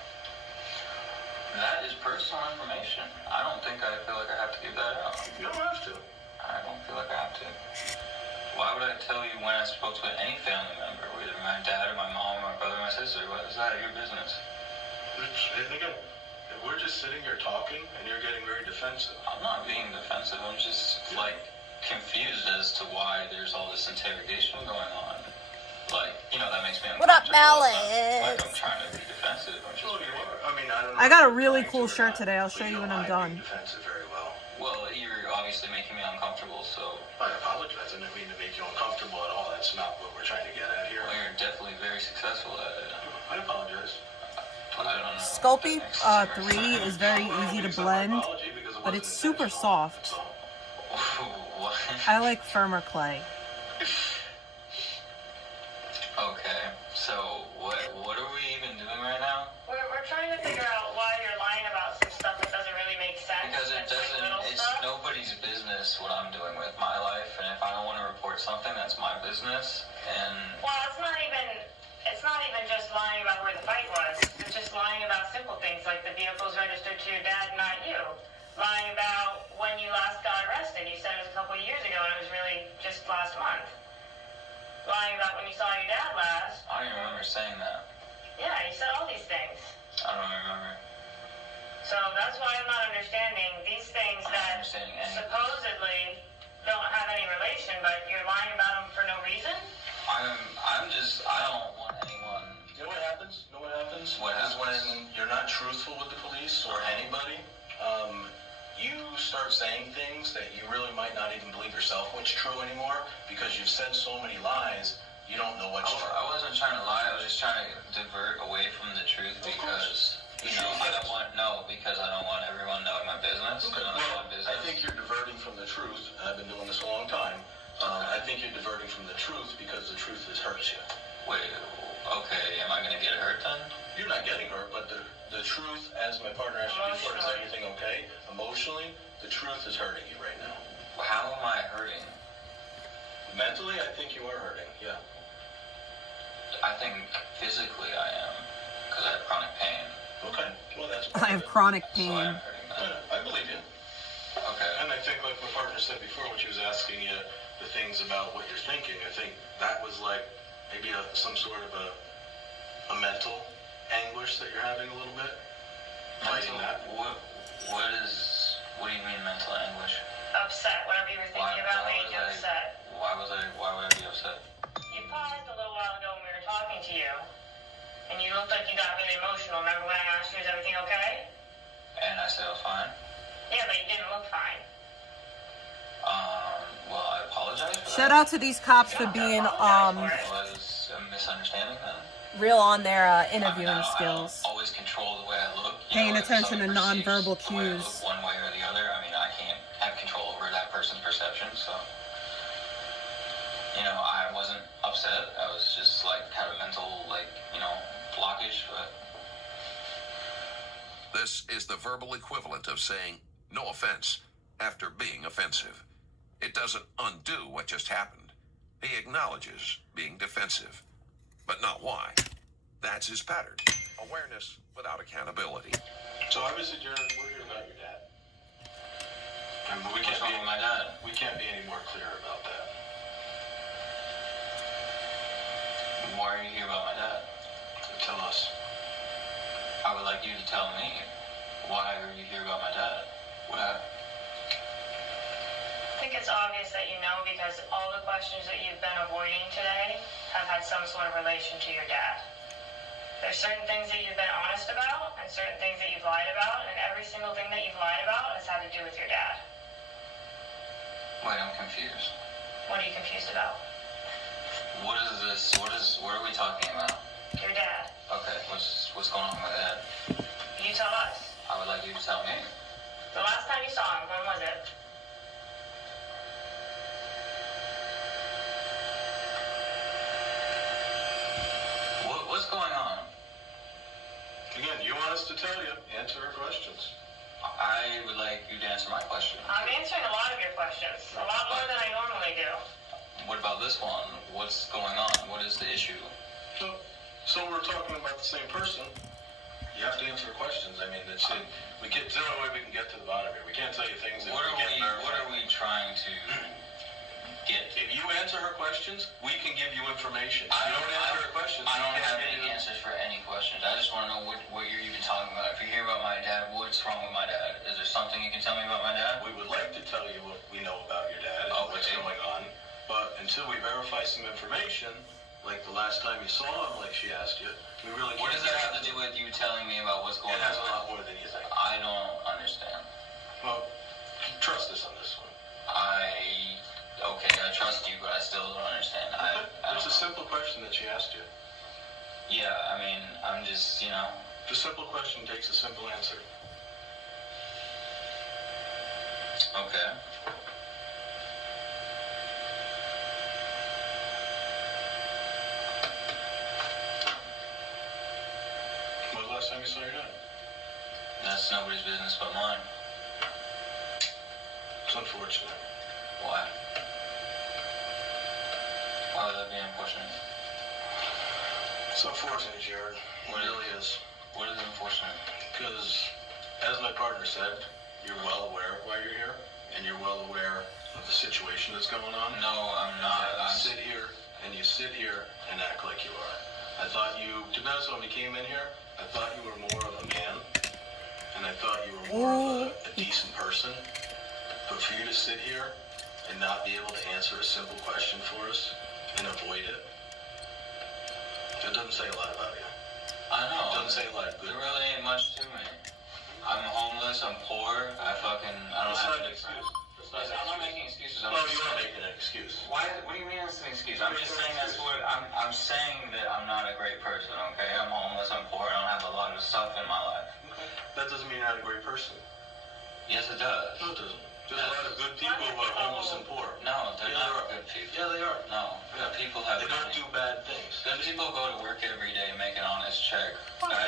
That is personal information. I don't think I feel like I have to give that out. You don't have to. I don't feel like I have to. Why would I tell you when I spoke to any family member, whether my dad or my mom or my brother or my sister? What is that your business? And again, we're just sitting here talking, and you're getting very defensive. I'm not being defensive. I'm just, like, confused as to why there's all this interrogation going on. Like, you know, that makes me What up, uncomfortable. It's Alex? not like I'm trying to be defensive. I'm just I mean, I don't know. I got a really cool shirt today. I'll show you when I'm done. Defensive very well. Well, you're obviously making me uncomfortable, so... I apologize. I didn't mean to make you uncomfortable at all. That's not what we're trying to get at here. Well, you're definitely very successful at it. I apologize. I don't know. Sculpey 3 is very easy to blend, but it's super soft. I like firmer clay. Okay, so what are we even doing right now? We're trying to figure out why you're lying about some stuff that doesn't really make sense. Because it doesn't, it's nobody's business what I'm doing with my life, and if I don't want to report something, that's my business, and... Well, it's not even just lying about where the fight was. It's just lying about simple things like the vehicle's registered to your dad, not you. Lying about when you last got arrested. You said it was a couple of years ago, and it was really just last month. Lying about when you saw your dad last. I don't even remember saying that. Yeah, you said all these things. I don't remember. So that's why I'm not understanding these things that supposedly don't have any relation, but you're lying about them for no reason? I don't want anyone... You know what happens? What happens? What happens? Is when you're not truthful with the police or anybody, you start saying things that you really might not even believe yourself what's true anymore, because you've said so many lies, you don't know what's true. I wasn't trying to lie, I was just trying to divert away from the truth because, you know, because I don't want everyone knowing my business. Okay. Well, I think you're diverting from the truth, and I've been doing this a long time. I think you're diverting from the truth because the truth has hurt you. Wait, okay, am I going to get hurt then? You're not getting hurt, but the truth, as my partner asked you before, is everything okay? Emotionally, the truth is hurting you right now. How am I hurting? Mentally, I think you are hurting, yeah. I think physically I am, because I have chronic pain. Okay, well that's... I have chronic pain. I believe you. Okay. And I think, like my partner said before, when she was asking you the things about what you're thinking, I think that was like maybe some sort of a mental anguish that you're having a little bit. Fighting that. What do you mean mental anguish? Upset. Whatever you were thinking about made you upset. Why would I be upset? You paused a little while ago when we were talking to you, and you looked like you got really emotional. Remember when I asked you, is everything okay? And I said I was fine. Yeah, but you didn't look fine. Well, I apologize for Shout that. out to these cops for being It was a misunderstanding then. real on their interviewing skills. Always control the way I look. Paying attention to nonverbal The way I cues. look one way or the other. I mean, I can't have control over that person's perception, so... You know, I wasn't upset. I was just, like, had a mental, like, you know, blockage, but... This is the verbal equivalent of saying no offense after being offensive. It doesn't undo what just happened. He acknowledges being defensive, but not why. That's his pattern. Awareness without accountability. So obviously, Jared, we're here about your dad. And we What's wrong with my dad? We can't be any more clear about that. Why are you here about my dad? Tell us. I would like you to tell me. Why are you here about my dad? What happened? I think it's obvious that you know because all the questions that you've been avoiding today have had some sort of relation to your dad. There's certain things that you've been honest about and certain things that you've lied about, and every single thing that you've lied about has had to do with your dad. Wait, I'm confused. What are you confused about? What is this? What are we talking about? Your dad. Okay, what's going on with my dad? You tell us. I would like you to tell me. The last time you saw him, when was it? What's going on? Again, you want us to tell you. Answer our questions. I would like you to answer my question. I'm answering a lot of your questions. A lot more than I normally do. What about this one? What's going on? What is the issue? So we're talking about the same person. You have to answer questions. I mean, it's we get the only way we can get to the bottom here. We can't tell you things that What we can't verify. are we trying to gift. If you answer her questions, we can give you information. If I you don't answer her questions, I don't we can't have give any you- answers for any questions. I just want to know what you're even talking about. If you hear about my dad, what's wrong with my dad? Is there something you can tell me about my dad? We would like to tell you what we know about your dad and what's going on, but until we verify some information, like the last time you saw him, like she asked you, we really can't. What does that have to do with you telling me about what's going on? It has a lot more than you think. I don't understand. Well, trust us on this one. Okay, I trust you, but I still don't understand. It's a simple question that she asked you. Yeah, I mean, I'm just, A simple question takes a simple answer. Okay. When was the last time you saw your dad? That's nobody's business but mine. It's unfortunate. Why? Why would that be unfortunate? It's unfortunate, Jared. It really is. What is unfortunate? Because, as my partner said, you're well aware of why you're here, and you're well aware of the situation that's going on. No, I'm not. You sit here and act like you are. I thought you, to be honest, when we came in here, I thought you were more of a man, and I thought you were more of a decent person. But for you to sit here and not be able to answer a simple question for us and avoid it, that doesn't say a lot about you. I know. It doesn't say a lot of good. There really ain't much to me. I'm homeless, I'm poor, I don't have an excuse. I'm not making excuses. No, you are making an excuse. What do you mean it's an excuse? I'm just saying I'm saying that I'm not a great person, okay? I'm homeless, I'm poor, I don't have a lot of stuff in my life. Okay. That doesn't mean you're not a great person. Yes, it does. No, it doesn't. There's a lot of good people who are homeless and poor. No, they're not good people. Yeah, they are. No, good people have They don't do bad things. Good people go to work every day and make an honest check.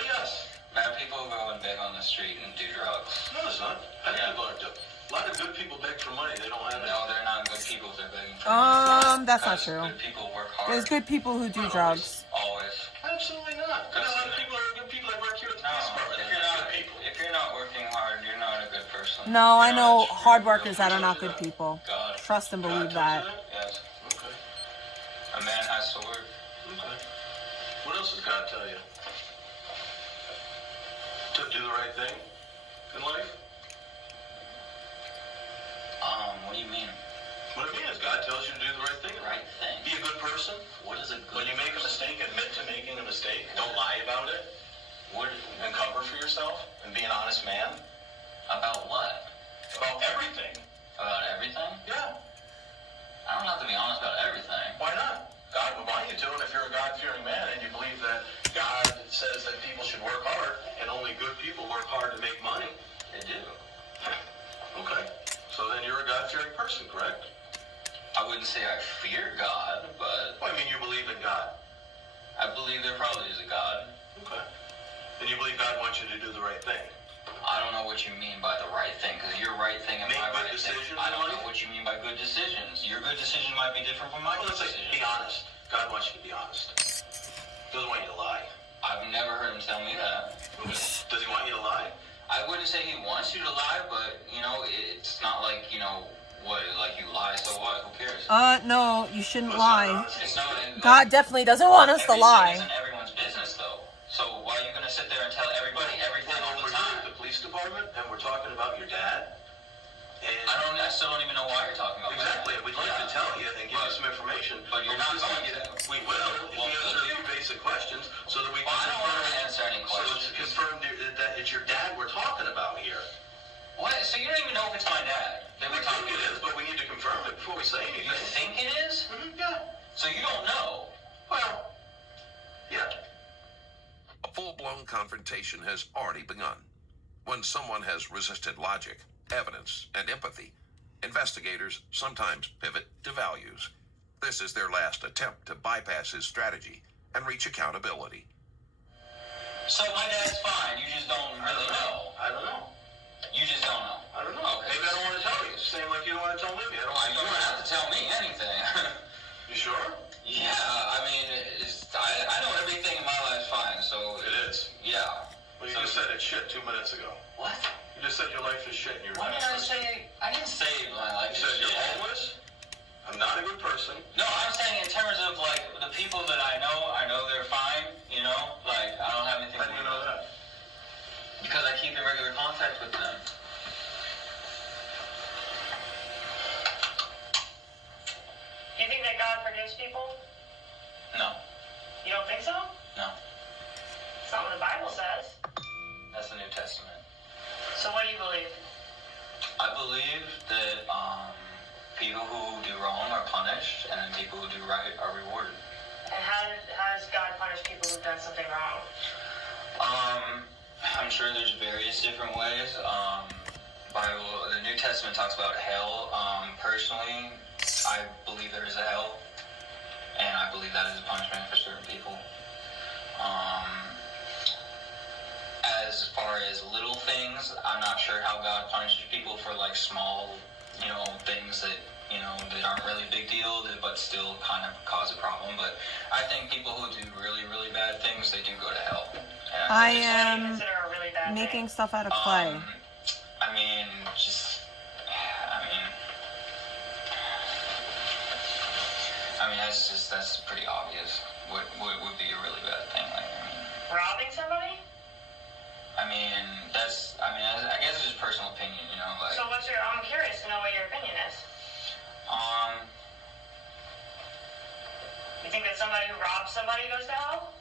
Yes. Bad people go and beg on the street and do drugs. No, it's not. People aren't doing. A lot of good people beg for money. They don't have it. No, they're not good people. They're begging for money. That's not true. Good people work hard. There's good people who do drugs. Always. Absolutely not. There's a lot of people are good people that work here at the police department. If you're not working hard, you're not a good person. No, I know hard workers that are not good people. Trust and believe that. Yes. Okay. A man has to work. Okay. What else does God tell you? To do the right thing in life? What do you mean? What I mean is God tells you to do the right thing. Right thing. Be a good person. What is a good When you make a mistake, admit to making a mistake. Don't lie about it. And cover for yourself. And be an honest man. About what? About everything. About everything? Yeah. I don't have to be honest about everything. Why not? God would want you to, and if you're a God-fearing man and you believe that God says that people should work hard, and only good people work hard to make money. They do. Okay. So then you're a God-fearing person, correct? I wouldn't say I fear God, but... Well, I mean, you believe in God. I believe there probably is a God. Okay. And you believe God wants you to do the right thing. I don't know what you mean by the right thing, because your right thing and my right thing. I don't know what you mean by good decisions. Your good decision might be different from my good decision. Be honest. God wants you to be honest. Doesn't want you to lie. I've never heard him tell me that. Does he want you to lie? I wouldn't say he wants you to lie, but, it's not like, what, like you lie, so what? Who cares? No, you shouldn't lie. It's not, God definitely doesn't want us to lie. Everything isn't everyone's business, though. So why are you going to sit there and tell everybody everything all the time? We're here at the police department, and we're talking about your dad. And I still don't even know why you're talking about exactly. We'd like to tell you and give you some information. But you're not going to. We will if you answer a few basic questions so that we can I don't want to answer any questions. So it's confirmed that it's your dad we're talking about here. What? So you don't even know if it's my dad? We think it is, but we need to confirm it before we say anything. You think it is? Mm-hmm, yeah. So you don't know? Well, yeah. A full-blown confrontation has already begun. When someone has resisted logic, evidence, and empathy, investigators sometimes pivot to values. This is their last attempt to bypass his strategy and reach accountability. So my dad's fine, you just don't really know? I don't know. You just don't know? I don't know. Okay. Maybe I don't want to tell you. Same like you don't want to tell me. You don't have to tell me anything. You sure? Yeah, I mean, I know everything in my life's fine, so... It is? Yeah. Well, you just said it's shit 2 minutes ago. What? You just said your life is shit and you're What did I say? I didn't say my life is shit. You said shit. you're homeless, a I'm not a good person. No, I'm saying in terms of, like, the people that I know they're fine, you know? Like, I don't have anything How do you know that? because I keep in regular contact with them. Do you think that God forgives people? No. You don't think so? No. It's not what the Bible says. That's the New Testament. So what do you believe? I believe that people who do wrong are punished, and then people who do right are rewarded. And how does God punish people who've done something wrong? I'm sure there's various different ways. Bible, the New Testament talks about hell. Personally, I believe there is a hell, and I believe that is a punishment for certain people. As far as little things, I'm not sure how God punishes people for like small, things that, that aren't really a big deal, but still kind of cause a problem. But I think people who do really, really bad things, they do go to hell. I am making stuff out of clay. That's pretty obvious. What would be a really bad thing? Robbing somebody? I guess it's just personal opinion, So I'm curious to know what your opinion is. You think that somebody who robs somebody goes to hell?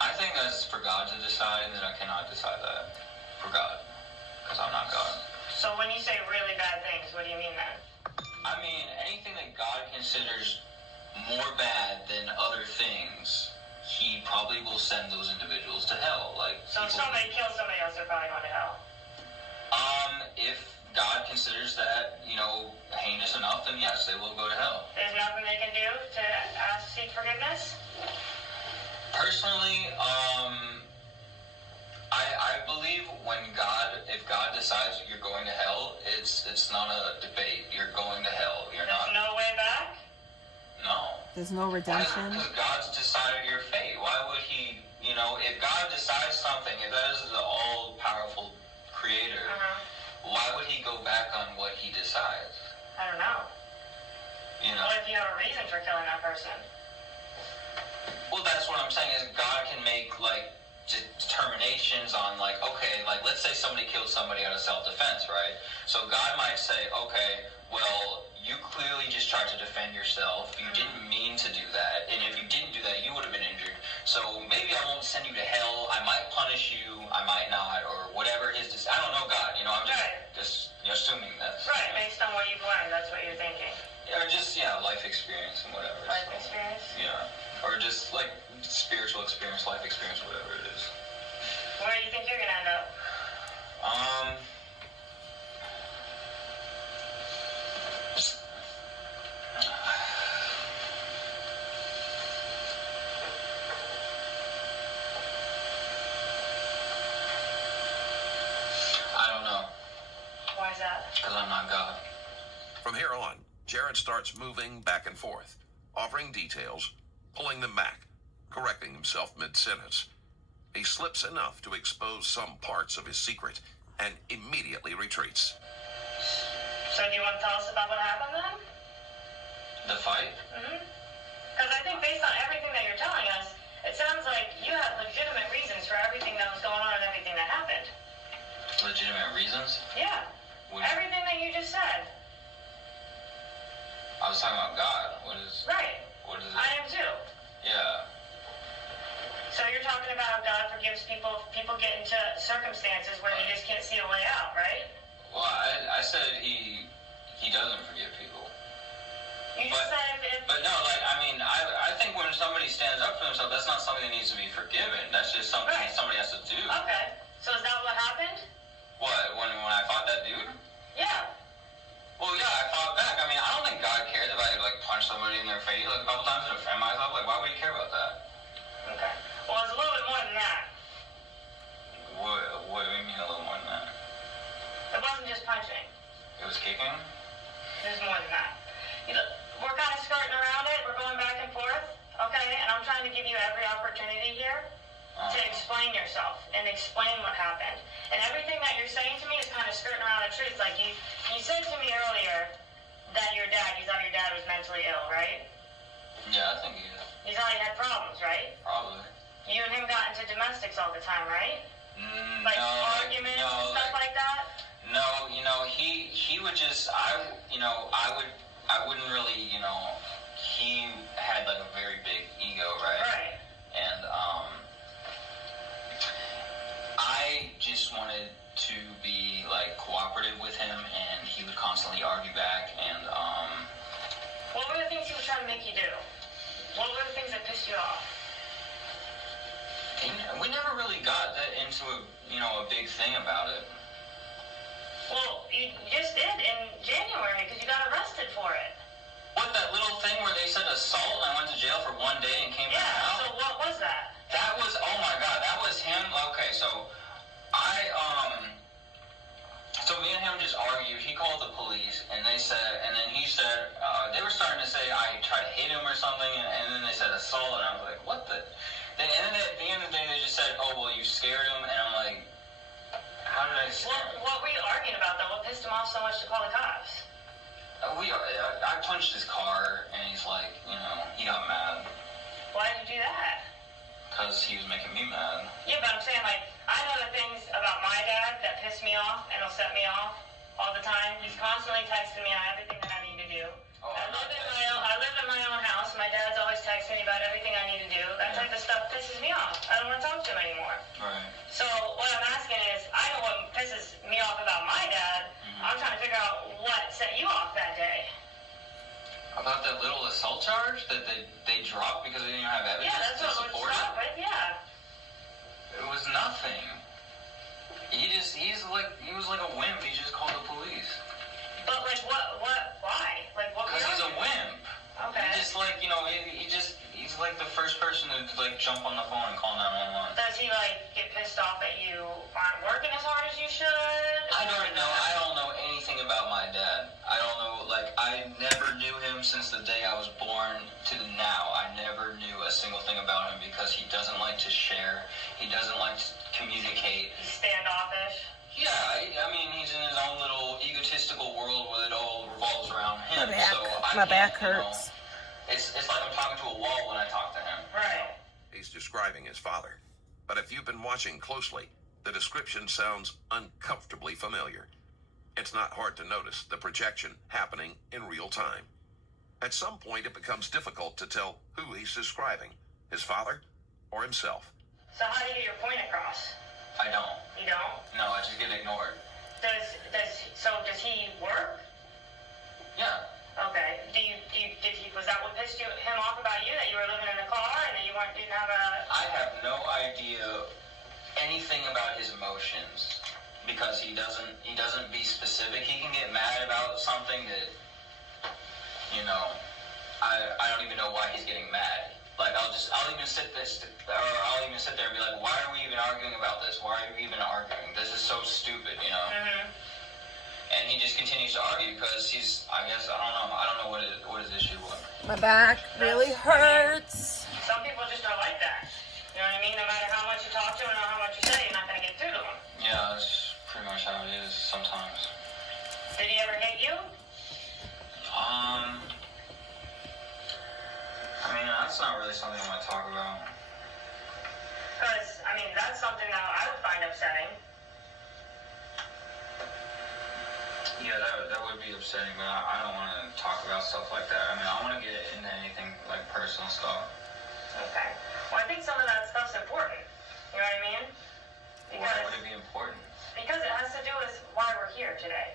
I think that's for God to decide, and that I cannot decide that for God, because I'm not God. So when you say really bad things, what do you mean then? Anything that God considers more bad than other things, he probably will send those individuals to hell. So if somebody kills somebody else, they're probably going to hell? If God considers that, heinous enough, then yes, they will go to hell. There's nothing they can do to seek forgiveness? Personally, I believe if God decides you're going to hell, it's not a debate. You're going to hell. There's no way back? No. There's no redemption. Because God's decided your fate. Why would he, if God decides something, if that is the all-powerful creator, why would he go back on what he decides? I don't know. What if you have a reason for killing that person? Well, that's what I'm saying is God can make, determinations on, let's say somebody killed somebody out of self-defense, right? So God might say, okay, well, you clearly just tried to defend yourself. You didn't mean to do that. And if you didn't do that, you would have been injured. So maybe I won't send you to hell. I might punish you. I might not. Or whatever I don't know God. I'm just assuming that. Right, based on what you've learned. That's what you're thinking. Yeah, or just, life experience and whatever. Life experience? Yeah. Or just, spiritual experience, life experience, whatever it is. Where do you think you're going to end up? I don't know. Why is that? Because I'm not God. From here on, Jared starts moving back and forth, offering details, pulling them back, correcting himself mid-sentence. He slips enough to expose some parts of his secret and immediately retreats. So do you want to tell us about what happened then? The fight? Because I think based on everything that you're telling us, it sounds like you had legitimate reasons for everything that was going on and everything that happened. Legitimate reasons? Yeah. Everything that you just said. I was talking about God. Right. What is it? I am too. Yeah. So you're talking about God forgives people get into circumstances where they just can't see a way out, right? Well, I said he doesn't forgive people. You just said if... But no, I think when somebody stands up for themselves, that's not something that needs to be forgiven. That's just something that somebody has to do. Okay. So is that what happened? What, when I fought that dude? Yeah. Well, yeah, I fought back. I don't think God cares if I, punch somebody in their face, a couple times to defend myself. Why would he care about that? Okay. Well, it's a little bit more than that. What do you mean a little more than that? It wasn't just punching. It was kicking? There's more than that. We're kind of skirting around it. We're going back and forth. Okay? And I'm trying to give you every opportunity here to explain yourself and explain what happened. And everything that you're saying to me is kind of skirting around the truth. You said to me earlier that you thought your dad was mentally ill, right? Yeah, I think he is. You thought he had problems, right? Probably. You and him got into domestics all the time, right? Like no, arguments no, and stuff like that? No, he would just, I wouldn't really, he had like a very big ego, right? Right. And, I just wanted to be like cooperative with him, and he would constantly argue back, and, What were the things he was trying to make you do? What were the things that pissed you off? we never really got that into a big thing about it. Well, you just did in January because you got arrested for it. What, that little thing where they said assault and I went to jail for 1 day and came back out? So what was that? That was, oh my God, that was him. Okay, so so me and him just argued. He called the police and they said, and then he said, they were starting to say I tried to hit him or something, and then they said assault, and I was like, what the? And then at the end of the day, they just said, oh, well, you scared him, and I'm like, how did I scare him? What were you arguing about, though? What pissed him off so much to call the cops? I punched his car, and he's like, he got mad. Why did you do that? Because he was making me mad. Yeah, but I'm saying, like, I know the things about my dad that piss me off and will set me off all the time. He's constantly texting me on everything that I need to do. I live in my own house. My dad's always texting me about everything I need to do. That type of stuff pisses me off. I don't want to talk to him anymore. Right. So what I'm asking is, I know what pisses me off about my dad. I'm trying to figure out what set you off that day. About that little assault charge that they dropped because they didn't have evidence to support it? Yeah. It was nothing. He was like a wimp. He just called the police. But like why? Like what? Because he's a wimp. Okay. He just like, he's like the first person to like jump on the phone and call 911. Does he like get pissed off that you aren't working as hard as you should? I don't know anything about my dad. I don't know, like, I never knew him since the day I was born to now. I never knew a single thing about him because he doesn't like to share. He doesn't like to communicate. He's standoffish. Yeah, I mean, he's in his own little egotistical world where it all revolves around him. My back hurts. It's like I'm talking to a wall when I talk to him. Right. He's describing his father. But if you've been watching closely, the description sounds uncomfortably familiar. It's not hard to notice the projection happening in real time. At some point, it becomes difficult to tell who he's describing, his father or himself. So how do you get your point across? I don't. You don't? No, I just get ignored. Does he work? Yeah. Okay. Was that what pissed him off about you? That you were living in a car and that you didn't have a... I have no idea anything about his emotions because he doesn't be specific. He can get mad about something that, I don't even know why he's getting mad. Like, I'll even sit there and be like, why are we even arguing about this? Why are we even arguing? This is so stupid, Mm-hmm. And he just continues to argue because I don't know what his issue was. My back really hurts. Some people just don't like that. You know what I mean? No matter how much you talk to them or how much you say, you're not going to get through to them. Yeah, that's pretty much how it is sometimes. Did he ever hate you? That's not really something I want to talk about. Because, that's something that I would find upsetting. Yeah, that would be upsetting, but I don't want to talk about stuff like that. I want to get into anything like personal stuff. Okay. Well, I think some of that stuff's important. You know what I mean? Why would it be important? Because it has to do with why we're here today.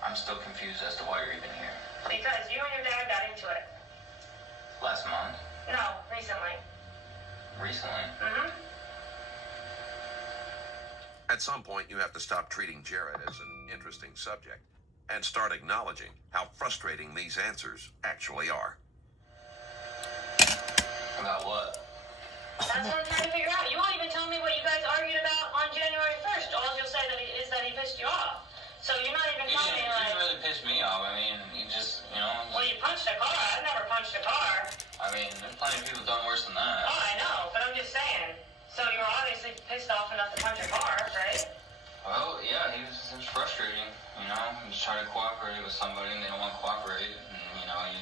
I'm still confused as to why you're even here. Because you and your dad got into it. Last month? No, recently. Recently? Mm-hmm. At some point, you have to stop treating Jared as an interesting subject and start acknowledging how frustrating these answers actually are. About what? That's what I'm trying to figure out. You won't even tell me what you guys argued about on January 1st. All you'll say is that he pissed you off. So you're not even telling me, He didn't really piss me off. You just, Well, you punched a car. I've never punched a car. There's plenty of people done worse than that. Oh, I know, but I'm just saying. So you were obviously pissed off enough to punch a car, right? Well, yeah, it was frustrating, you know. You just try to cooperate with somebody and they don't want to cooperate, and, you know, you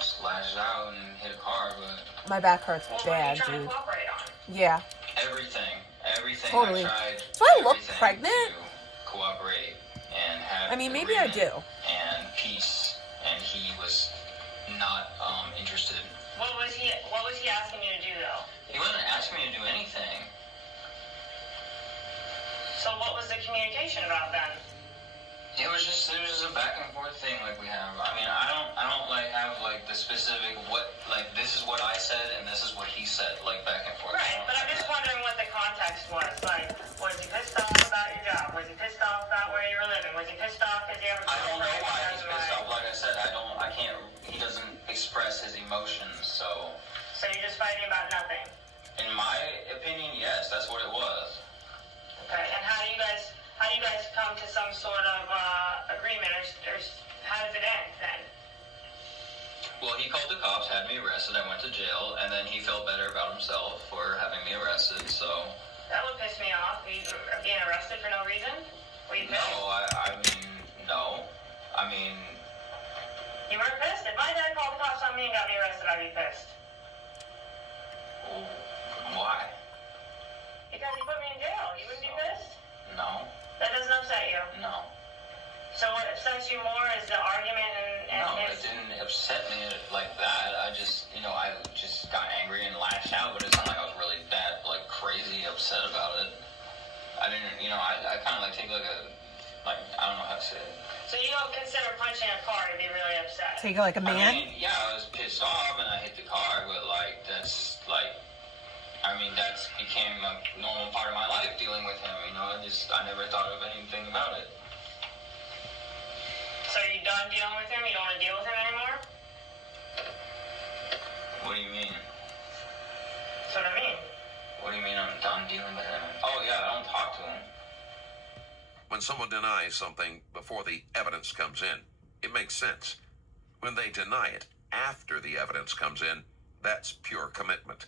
just lash out and hit a car, but... My back hurts bad, What are you trying dude. to cooperate on? Yeah. Everything. Totally. I tried. Do I look everything pregnant? to cooperate and have I mean, maybe I do. And peace, and he was not interested. What was he asking you to do, though? He wasn't asking me to do anything. So what was the communication about then? It was just a back and forth thing like we have. I mean, I don't like have like the specific what, like this is what I said and this is what he said, like back and forth. Right, but I'm just wondering what the context was. Like, was he pissed off about your job? Was he pissed off about where you were living? Was he pissed off because you ever... I don't know why he's pissed off. Like I said, I can't, he doesn't express his emotions, so... So you're just fighting about nothing? In my opinion, yes, that's what it was. Okay, and how do you guys come to some sort of agreement, or how does it end then? Well, he called the cops, had me arrested, I went to jail, and then he felt better about himself for having me arrested, so... That would piss me off, being arrested for no reason? Were you pissed? No, I mean, no. I mean... You weren't pissed? If my dad called the cops on me and got me arrested, I'd be pissed. Why? Because he put me in jail. You wouldn't be pissed? No. That doesn't upset you? No. So what upsets you more is the argument and No, his... it didn't upset me like that. I just, you know, I just got angry and lashed out, but it's not like I was really that, like, crazy upset about it. I didn't, you know, I kind of, like, take, like, I don't know how to say it. So you don't consider punching a car to be really upset? Take it like a man? I mean, yeah, I was pissed off and I hit the car, but, like, that's, like... I mean, that's became a normal part of my life dealing with him, you know, I never thought of anything about it. So are you done dealing with him? You don't want to deal with him anymore? What do you mean? That's what I mean. What do you mean I'm done dealing with him? Oh, yeah, I don't talk to him. When someone denies something before the evidence comes in, it makes sense. When they deny it after the evidence comes in, that's pure commitment.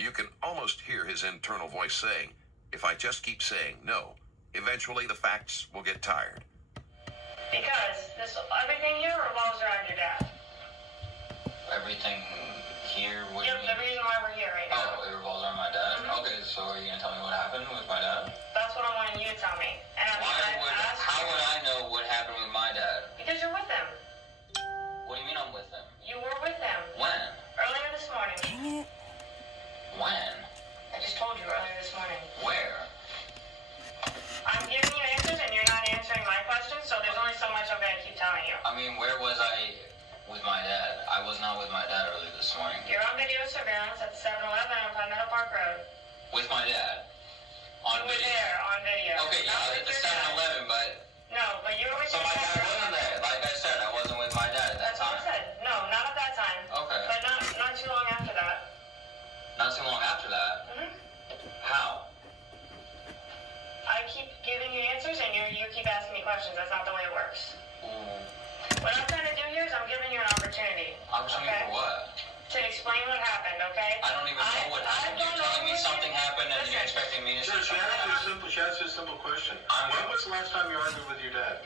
You can almost hear his internal voice saying, if I just keep saying no, eventually the facts will get tired. Because everything here revolves around your dad. Everything here? What Yep, the reason why we're here right now. Oh, it revolves around my dad? Mm-hmm. Okay, so are you going to tell me what happened with my dad? That's what I'm wanting you to tell me. And how would I know what happened with my dad? Because you're with him. What do you mean I'm with him? You were with him. When? Earlier this morning. Dang it. When? I just told you earlier this morning. Where? I'm giving you answers and you're not answering my questions, so there's only so much I'm going to keep telling you. I mean, where was I with my dad? I was not with my dad earlier this morning. You're on video surveillance at 7-Eleven on Palmetto Park Road. With my dad? On you were video? there on video. Okay, yeah, at the 7-Eleven, but... No, but you were with so my dad wasn't there. Like I said, I wasn't with my dad at that time. That's what I said. No, not at that time. Okay. But not too long after that. Not too long after that? Mm-hmm. How? I keep giving you answers and you keep asking me questions. That's not the way it works. What I'm trying to do here is I'm giving you an opportunity. Opportunity for what? To explain what happened, okay? I don't even know what happened. You're telling me something happened and you're expecting me to say She something. asked you a simple question. When was the last time you argued with your dad?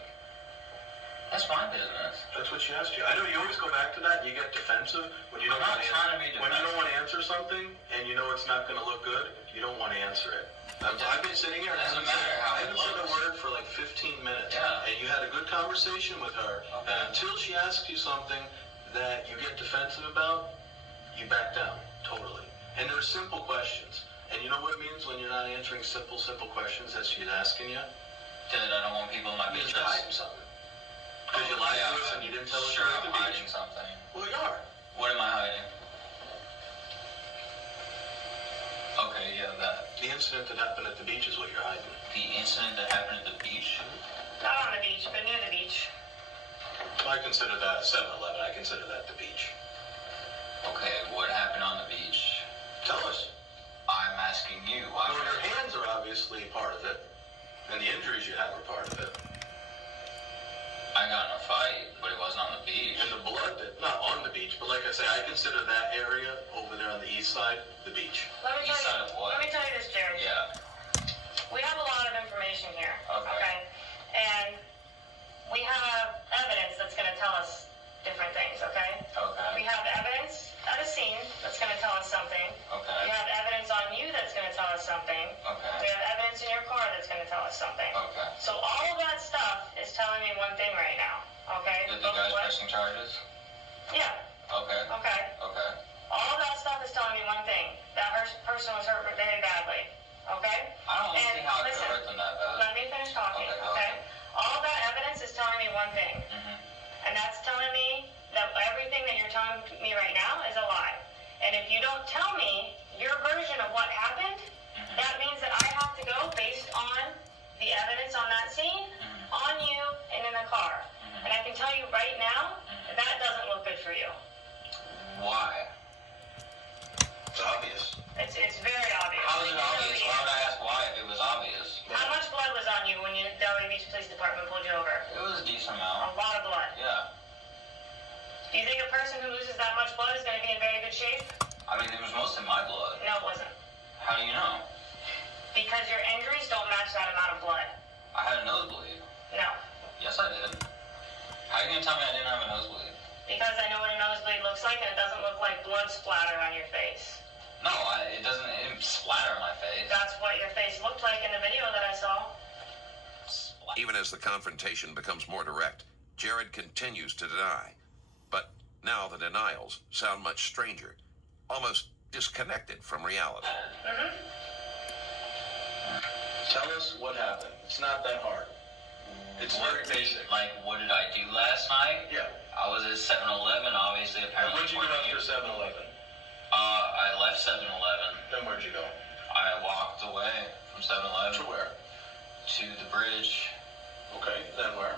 That's my business. That's what she asked you. I know you always go back to that and you get defensive when you don't I'm not trying to be when you don't want to answer something and you know it's not going to look good, you don't want to answer it. I've been sitting here and I haven't said a word for like 15 minutes. Yeah. And you had a good conversation with her. Okay. And until she asks you something that you get defensive about, you back down totally. And they're simple questions. And you know what it means when you're not answering simple questions that she's asking you? That I don't want people in my business. You're hiding something. Because you lied to us and you didn't tell us Sure, you were at the I'm beach. hiding something. Well, you are. What am I hiding? Okay, yeah, that. The incident that happened at the beach is what you're hiding. The incident that happened at the beach? Not on the beach, but near the beach. Well, I consider that 7-Eleven. I consider that the beach. Okay, what happened on the beach? Tell us. I'm asking you. Well, your hands are obviously part of it. And the injuries you have are part of it. I got in a fight, but it wasn't on the beach. And the blood, not on the beach, but like I say, I consider that area over there on the east side the beach. Let me East tell side of what? Let me tell you this, Jared. Yeah. we have a lot of information here. Okay. And we have evidence that's going to tell us different things, okay? Okay. We have evidence at a scene that's going to tell us something. Okay. We have evidence on you that's going to tell us something. Okay. We have evidence in your car that's going to tell us something. Okay. So all of that stuff is telling me one thing right now, okay? Did the guys pressing charges? Yeah. Okay. Okay. Okay. All of that stuff is telling me one thing. That person was hurt very badly. Okay? I don't see how it could hurt them that bad. Let me finish talking, okay? All that evidence is telling me one thing. And that's telling me that everything that you're telling me right now is a lie. And if you don't tell me your version of what happened, that means that I have to go based on the evidence on that scene, on you, and in the car. And I can tell you right now, that doesn't look good for you. Why? It's obvious. It's very obvious. How is it obvious? Why would I ask why if it was obvious? How much blood was on you when the Delray Beach Police Department pulled you over? It was a decent amount. A lot of blood. Yeah. Do you think a person who loses that much blood is going to be in very good shape? I mean, it was mostly my blood. No, it wasn't. How do you know? Because your injuries don't match that amount of blood. I had a nosebleed. No. Yes, I did. How are you going to tell me I didn't have a nosebleed? Because I know what a nosebleed looks like, and it doesn't look like blood splatter on your face. No, it doesn't. It didn't splatter on my face. That's what your face looked like in the video that I saw. Even as the confrontation becomes more direct, Jared continues to deny. But now the denials sound much stranger, almost disconnected from reality. Tell us what happened. It's not that hard. It's very basic. Like, what did I do last night? Yeah. I was at 7-Eleven, obviously, And apparently. when'd you get after 7-Eleven? I left 7-Eleven. Then where'd you go? I walked away from 7-Eleven. To where? To the bridge. Okay, then where?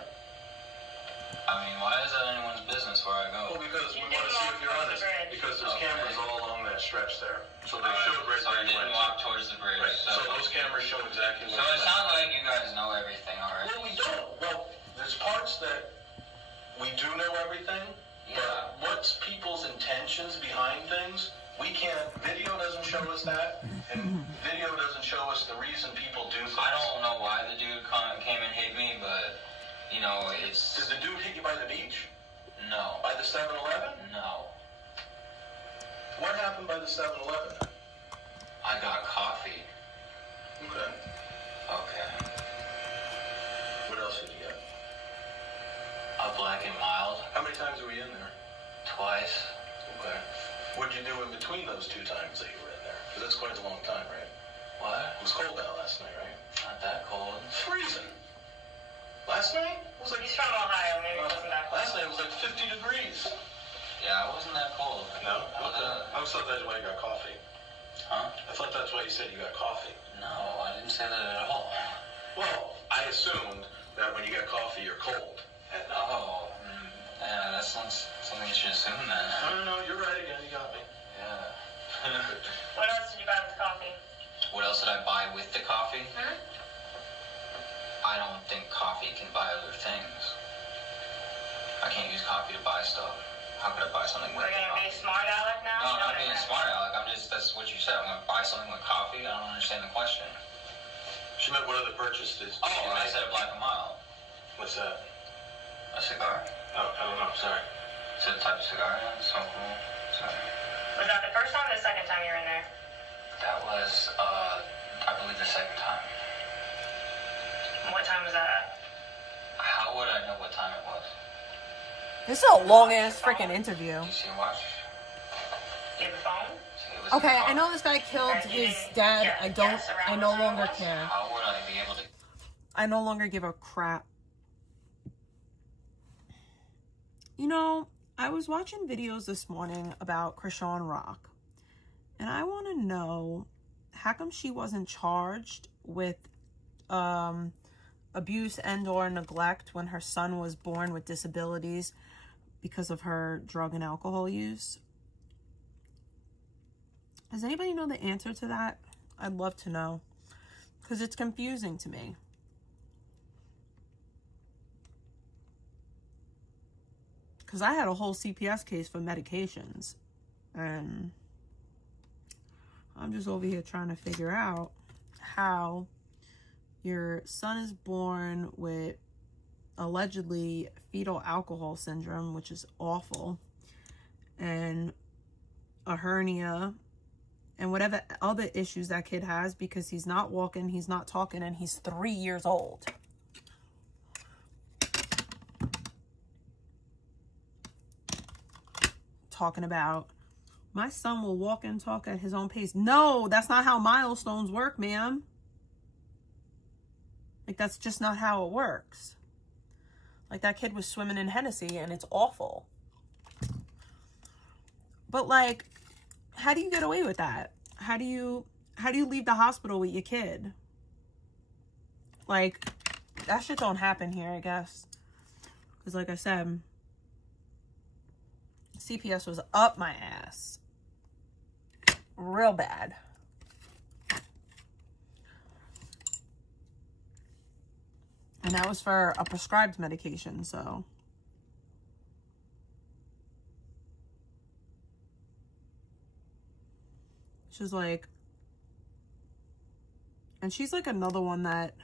I mean, why is that anyone's business where I go? Well, because we want to see if you're honest. Because there's cameras all along that stretch there. So they showed right so where I you didn't went. walk towards the bridge. Right. So those cameras show exactly where So you it went. sounds like you guys know everything already. Well, we don't. Well, there's parts that we do know everything. Yeah. But what's people's intentions behind things? We can't. Video doesn't show us that, and video doesn't show us the reason people do things. I don't know why the dude came and hit me, but, you know, it's... Did the dude hit you by the beach? No. By the 7-Eleven? No. What happened by the 7-Eleven? I got coffee. Okay. Okay. What else did you get? A Black and Mild. How many times were you in there? Twice. Okay. What'd you do in between those 2 times that you were in there? Because that's quite a long time, right? What? It was cold out last night, right? Not that cold. Freezing. Last night? It was like... He's from Ohio, maybe it wasn't that cold. Last night it was like 50 degrees. Yeah, it wasn't that cold. No? I always thought that's why you got coffee. Huh? I thought that's why you said you got coffee. No, I didn't say that at all. Well, I assumed that when you get coffee, you're cold. And Oh, yeah, that's not something you should assume then. No, you're right again. You got me. Yeah. What else did you buy with the coffee? What else did I buy with the coffee? I don't think coffee can buy other things. I can't use coffee to buy stuff. How could I buy something with We're going to be coffee? smart aleck now? No, I'm not being smart, Alec. That's what you said. I'm going to buy something with coffee? I don't understand the question. She meant what other purchases? Oh, I said a Black and Mild. What's that? A cigar. Oh, I don't know. Sorry. It's a type of cigar, yeah. It's so cool. Sorry. Was that the first time or the second time you were in there? That was, I believe, the second time. What time was that at? How would I know what time it was? This is a long ass freaking interview. You see a watch? You have a phone? Okay, I know this guy killed his dad. I no longer care. How would I be able to? I no longer give a crap. You know, I was watching videos this morning about Krishan Rock, and I want to know how come she wasn't charged with abuse and or neglect when her son was born with disabilities because of her drug and alcohol use. Does anybody know the answer to that? I'd love to know, because it's confusing to me. Because I had a whole CPS case for medications, and I'm just over here trying to figure out how your son is born with allegedly fetal alcohol syndrome, which is awful, and a hernia, and whatever other issues that kid has, because he's not walking, he's not talking, and he's 3 years old. Talking about, my son will walk and talk at his own pace. No, that's not how milestones work, ma'am. Like, that's just not how it works. Like, that kid was swimming in Hennessy, and it's awful. But, like, how do you get away with that? How do you leave the hospital with your kid? Like, that shit don't happen here, I guess. Because, like I said, CPS was up my ass. Real bad. And that was for a prescribed medication, so. She's like, and she's like another one that,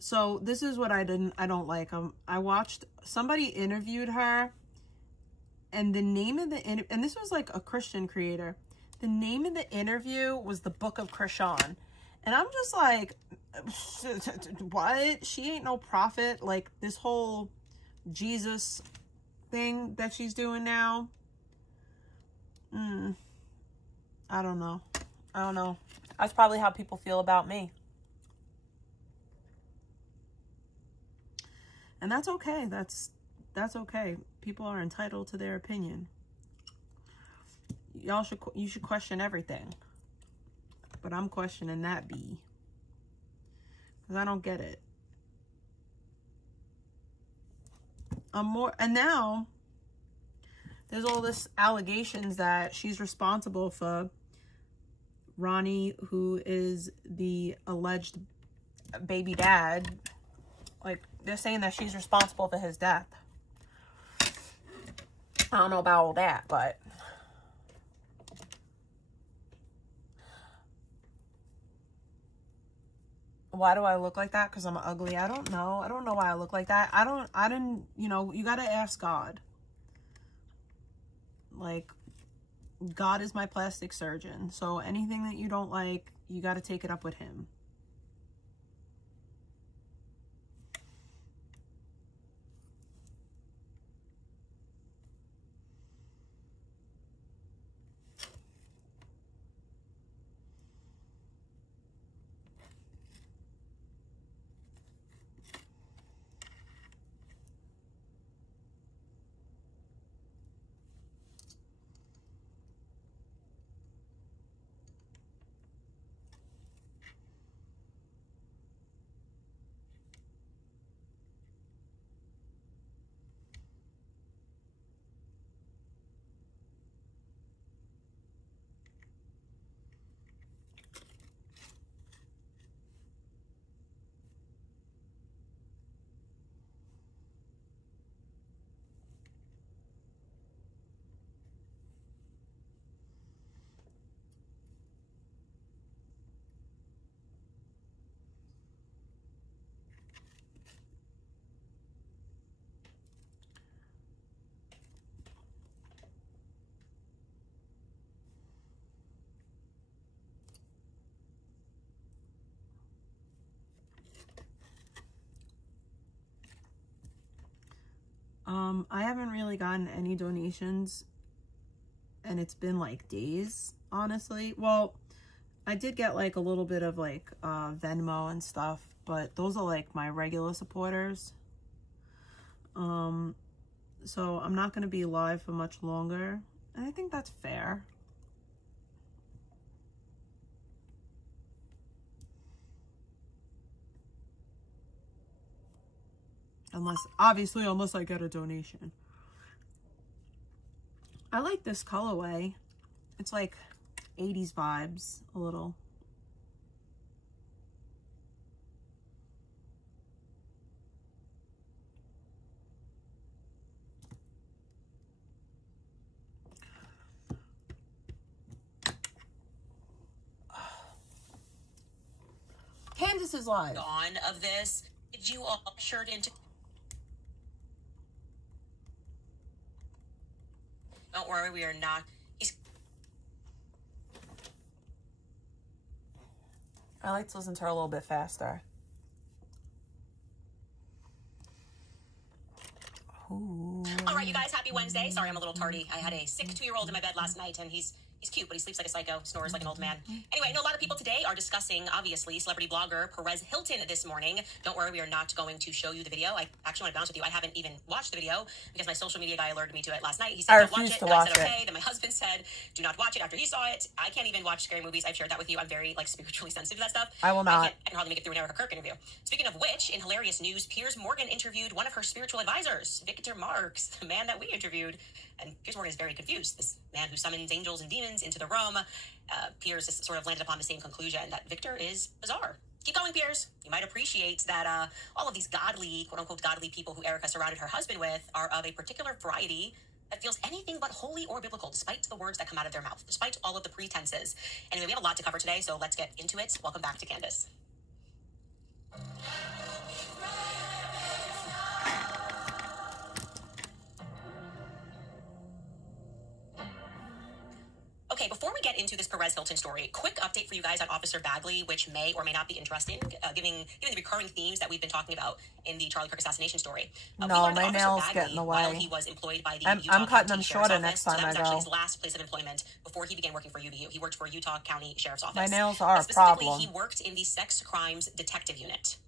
so this is what I don't like. I watched, somebody interviewed her, and the name of the, and this was like a Christian creator. The name of the interview was The Book of Krishan. And I'm just like, what? She ain't no prophet. Like, this whole Jesus thing that she's doing now. I don't know. That's probably how people feel about me. And that's okay. That's okay. People are entitled to their opinion. You should question everything. But I'm questioning that B. Because I don't get it. And now there's all this allegations that she's responsible for Ronnie, who is the alleged baby dad. Like, they're saying that she's responsible for his death. I don't know about all that, but why do I look like that? Because I'm ugly? I don't know. I don't know why I look like that. I didn't, you got to ask God. Like, God is my plastic surgeon. So anything that you don't like, you got to take it up with him. I haven't really gotten any donations, and it's been like days, honestly. Well, I did get like a little bit of like Venmo and stuff, but those are like my regular supporters. So I'm not going to be live for much longer, and I think that's fair. Unless I get a donation. I like this colorway. It's like 80s vibes, a little. this is live. On of this, did you all shirt into? Don't worry, we are not. I like to listen to her a little bit faster. Ooh. All right, you guys, happy Wednesday. Sorry, I'm a little tardy. I had a sick 2-year-old in my bed last night, and he's cute, but he sleeps like a psycho, snores like an old man. Anyway, I know a lot of people today are discussing, obviously, celebrity blogger Perez Hilton this morning. Don't worry, we are not going to show you the video. I actually want to be honest with you, I haven't even watched the video because my social media guy alerted me to it last night. He said, don't watch it. And I said, okay. Then my husband said, do not watch it after he saw it. I can't even watch scary movies. I've shared that with you. I'm very, spiritually sensitive to that stuff. I will not. I can hardly make it through an Erica Kirk interview. Speaking of which, in hilarious news, Piers Morgan interviewed one of her spiritual advisors, Victor Marx, the man that we interviewed. And Piers Morgan is very confused. This man who summons angels and demons into the room. Piers has sort of landed upon the same conclusion that Victor is bizarre. Keep going, Piers. You might appreciate that all of these godly, quote-unquote godly people who Erica surrounded her husband with are of a particular variety that feels anything but holy or biblical, despite the words that come out of their mouth, despite all of the pretenses. Anyway, we have a lot to cover today, so let's get into it. Welcome back to Candace. Okay, before we get into this Perez Hilton story, quick update for you guys on Officer Bagley, which may or may not be interesting, given the recurring themes that we've been talking about in the Charlie Kirk assassination story. No, my nails get in the way. While he was employed by the I'm cutting them shorter next time I go. That was actually his last place of employment before he began working for UVU. He worked for Utah County Sheriff's Office. My nails are a specifically, problem. He worked in the sex crimes detective unit.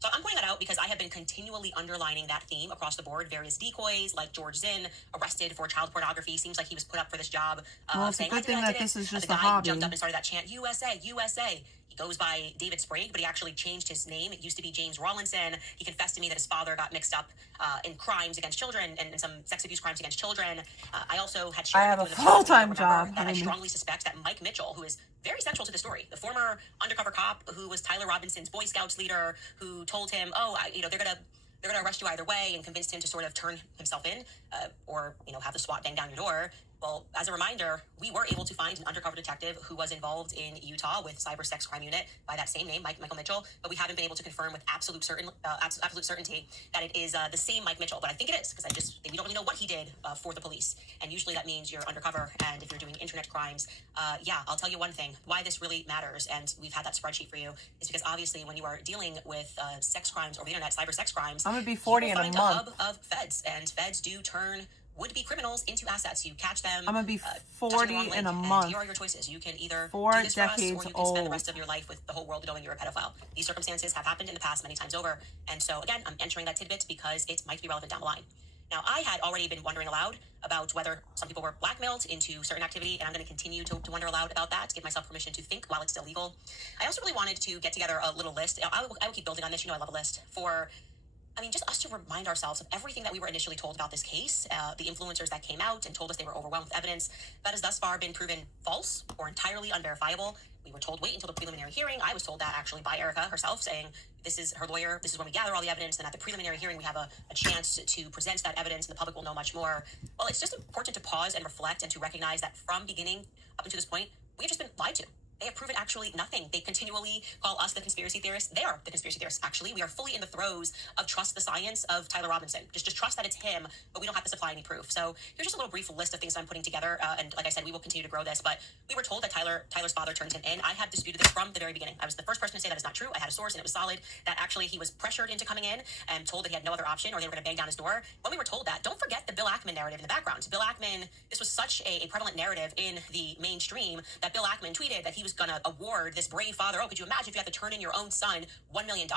So I'm pointing that out because I have been continually underlining that theme across the board. Various decoys, like George Zinn, arrested for child pornography. Seems like he was put up for this job. Well, it's a good thing that this is just a hobby. The guy jumped up and started that chant, USA, USA. He goes by David Sprague, but he actually changed his name. It used to be James Rawlinson. He confessed to me that his father got mixed up in crimes against children and some sex abuse crimes against children. I also had shared I have a full-time job. That I strongly suspect that Mike Mitchell, who is very central to the story, the former undercover cop who was Tyler Robinson's Boy Scouts leader, who told him, they're gonna arrest you either way, and convinced him to sort of turn himself in, or have the SWAT bang down your door. Well, as a reminder, we were able to find an undercover detective who was involved in Utah with Cyber Sex Crime Unit by that same name, Michael Mitchell, but we haven't been able to confirm with absolute certainty that it is the same Mike Mitchell. But I think it is, because we don't really know what he did for the police. And usually that means you're undercover, and if you're doing internet crimes, I'll tell you one thing, why this really matters, and we've had that spreadsheet for you, is because obviously when you are dealing with sex crimes over the internet, cyber sex crimes, I'm going to be 40 in a month. A hub of feds, and feds do turn would-be criminals into assets. You catch them. I'm gonna be 40 in a month. Here are your choices. You can either 4 do this for us, decades or you can old. spend the rest of your life with the whole world knowing you're a pedophile. These circumstances have happened in the past many times over, and so again, I'm entering that tidbit because it might be relevant down the line. Now, I had already been wondering aloud about whether some people were blackmailed into certain activity, and I'm going to continue to wonder aloud about that, to give myself permission to think while it's still legal. I also really wanted to get together a little list. I will keep building on this. I love a list for just us to remind ourselves of everything that we were initially told about this case, the influencers that came out and told us they were overwhelmed with evidence that has thus far been proven false or entirely unverifiable. We were told, wait until the preliminary hearing. I was told that actually by Erica herself, saying this is her lawyer, this is when we gather all the evidence, and at the preliminary hearing we have a chance to present that evidence and the public will know much more. Well, it's just important to pause and reflect and to recognize that from beginning up until this point, we've just been lied to. They have proven actually nothing. They continually call us the conspiracy theorists. They are the conspiracy theorists, actually. We are fully in the throes of trust the science of Tyler Robinson. Just trust that it's him, but we don't have to supply any proof. So here's just a little brief list of things that I'm putting together. And like I said, we will continue to grow this. But we were told that Tyler's father turned him in. I have disputed this from the very beginning. I was the first person to say that is not true. I had a source, and it was solid, that actually he was pressured into coming in and told that he had no other option or they were going to bang down his door. When we were told that, don't forget the Bill Ackman narrative in the background. Bill Ackman, this was such a prevalent narrative in the mainstream that Bill Ackman tweeted that he was going to award this brave father, could you imagine if you had to turn in your own son $1 million,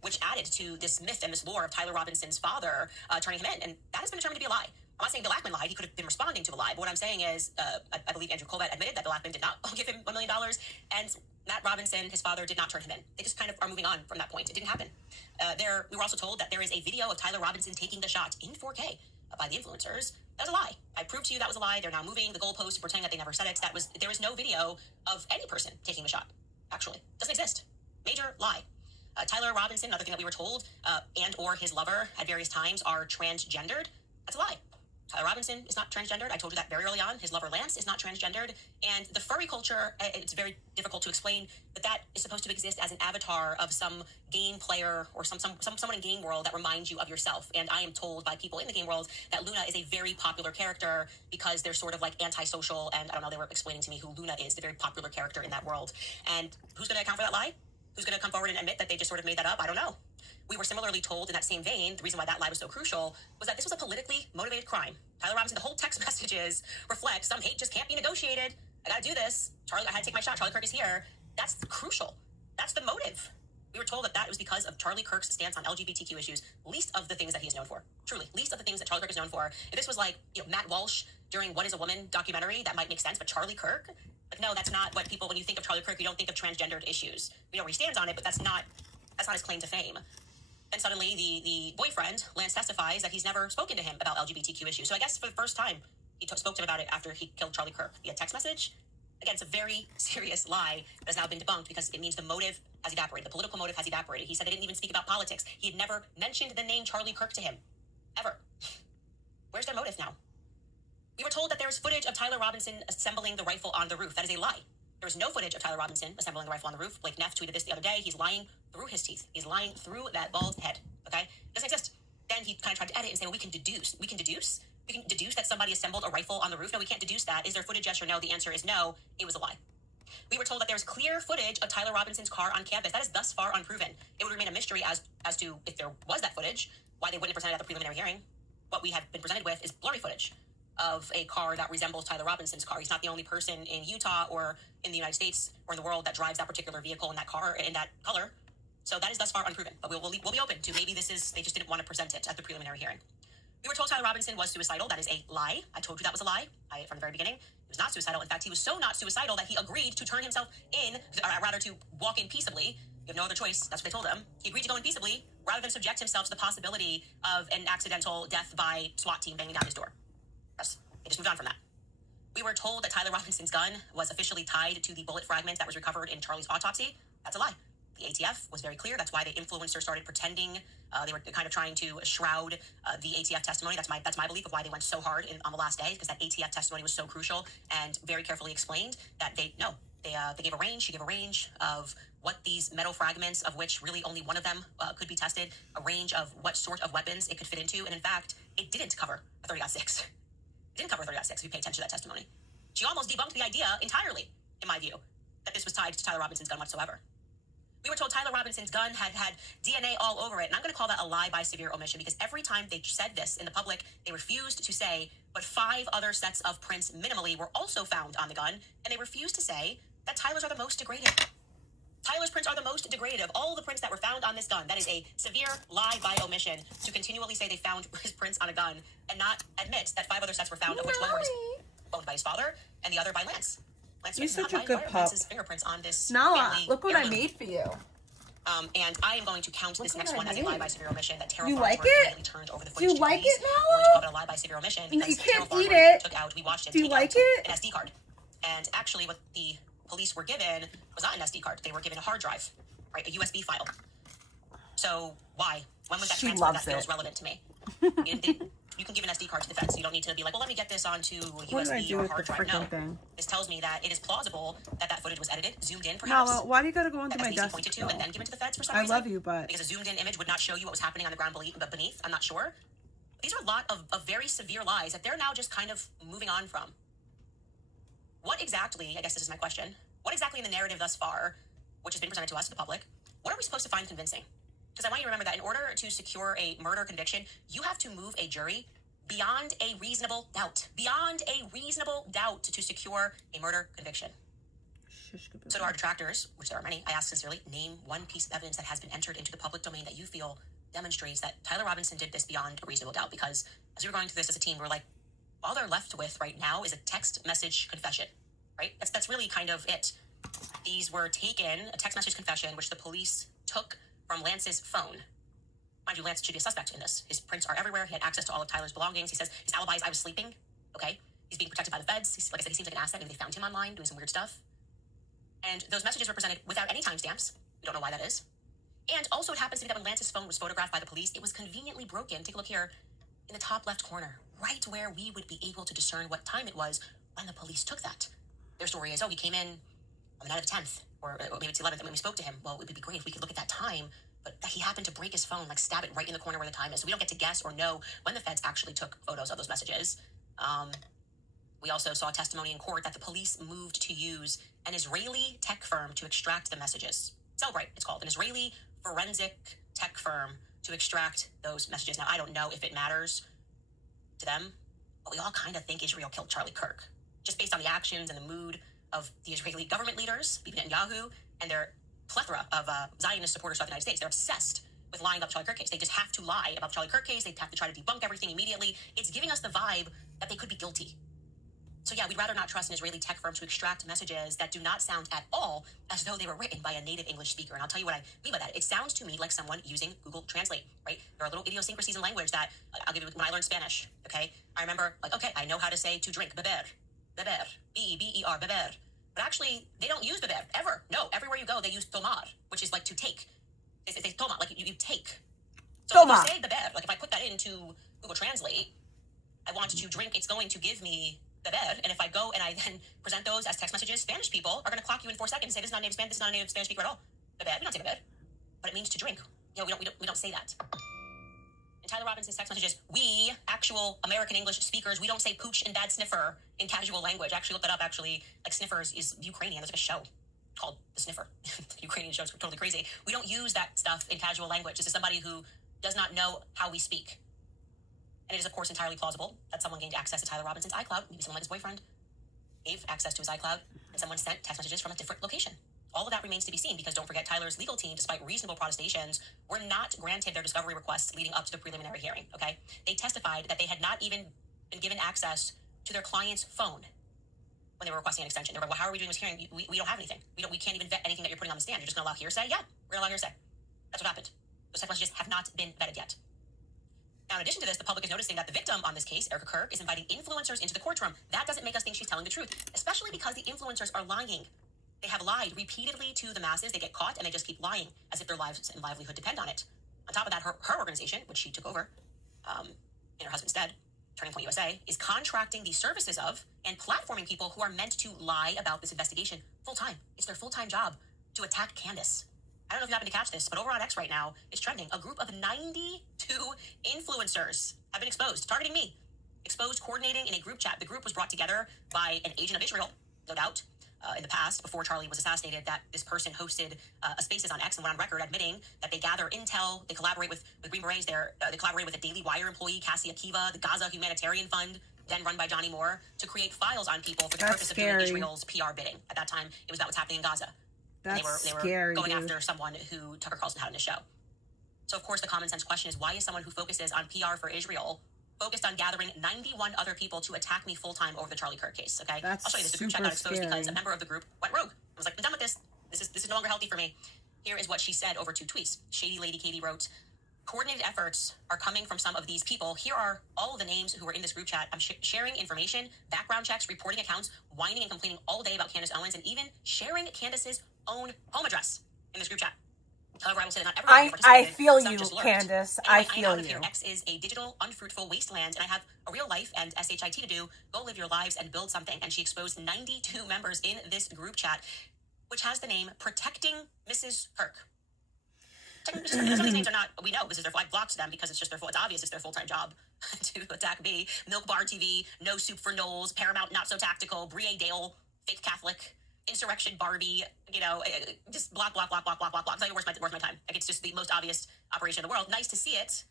which added to this myth and this lore of Tyler Robinson's father turning him in. And that has been determined to be a lie. I'm not saying Bill Ackman lied. He could have been responding to a lie. But what I'm saying is, I believe Andrew Colvett admitted that Bill Ackman did not give him $1 million. And Matt Robinson, his father, did not turn him in. They just kind of are moving on from that point. It didn't happen. We were also told that there is a video of Tyler Robinson taking the shot in 4K by the influencers. That was a lie. I proved to you that was a lie. They're now moving the goalpost, pretending that they never said it. There is no video of any person taking the shot. Actually, doesn't exist. Major lie. Tyler Robinson, another thing that we were told, and or his lover at various times are transgendered. That's a lie. Tyler Robinson is not transgendered. I told you that very early on. His lover Lance is not transgendered. And the furry culture, it's very difficult to explain, but that is supposed to exist as an avatar of some game player or someone in game world that reminds you of yourself. And I am told by people in the game world that Luna is a very popular character because they're sort of like antisocial. And I don't know, they were explaining to me who Luna is, the very popular character in that world. And who's going to account for that lie? Who's going to come forward and admit that they just sort of made that up? I don't know. We were similarly told in that same vein, the reason why that lie was so crucial was that this was a politically motivated crime. Tyler Robinson, the whole text messages reflect some hate just can't be negotiated. I got to do this. I had to take my shot. Charlie Kirk is here. That's crucial. That's the motive. We were told that that was because of Charlie Kirk's stance on LGBTQ issues, least of the things that he is known for. Truly, least of the things that Charlie Kirk is known for. If this was like, Matt Walsh during What is a Woman documentary, that might make sense, but Charlie Kirk? Like, no, that's not what people, when you think of Charlie Kirk, you don't think of transgendered issues. We know where he stands on it, but that's not his claim to fame. And suddenly the boyfriend, Lance, testifies that he's never spoken to him about LGBTQ issues. So I guess for the first time, he spoke to him about it after he killed Charlie Kirk via text message. Again, it's a very serious lie that has now been debunked because it means the motive has evaporated. The political motive has evaporated. He said they didn't even speak about politics. He had never mentioned the name Charlie Kirk to him. Ever. Where's their motive now? We were told that there was footage of Tyler Robinson assembling the rifle on the roof. That is a lie. There was no footage of Tyler Robinson assembling the rifle on the roof. Blake Neff tweeted this the other day. He's lying through his teeth. He's lying through that bald head. Okay? It doesn't exist. Then he kind of tried to edit and say, well, we can deduce. We can deduce that somebody assembled a rifle on the roof. No, we can't deduce that. Is there footage? Yes or no? The answer is no. It was a lie. We were told that there's clear footage of Tyler Robinson's car on campus. That is thus far unproven. It would remain a mystery as to if there was that footage, why they wouldn't have presented at the preliminary hearing. What we have been presented with is blurry footage of a car that resembles Tyler Robinson's car. He's not the only person in Utah or in the United States or in the world that drives that particular vehicle in that car, in that color. So that is thus far unproven, but we'll be open to maybe they just didn't want to present it at the preliminary hearing. We were told Tyler Robinson was suicidal. That is a lie. I told you that was a lie from the very beginning. He was not suicidal. In fact, he was so not suicidal that he agreed to turn himself in, or rather to walk in peaceably. You have no other choice. That's what they told him. He agreed to go in peaceably rather than subject himself to the possibility of an accidental death by SWAT team banging down his door. Yes. They just moved on from that. We were told that Tyler Robinson's gun was officially tied to the bullet fragment that was recovered in Charlie's autopsy. That's a lie. The ATF was very clear. That's why the influencer started pretending. They were kind of trying to shroud the ATF testimony. That's my belief of why they went so hard on the last day, because that ATF testimony was so crucial and very carefully explained that they gave a range. She gave a range of what these metal fragments, of which really only one of them could be tested, a range of what sort of weapons it could fit into. And in fact, it didn't cover a 30-06. It didn't cover 30-06 if you pay attention to that testimony. She almost debunked the idea entirely, in my view, that this was tied to Tyler Robinson's gun whatsoever. We were told Tyler Robinson's gun had DNA all over it, and I'm going to call that a lie by severe omission, because every time they said this in the public, they refused to say, but 5 other sets of prints minimally were also found on the gun, and they refused to say that Tyler's are the most degraded. Tyler's prints are the most degraded of all the prints that were found on this gun. That is a severe lie by omission to continually say they found his prints on a gun and not admit that 5 other sets were found, of which one were owned by his father and the other by Lance. You're such a good pup. Fingerprints on this. Nala, look what I made for you. And I am going to count this next one as a lie by severe omission that You like it? Turned over the Do you like it, Nala? I'm going to call it a lie by severe omission because you can't Terrell eat Farmer it. Took out, we watched it. Do you like it? An SD card. And actually, what the police were given was not an SD card. They were given a hard drive, right? A USB file. So why? When was that transfer? That feels relevant to me. You can give an SD card to the feds. You don't need to be like, well, let me get this onto a USB or hard drive. No. This tells me that it is plausible that that footage was edited, zoomed in, perhaps. Nala, why do you gotta go into my desk? Pointed to and then given to the feds for some reason. I love you, but because a zoomed-in image would not show you what was happening on the ground beneath. I'm not sure. These are a lot of very severe lies that they're now just kind of moving on from. What exactly, I guess this is my question, what exactly in the narrative thus far, which has been presented to us, to the public, what are we supposed to find convincing? Because I want you to remember that in order to secure a murder conviction, you have to move a jury beyond a reasonable doubt. Beyond a reasonable doubt to secure a murder conviction. So to our detractors, which there are many, I ask sincerely, name one piece of evidence that has been entered into the public domain that you feel demonstrates that Tyler Robinson did this beyond a reasonable doubt. Because as we were going through this as a team, we were like, all they're left with right now is a text message confession, right? That's really kind of it. These were taken, a text message confession, which the police took from Lance's phone. Mind you, Lance should be a suspect in this. His prints are everywhere. He had access to all of Tyler's belongings. He says his alibi is I was sleeping. Okay? He's being protected by the feds. Like I said, he seems like an asset. Maybe they found him online doing some weird stuff. And those messages were presented without any timestamps. We don't know why that is. And also it happens to be that when Lance's phone was photographed by the police, it was conveniently broken. Take a look here in the top left corner, right where we would be able to discern what time it was when the police took that. Their story is, oh, he came in on the night of the 10th, or maybe it's the 11th, and when we spoke to him. Well, it would be great if we could look at that time, but that he happened to break his phone, like stab it right in the corner where the time is. So we don't get to guess or know when the feds actually took photos of those messages. We also saw testimony in court that the police moved to use an Israeli tech firm to extract the messages. Celebrate, it's called, an Israeli forensic tech firm to extract those messages. Now, I don't know if it matters to them, but we all kind of think Israel killed Charlie Kirk, just based on the actions and the mood of the Israeli government leaders, Bibi Netanyahu, and their plethora of Zionist supporters throughout the United States. They're obsessed with lying about the Charlie Kirk case. They just have to lie about the Charlie Kirk case. They have to try to debunk everything immediately. It's giving us the vibe that they could be guilty. So yeah, we'd rather not trust an Israeli tech firm to extract messages that do not sound at all as though they were written by a native English speaker. And I'll tell you what I mean by that. It sounds to me like someone using Google Translate, right? There are little idiosyncrasies in language that, I'll give you, when I learned Spanish, okay? I remember, like, okay, I know how to say to drink, beber, B-E-B-E-R, beber. But actually, they don't use beber, ever. No, everywhere you go, they use tomar, which is like to take. They say toma, like you take. So if you say beber, like if I put that into Google Translate, I want to drink, it's going to give me beber, and if I go and I then present those as text messages, Spanish people are going to clock you in 4 seconds and say, this is not a native Spanish speaker at all. Beber, we don't say beber, but it means to drink. You know, we don't say that. In Tyler Robinson's text messages, we, actual American English speakers, we don't say pooch and bad sniffer in casual language. I actually looked that up, actually. Like, sniffers is Ukrainian. There's like a show called The Sniffer. The Ukrainian show is totally crazy. We don't use that stuff in casual language. This is somebody who does not know how we speak. And it is, of course, entirely plausible that someone gained access to Tyler Robinson's iCloud. Maybe someone like his boyfriend gave access to his iCloud, and someone sent text messages from a different location. All of that remains to be seen, because don't forget, Tyler's legal team, despite reasonable protestations, were not granted their discovery requests leading up to the preliminary hearing, okay? They testified that they had not even been given access to their client's phone when they were requesting an extension. They were like, well, how are we doing this hearing? We don't have anything. We can't even vet anything that you're putting on the stand. You're just going to allow hearsay? Yeah, we're going to allow hearsay. That's what happened. Those text messages have not been vetted yet. Now, in addition to this, the public is noticing that the victim on this case, Erica Kirk, is inviting influencers into the courtroom. That doesn't make us think she's telling the truth, especially because the influencers are lying. They have lied repeatedly to the masses. They get caught, and they just keep lying as if their lives and livelihood depend on it. On top of that, her organization, which she took over in her husband's stead, Turning Point USA, is contracting the services of and platforming people who are meant to lie about this investigation full-time. It's their full-time job to attack Candace. I don't know if you happen to catch this, but over on X right now, it's trending. A group of 92 influencers have been exposed, targeting me. Exposed, coordinating in a group chat. The group was brought together by an agent of Israel, no doubt, in the past, before Charlie was assassinated, that this person hosted a Spaces on X and went on record admitting that they gather intel, they collaborate with Green Berets, they collaborate with a Daily Wire employee, Cassie Akiva, the Gaza Humanitarian Fund, then run by Johnny Moore, to create files on people for the purpose of doing Israel's PR bidding. At that time, it was about what's happening in Gaza. They were going after someone who Tucker Carlson had on his show. So, of course, the common sense question is, why is someone who focuses on PR for Israel focused on gathering 91 other people to attack me full-time over the Charlie Kirk case, okay? I'll show you this. The group chat got exposed because a member of the group went rogue. I was like, I'm done with this. This is no longer healthy for me. Here is what she said over 2 tweets. Shady Lady Katie wrote, coordinated efforts are coming from some of these people. Here are all of the names who were in this group chat. I'm sharing information, background checks, reporting accounts, whining and complaining all day about Candace Owens, and even sharing Candace's own home address in this group chat. However, I will say that not everyone I feel you, just Candace. Anyway, I feel you. X is a digital, unfruitful wasteland, and I have a real life and SHIT to do. Go live your lives and build something. And she exposed 92 members in this group chat, which has the name Protecting Mrs. Kirk. Some of these names are not, we know this is I blocked them because it's just it's obvious it's their full-time job to attack me. Milk Bar TV, No Soup for Knowles, Paramount Not So Tactical, Brie Dale, Fake Catholic, Insurrection Barbie, just block. It's like worth my time. Like, it's just the most obvious operation in the world. Nice to see it.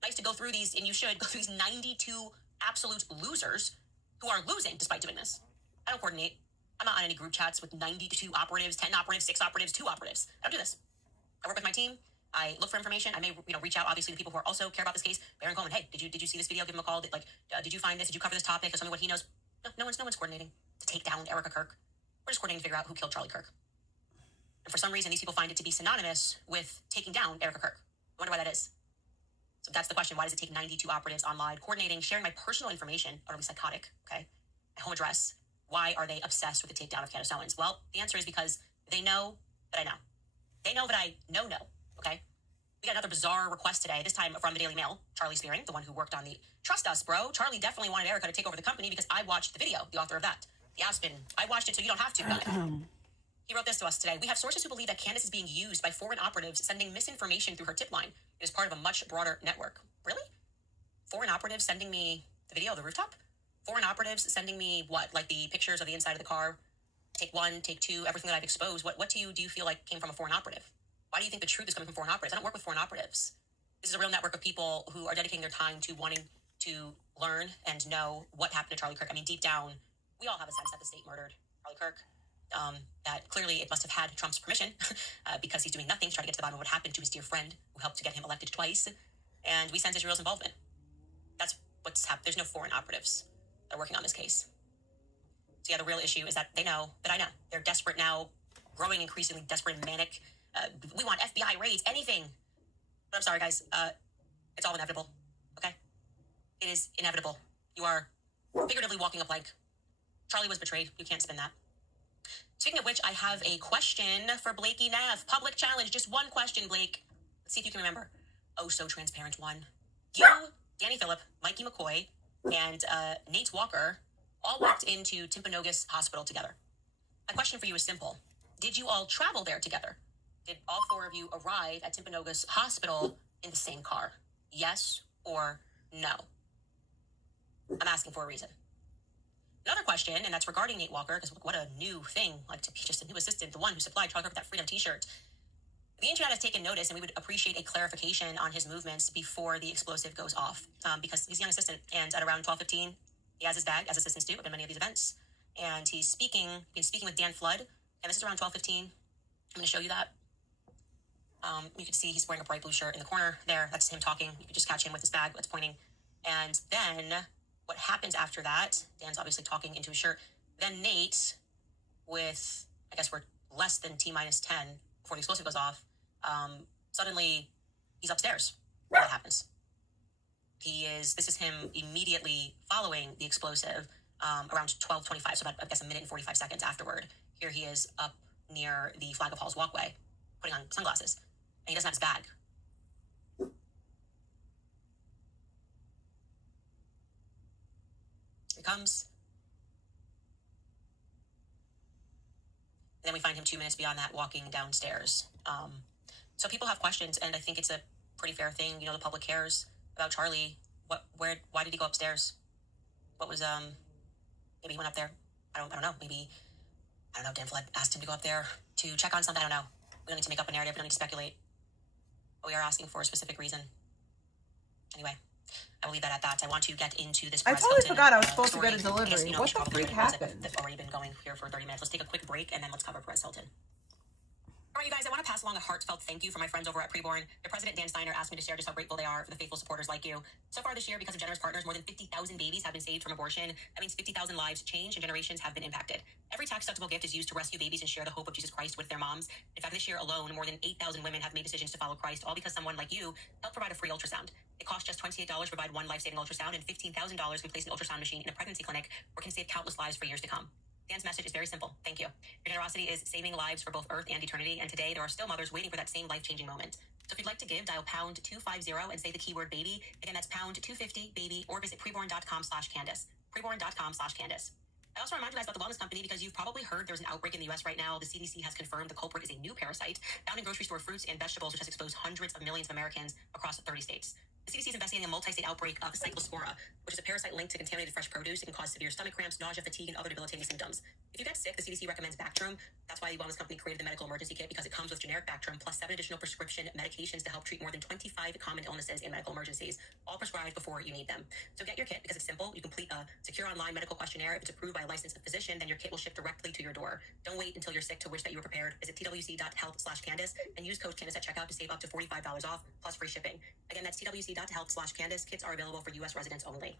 Nice to go through these, and you should go through these 92 absolute losers who are losing despite doing this. I don't coordinate. I'm not on any group chats with 92 operatives, 10 operatives, 6 operatives, 2 operatives. I don't do this. I work with my team. I look for information. I may, reach out, obviously, to people who are also care about this case. Baron Coleman, hey, did you see this video? Give him a call. Did you find this? Did you cover this topic? Or tell me what he knows. No one's coordinating to take down Erica Kirk. We're just coordinating to figure out who killed Charlie Kirk. And for some reason, these people find it to be synonymous with taking down Erica Kirk. I wonder why that is. So that's the question. Why does it take 92 operatives online coordinating, sharing my personal information, utterly psychotic, okay? My home address. Why are they obsessed with the takedown of Candace Owens? Well, the answer is because they know that I know. They know that I know, okay? We got another bizarre request today, this time from the Daily Mail. Charlie Spearing, the one who worked on the Trust Us, bro. Charlie definitely wanted Erica to take over the company because I watched the video, the author of that. The Aspen. I watched it so you don't have to, guy. He wrote this to us today. We have sources who believe that Candace is being used by foreign operatives sending misinformation through her tip line. It is part of a much broader network. Really? Foreign operatives sending me the video of the rooftop? Foreign operatives sending me what? Like the pictures of the inside of the car? Take one, take two, everything that I've exposed. What do you feel like came from a foreign operative? Why do you think the truth is coming from foreign operatives? I don't work with foreign operatives. This is a real network of people who are dedicating their time to wanting to learn and know what happened to Charlie Kirk. I mean, deep down, we all have a sense that the state murdered Charlie Kirk. That clearly it must have had Trump's permission because he's doing nothing to try to get to the bottom of what happened to his dear friend who helped to get him elected twice. And we sense Israel's involvement. That's what's happened. There's no foreign operatives that are working on this case. So yeah, the real issue is that they know that I know. They're desperate now, growing increasingly desperate and manic. We want FBI raids, anything. But I'm sorry, guys. It's all inevitable. Okay? It is inevitable. You are figuratively walking a plank. Charlie was betrayed. You can't spin that. Speaking of which, I have a question for Blakey Neff. Public challenge. Just one question, Blake. Let's see if you can remember. Oh, so transparent one. You, Danny Phillip, Mikey McCoy, and Nate Walker all walked into Timpanogos Hospital together. My question for you is simple. Did you all travel there together? Did all four of you arrive at Timpanogos Hospital in the same car? Yes or no? I'm asking for a reason. Another question, and that's regarding Nate Walker, because what a new thing, like to be just a new assistant, the one who supplied Charlie Kirk with that Freedom t-shirt. The internet has taken notice, and we would appreciate a clarification on his movements before the explosive goes off, because he's a young assistant, and at around 12:15, he has his bag, as assistants do, at many of these events, and he's speaking with Dan Flood, and this is around 12:15. I'm going to show you that. You can see he's wearing a bright blue shirt in the corner there. That's him talking. You can just catch him with his bag that's pointing. And then what happens after that, Dan's obviously talking into his shirt. Then Nate, with, I guess we're less than T-minus 10 before the explosive goes off, suddenly he's upstairs. What happens? This is him immediately following the explosive around 12:25, so about, I guess, a minute and 45 seconds afterward. Here he is up near the Flag of Halls walkway, putting on sunglasses, and he doesn't have his bag. Here he comes. And then we find him 2 minutes beyond that walking downstairs. So people have questions, and I think it's a pretty fair thing. You know, the public cares about Charlie. Why did he go upstairs? What was, maybe he went up there. I don't know. Maybe, I don't know, Dan Flood asked him to go up there to check on something. I don't know. We don't need to make up a narrative. We don't need to speculate. But we are asking for a specific reason. Anyway, I will leave that at that. I want to get into this. I totally forgot I was supposed to get a delivery. What the freak happened? They've already been going here for 30 minutes. Let's take a quick break, and then let's cover Perez Hilton. All right, you guys, I want to pass along a heartfelt thank you from my friends over at Preborn. Their president, Dan Steiner, asked me to share just how grateful they are for the faithful supporters like you. So far this year, because of generous partners, more than 50,000 babies have been saved from abortion. That means 50,000 lives changed and generations have been impacted. Every tax-deductible gift is used to rescue babies and share the hope of Jesus Christ with their moms. In fact, this year alone, more than 8,000 women have made decisions to follow Christ, all because someone like you helped provide a free ultrasound. It costs just $28 to provide one life-saving ultrasound and $15,000 to place an ultrasound machine in a pregnancy clinic where it can save countless lives for years to come. Dan's message is very simple. Thank you. Your generosity is saving lives for both Earth and eternity, and today there are still mothers waiting for that same life-changing moment. So if you'd like to give, dial pound 250 and say the keyword baby. Again, that's pound 250 baby, or visit preborn.com/Candace. Preborn.com/Candace. I also remind you guys about the Wellness Company because you've probably heard there's an outbreak in the U.S. right now. The CDC has confirmed the culprit is a new parasite found in grocery store fruits and vegetables, which has exposed hundreds of millions of Americans across 30 states. The CDC is investigating a multi-state outbreak of cyclospora, which is a parasite linked to contaminated fresh produce. It can cause severe stomach cramps, nausea, fatigue, and other debilitating symptoms. If you get sick, the CDC recommends Bactrim. That's why the Wellness Company created the medical emergency kit, because it comes with generic Bactrim plus 7 additional prescription medications to help treat more than 25 common illnesses and medical emergencies, all prescribed before you need them. So get your kit because it's simple. You complete a secure online medical questionnaire. If it's approved by a licensed physician, then your kit will ship directly to your door. Don't wait until you're sick to wish that you were prepared. Visit twc.health/Candace and use code Candace at checkout to save up to $45 off plus free shipping. Again, that's twc.health/Candace. Kits are available for U.S. residents only.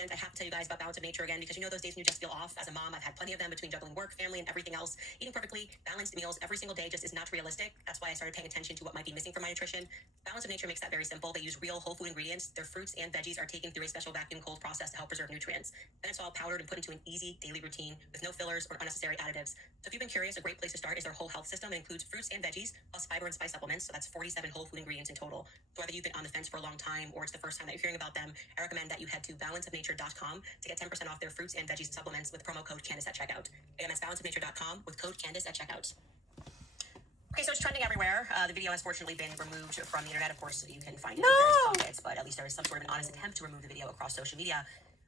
And I have to tell you guys about Balance of Nature again, because you know those days when you just feel off. As a mom, I've had plenty of them between juggling work, family, and everything else. Eating perfectly balanced meals every single day just is not realistic. That's why I started paying attention to what might be missing from my nutrition. Balance of Nature makes that very simple. They use real whole food ingredients. Their fruits and veggies are taken through a special vacuum cold process to help preserve nutrients. Then it's all powdered and put into an easy daily routine with no fillers or unnecessary additives. So if you've been curious, a great place to start is their whole health system. It includes fruits and veggies, plus fiber and spice supplements. So that's 47 whole food ingredients in total. So whether you've been on the fence for a long time or it's the first time that you're hearing about them, I recommend that you head to balanceofnature.com to get 10% off their fruits and veggies supplements with promo code Candace at checkout. Again, that's balanceofnature.com with code Candace at checkout. Okay, so it's trending everywhere. The video has fortunately been removed from the internet. Of course, you can find it in various pockets, but at least there is some sort of an honest attempt to remove the video across social media.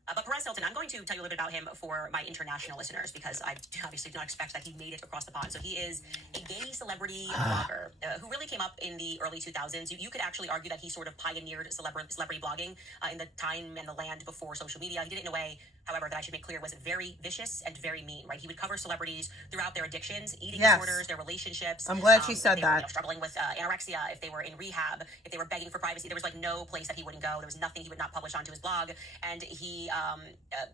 But Perez Hilton, I'm going to tell you a little bit about him for my international listeners, because I obviously do not expect that he made it across the pond. So he is a gay celebrity blogger who really came up in the early 2000s. You could actually argue that he sort of pioneered celebrity blogging in the time and the land before social media. He did it in a way, however, that I should make clear was very vicious and very mean, right? He would cover celebrities throughout their addictions, eating disorders, their relationships. I'm glad she said they that. Were, struggling with anorexia, if they were in rehab, if they were begging for privacy. There was like no place that he wouldn't go. There was nothing he would not publish onto his blog. And he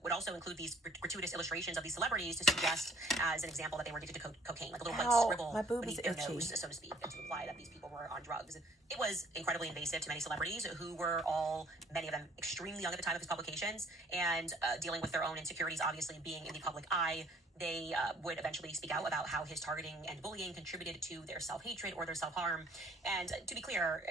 would also include these gratuitous illustrations of these celebrities to suggest, as an example, that they were addicted to cocaine, like a little like scribble beneath their nose, so to speak, to imply that these people were on drugs. It was incredibly invasive to many celebrities who were many of them extremely young at the time of his publications, and dealing with their own insecurities, obviously being in the public eye. They would eventually speak out about how his targeting and bullying contributed to their self-hatred or their self-harm. And to be clear,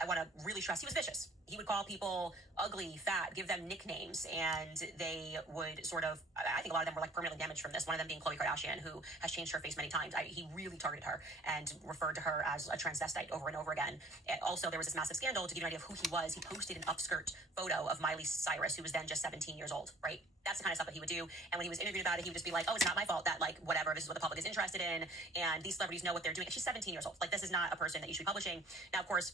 I want to really stress, he was vicious. He would call people ugly, fat, give them nicknames, and they would sort of, I think a lot of them were like permanently damaged from this, one of them being Khloe Kardashian, who has changed her face many times. He really targeted her and referred to her as a transvestite over and over again. And also, there was this massive scandal. To give you an idea of who he was, he posted an upskirt photo of Miley Cyrus, who was then just 17 years old, right? That's the kind of stuff that he would do. And when he was interviewed about it, he would just be like, oh, it's not my fault that, like, whatever, this is what the public is interested in, and these celebrities know what they're doing. And she's 17 years old. Like, this is not a person that you should be publishing. Now, of course,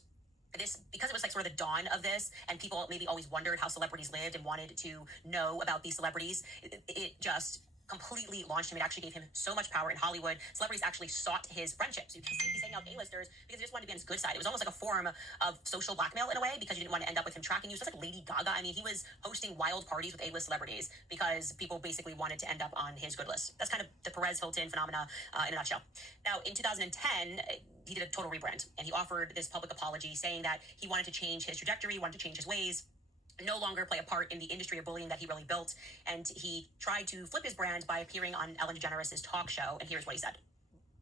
because it was like sort of the dawn of this, and people maybe always wondered how celebrities lived and wanted to know about these celebrities, it just completely launched him. It actually gave him so much power in Hollywood. Celebrities actually sought his friendships. You can see he's hanging out A-listers because they just wanted to be on his good side. It was almost like a form of social blackmail in a way, because you didn't want to end up with him tracking you. Just like Lady Gaga. I mean, he was hosting wild parties with A-list celebrities because people basically wanted to end up on his good list. That's kind of the Perez Hilton phenomena in a nutshell. Now, in 2010, he did a total rebrand, and he offered this public apology saying that he wanted to change his trajectory, wanted to change his ways, no longer play a part in the industry of bullying that he really built. And he tried to flip his brand by appearing on Ellen DeGeneres' talk show. And here's what he said.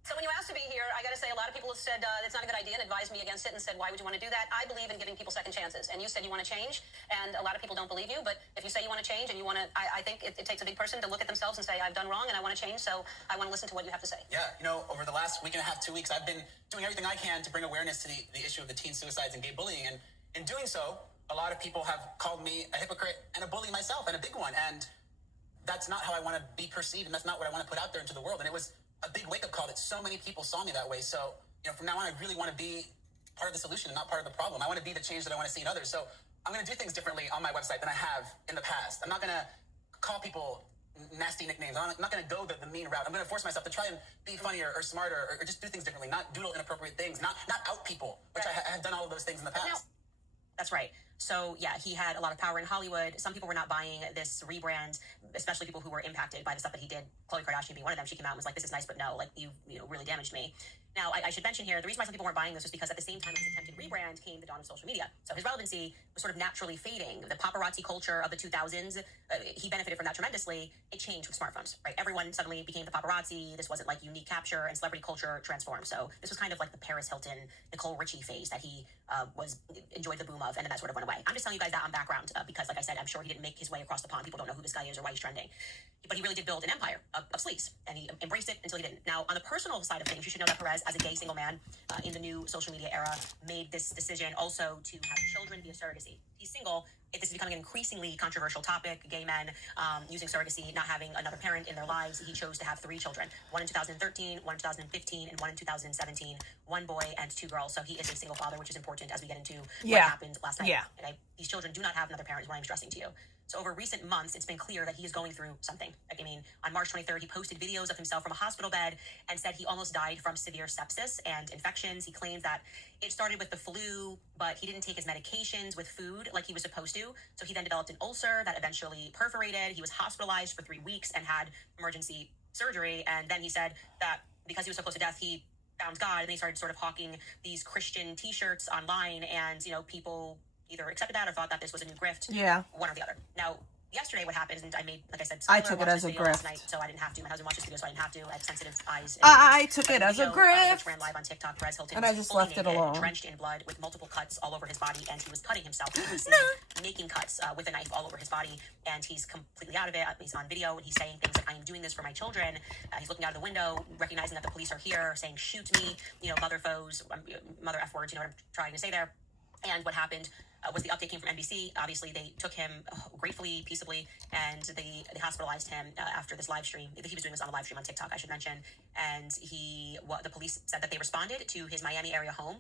So when you asked to be here, I got to say a lot of people have said it's not a good idea and advised me against it and said, why would you want to do that? I believe in giving people second chances. And you said you want to change, and a lot of people don't believe you. But if you say you want to change and you want to, I think it takes a big person to look at themselves and say, I've done wrong and I want to change. So I want to listen to what you have to say. Yeah, you know, over the last week and a half, 2 weeks, I've been doing everything I can to bring awareness to the issue of the teen suicides and gay bullying. And in doing so, a lot of people have called me a hypocrite and a bully myself, and a big one. And that's not how I want to be perceived, and that's not what I want to put out there into the world. And it was a big wake-up call that so many people saw me that way. So, you know, from now on, I really want to be part of the solution and not part of the problem. I want to be the change that I want to see in others. So I'm going to do things differently on my website than I have in the past. I'm not going to call people nasty nicknames. I'm not going to go the mean route. I'm going to force myself to try and be funnier or smarter or just do things differently, not doodle inappropriate things, not out people, which I have done all of those things in the past. That's right. So, yeah, he had a lot of power in Hollywood. Some people were not buying this rebrand, especially people who were impacted by the stuff that he did. Khloe Kardashian being one of them. She came out and was like, this is nice, but no, like, you really damaged me. Now, I should mention here, the reason why some people weren't buying this was because at the same time as his attempted rebrand came the dawn of social media. So his relevancy was sort of naturally fading. The paparazzi culture of the 2000s, he benefited from that tremendously. It changed with smartphones, right? Everyone suddenly became the paparazzi. This wasn't like unique capture, and celebrity culture transformed. So this was kind of like the Paris Hilton, Nicole Richie phase that he enjoyed the boom of, and then that sort of went away. I'm just telling you guys that on background because, like I said, I'm sure he didn't make his way across the pond. People don't know who this guy is or why he's trending. But he really did build an empire of sleaze, and he embraced it until he didn't. Now, on the personal side of things, you should know that Perez, as a gay single man in the new social media era, made this decision also to have children via surrogacy. He's single. This is becoming an increasingly controversial topic. Gay men using surrogacy, not having another parent in their lives. He chose to have 3 children, one in 2013, one in 2015, and one in 2017. 1 boy and 2 girls. So he is a single father, which is important as we get into what happened last night. Yeah. And these children do not have another parent, is what I'm stressing to you. So over recent months, it's been clear that he is going through something. Like, I mean, on March 23rd, he posted videos of himself from a hospital bed and said he almost died from severe sepsis and infections. He claims that it started with the flu, but he didn't take his medications with food like he was supposed to. So he then developed an ulcer that eventually perforated. He was hospitalized for 3 weeks and had emergency surgery. And then he said that because he was so close to death, he found God, and they started sort of hawking these Christian t-shirts online, and, you know, people either accepted that or thought that this was a new grift. Yeah. One or the other. Now, yesterday what happened, and I made, like I said, I took it as a grift. Night, so I didn't have to. My husband watched this video, so I didn't have to. I have sensitive eyes. I took it as a grift. Which ran live on TikTok. Perez Hilton and I just left it alone. Drenched in blood with multiple cuts all over his body, and he was cutting himself. He was making cuts with a knife all over his body, and he's completely out of it. He's on video, and he's saying things like, "I am doing this for my children." He's looking out of the window, recognizing that the police are here, saying, "Shoot me," you know, mother foes, mother F words, you know what I'm trying to say there. And what happened was the update came from NBC. Obviously, they took him gratefully, peaceably, and they hospitalized him after this live stream. He was doing this on a live stream on TikTok, I should mention. And the police said that they responded to his Miami area home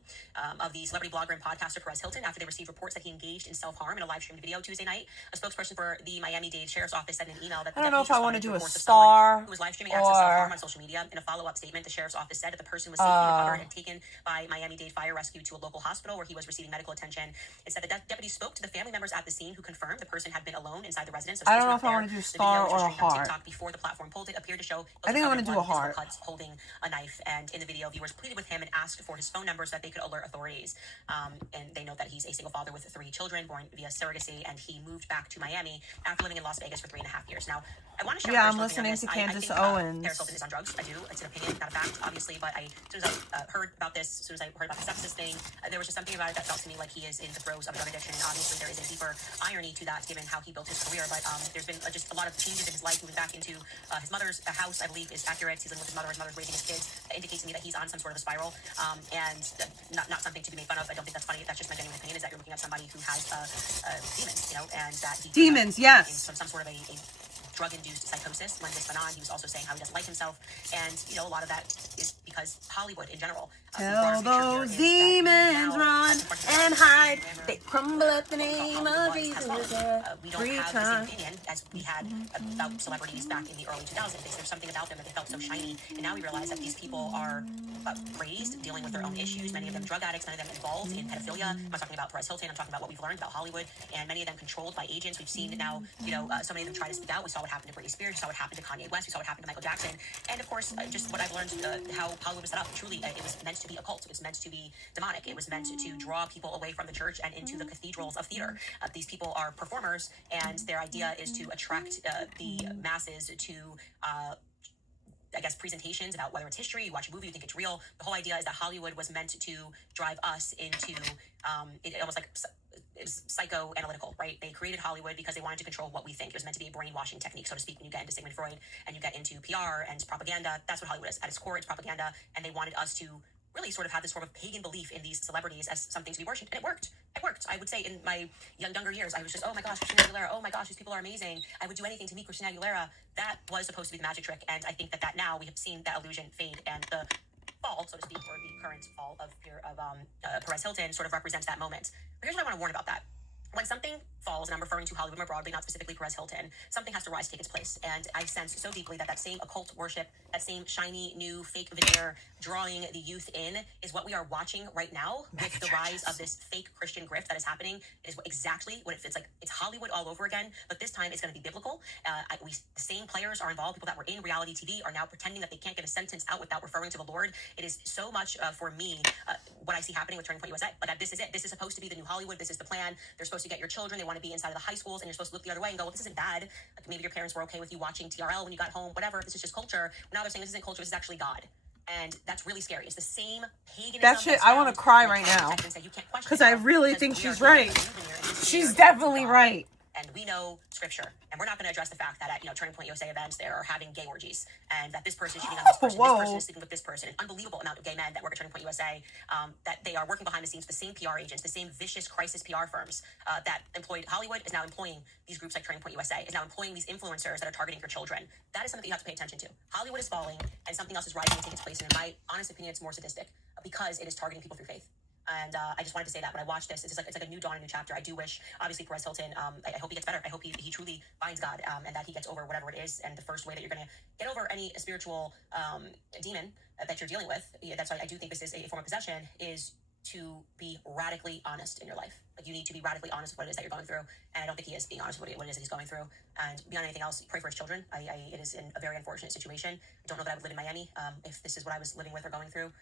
of the celebrity blogger and podcaster Perez Hilton after they received reports that he engaged in self-harm in a live streamed video Tuesday night. A spokesperson for the Miami-Dade Sheriff's Office said in an email that I don't know if I want to do a star who was live streaming acts of self-harm on social media. In a follow-up statement, the Sheriff's Office said that the person was safely recovered and taken by Miami-Dade Fire Rescue to a local hospital where he was receiving medical attention. It said that deputies spoke to the family members at the scene who confirmed the person had been alone inside the residence. So I don't know if I want to do star or a heart. TikTok before the platform pulled it appeared to show. I think I want to do a heart. Cuts holding a knife, and in the video, viewers pleaded with him and asked for his phone number so that they could alert authorities. And they note that he's a single father with 3 children born via surrogacy, and he moved back to Miami after living in Las Vegas for 3.5 years. Now, I want to share. Yeah, I'm listening to Candace Owens. Paris Hilton is on drugs. I do. It's an opinion, not a fact, obviously. But as soon as I heard about this, as soon as I heard about the sepsis thing, there was just something about it that felt to me like he is in the throes of a drug addiction. And obviously, there is a deeper irony to that, given how he built his career. But there's been just a lot of changes in his life. Moving back into his mother's house, I believe, is accurate. He's living with his mother. His mother's raising his kids. That indicates to me that he's on some sort of a spiral, and not something to be made fun of. I don't think that's funny. That's just my genuine opinion. Is that you're looking at somebody who has demons, you know, and that he demons, yes, some sort of a drug-induced psychosis. When this went on, he was also saying how he doesn't like himself, and you know, a lot of that is because Hollywood in general. Tell those demons run and hide. They crumble at the name of Jesus. We don't have the same opinion as we had about celebrities back in the early 2000s. There's something about them that they felt so shiny, and now we realize that these people are raised dealing with their own issues. Many of them drug addicts. Many of them involved in pedophilia. I'm not talking about Perez Hilton. I'm talking about what we've learned about Hollywood, and many of them controlled by agents. We've seen now, you know, so many of them try to speak out. We saw what happened to Britney Spears. We saw what happened to Kanye West. We saw what happened to Michael Jackson, and of course, just what I've learned how Hollywood was set up. Truly, it was meant to be a cult. It's meant to be demonic. It was meant to draw people away from the church and into the cathedrals of theater. These people are performers, and their idea is to attract the masses to I guess presentations about whether it's history, you watch a movie, you think it's real. The whole idea is that Hollywood was meant to drive us into it almost like it was psychoanalytical, right? They created Hollywood because they wanted to control what we think. It was meant to be a brainwashing technique, so to speak. When you get into Sigmund Freud and you get into PR and propaganda, that's what Hollywood is. At its core, it's propaganda, and they wanted us to really sort of have this sort of pagan belief in these celebrities as something to be worshipped, and it worked. It worked. I would say in my younger years, I was just, oh my gosh, Christina Aguilera, oh my gosh, these people are amazing. I would do anything to meet Christina Aguilera. That was supposed to be the magic trick, and I think that now we have seen that illusion fade, and the fall, so to speak, or the current fall of Perez Hilton sort of represents that moment. But here's what I want to warn about that. When something falls, and I'm referring to Hollywood more broadly, not specifically Perez Hilton, something has to rise to take its place. And I sense so deeply that same occult worship, that same shiny, new, fake veneer drawing the youth in is what we are watching right now with the rise of this fake Christian grift that is happening. It is exactly what it feels like. It's Hollywood all over again, but this time it's going to be biblical. The same players are involved. People that were in reality TV are now pretending that they can't get a sentence out without referring to the Lord. It is so much for me what I see happening with Turning Point USA. Like, this is it. This is supposed to be the new Hollywood. This is the plan. They're supposed to get your children. They want to be inside of the high schools, and you're supposed to look the other way and go, well, this isn't bad. Like, maybe your parents were okay with you watching TRL when you got home, whatever. This is just culture. Now they're saying this isn't culture. This is actually God. And that's really scary. It's the same paganism. That shit, I want to cry right now. Because I really think she's right. She's definitely right. And we know scripture, and we're not going to address the fact that at Turning Point USA events they are having gay orgies, and that this person is cheating on this person, this person is sleeping with this person. An unbelievable amount of gay men that work at Turning Point USA, that they are working behind the scenes. The same PR agents, the same vicious crisis PR firms that employed Hollywood is now employing these groups like Turning Point USA, is now employing these influencers that are targeting your children. That is something that you have to pay attention to. Hollywood is falling, and something else is rising and taking its place. And in my honest opinion, it's more sadistic because it is targeting people through faith. And I just wanted to say that when I watched this, it's like a new dawn, a new chapter. I do wish, obviously, Perez Hilton, I hope he gets better. I hope he truly finds God, and that he gets over whatever it is. And the first way that you're going to get over any spiritual demon that you're dealing with, that's why I do think this is a form of possession, is to be radically honest in your life. Like, you need to be radically honest with what it is that you're going through. And I don't think he is being honest with what it is that he's going through. And beyond anything else, pray for his children. It is in a very unfortunate situation. I don't know that I would live in Miami if this is what I was living with or going through.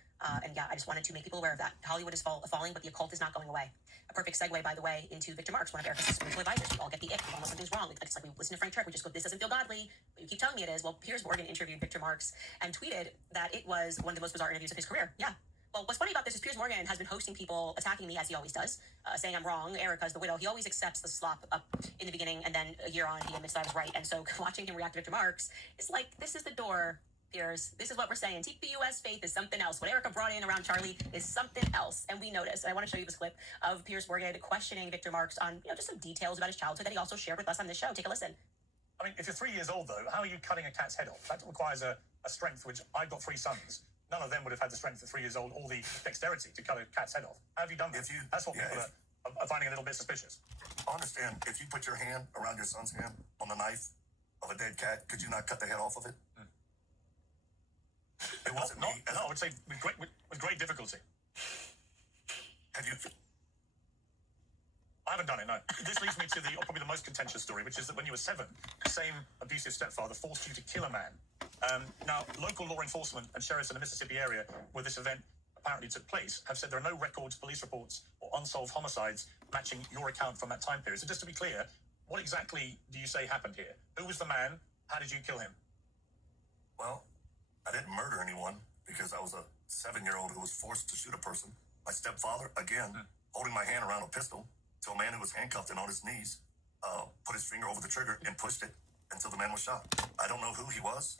And yeah, I just wanted to make people aware of that. Hollywood is falling, but the occult is not going away. A perfect segue, by the way, into Victor Marx, one of Erica's spiritual advisors. We all get the ick. We all know something's wrong. It's like we listen to Frank Turk. We just go, this doesn't feel godly. But you keep telling me it is. Well, Piers Morgan interviewed Victor Marx and tweeted that it was one of the most bizarre interviews of his career. Yeah. Well, what's funny about this is Piers Morgan has been hosting people attacking me, as he always does, saying I'm wrong. Erica's the widow. He always accepts the slop up in the beginning, and then a year on, he admits that I was right. And so watching him react to Victor Marx, it's like, this is the door, Piers. This is what we're saying. TPUS faith is something else. What Erica brought in around Charlie is something else. And we noticed. And I want to show you this clip of Piers Morgan questioning Victor Marx on, just some details about his childhood that he also shared with us on this show. Take a listen. I mean, if you're 3 years old, though, how are you cutting a cat's head off? That requires a strength, which I've got 3 sons. None of them would have had the strength at 3 years old or the dexterity to cut a cat's head off. How have you done that? That's what people are finding a little bit suspicious. I understand. If you put your hand around your son's hand on the knife of a dead cat, could you not cut the head off of it? It wasn't me. No, I would say with great difficulty. Have you? I haven't done it, no. This leads me to probably the most contentious story, which is that when you were 7, the same abusive stepfather forced you to kill a man. Now, local law enforcement and sheriffs in the Mississippi area where this event apparently took place have said there are no records, police reports, or unsolved homicides matching your account from that time period. So just to be clear, what exactly do you say happened here? Who was the man? How did you kill him? Well, I didn't murder anyone because I was a 7-year-old who was forced to shoot a person. My stepfather, again, holding my hand around a pistol to a man who was handcuffed and on his knees, put his finger over the trigger and pushed it until the man was shot. I don't know who he was.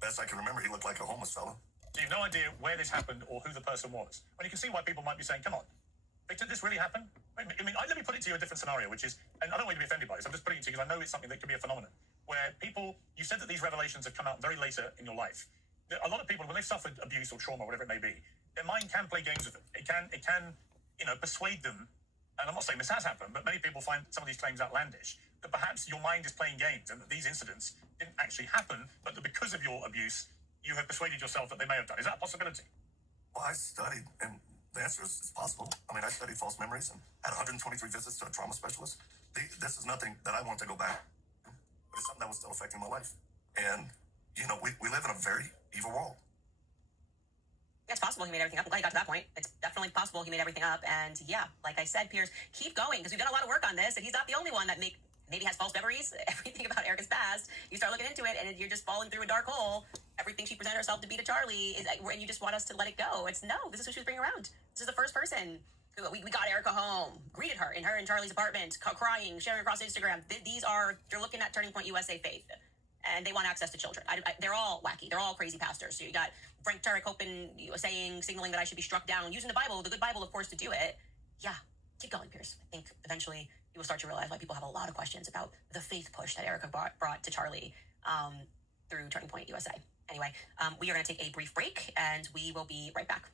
Best I can remember, he looked like a homeless fellow. So you have no idea where this happened or who the person was. Well, you can see why people might be saying, come on, Victor, this really happened? I mean, let me put it to you a different scenario, which is, and I don't want you to be offended by this, I'm just putting it to you because I know it's something that could be a phenomenon, where people, you said that these revelations have come out very later in your life. A lot of people, when they've suffered abuse or trauma, whatever it may be, their mind can play games with them. It can, persuade them, and I'm not saying this has happened, but many people find some of these claims outlandish, that perhaps your mind is playing games and that these incidents didn't actually happen, but that because of your abuse, you have persuaded yourself that they may have done. Is that a possibility? Well, I studied, and the answer is it's possible. I mean, I studied false memories and had 123 visits to a trauma specialist. This is nothing that I want to go back, but it's something that was still affecting my life. And, we live in a very evil world. It's possible he made everything up. I'm glad he got to that point. It's definitely possible he made everything up. And yeah, like I said, Piers, keep going because we've done a lot of work on this, and he's not the only one that maybe has false memories. Everything about Erica's past, you start looking into it, and you're just falling through a dark hole. Everything she presented herself to be to Charlie, and you just want us to let it go. No, this is who she was bringing around. This is the first person. We got Erica home, greeted her in Charlie's apartment, crying, sharing across Instagram. You're looking at Turning Point USA faith. And they want access to children. They're all wacky. They're all crazy pastors. So you got Frank Turek signaling that I should be struck down, using the Bible, the good Bible, of course, to do it. Yeah, keep going, Piers. I think eventually you will start to realize why people have a lot of questions about the faith push that Erica brought to Charlie through Turning Point USA. Anyway, we are going to take a brief break, and we will be right back.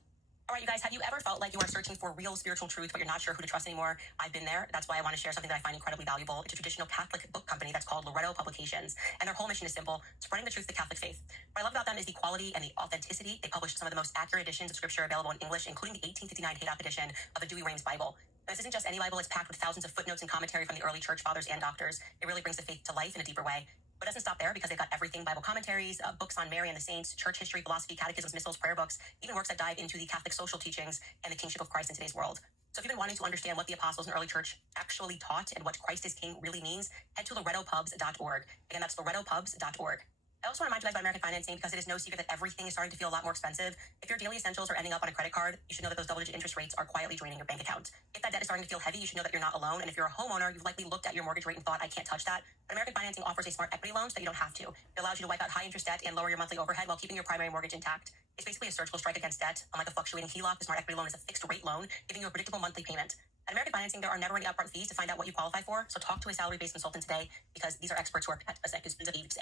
All right, you guys, have you ever felt like you are searching for real spiritual truth, but you're not sure who to trust anymore? I've been there. That's why I want to share something that I find incredibly valuable. It's a traditional Catholic book company that's called Loretto Publications, and their whole mission is simple: spreading the truth of the Catholic faith. What I love about them is the quality and the authenticity. They publish some of the most accurate editions of Scripture available in English, including the 1859 Haydock edition of the Dewey Rames Bible. Now, this isn't just any Bible. It's packed with thousands of footnotes and commentary from the early church fathers and doctors. It really brings the faith to life in a deeper way. But it doesn't stop there because they've got everything: Bible commentaries, books on Mary and the saints, church history, philosophy, catechisms, missals, prayer books, even works that dive into the Catholic social teachings and the kingship of Christ in today's world. So if you've been wanting to understand what the apostles and early church actually taught and what Christ is King really means, head to LorettoPubs.org. Again, that's LorettoPubs.org. I also want to remind you guys about American financing because it is no secret that everything is starting to feel a lot more expensive. If your daily essentials are ending up on a credit card, you should know that those double-digit interest rates are quietly draining your bank account. If that debt is starting to feel heavy, you should know that you're not alone. And if you're a homeowner, you've likely looked at your mortgage rate and thought, I can't touch that. But American Financing offers a smart equity loan so that you don't have to. It allows you to wipe out high-interest debt and lower your monthly overhead while keeping your primary mortgage intact. It's basically a surgical strike against debt. Unlike a fluctuating HELOC, the smart equity loan is a fixed-rate loan, giving you a predictable monthly payment. At American Financing, there are never any upfront fees to find out what you qualify for, so talk to a salary-based consultant today because these are experts who are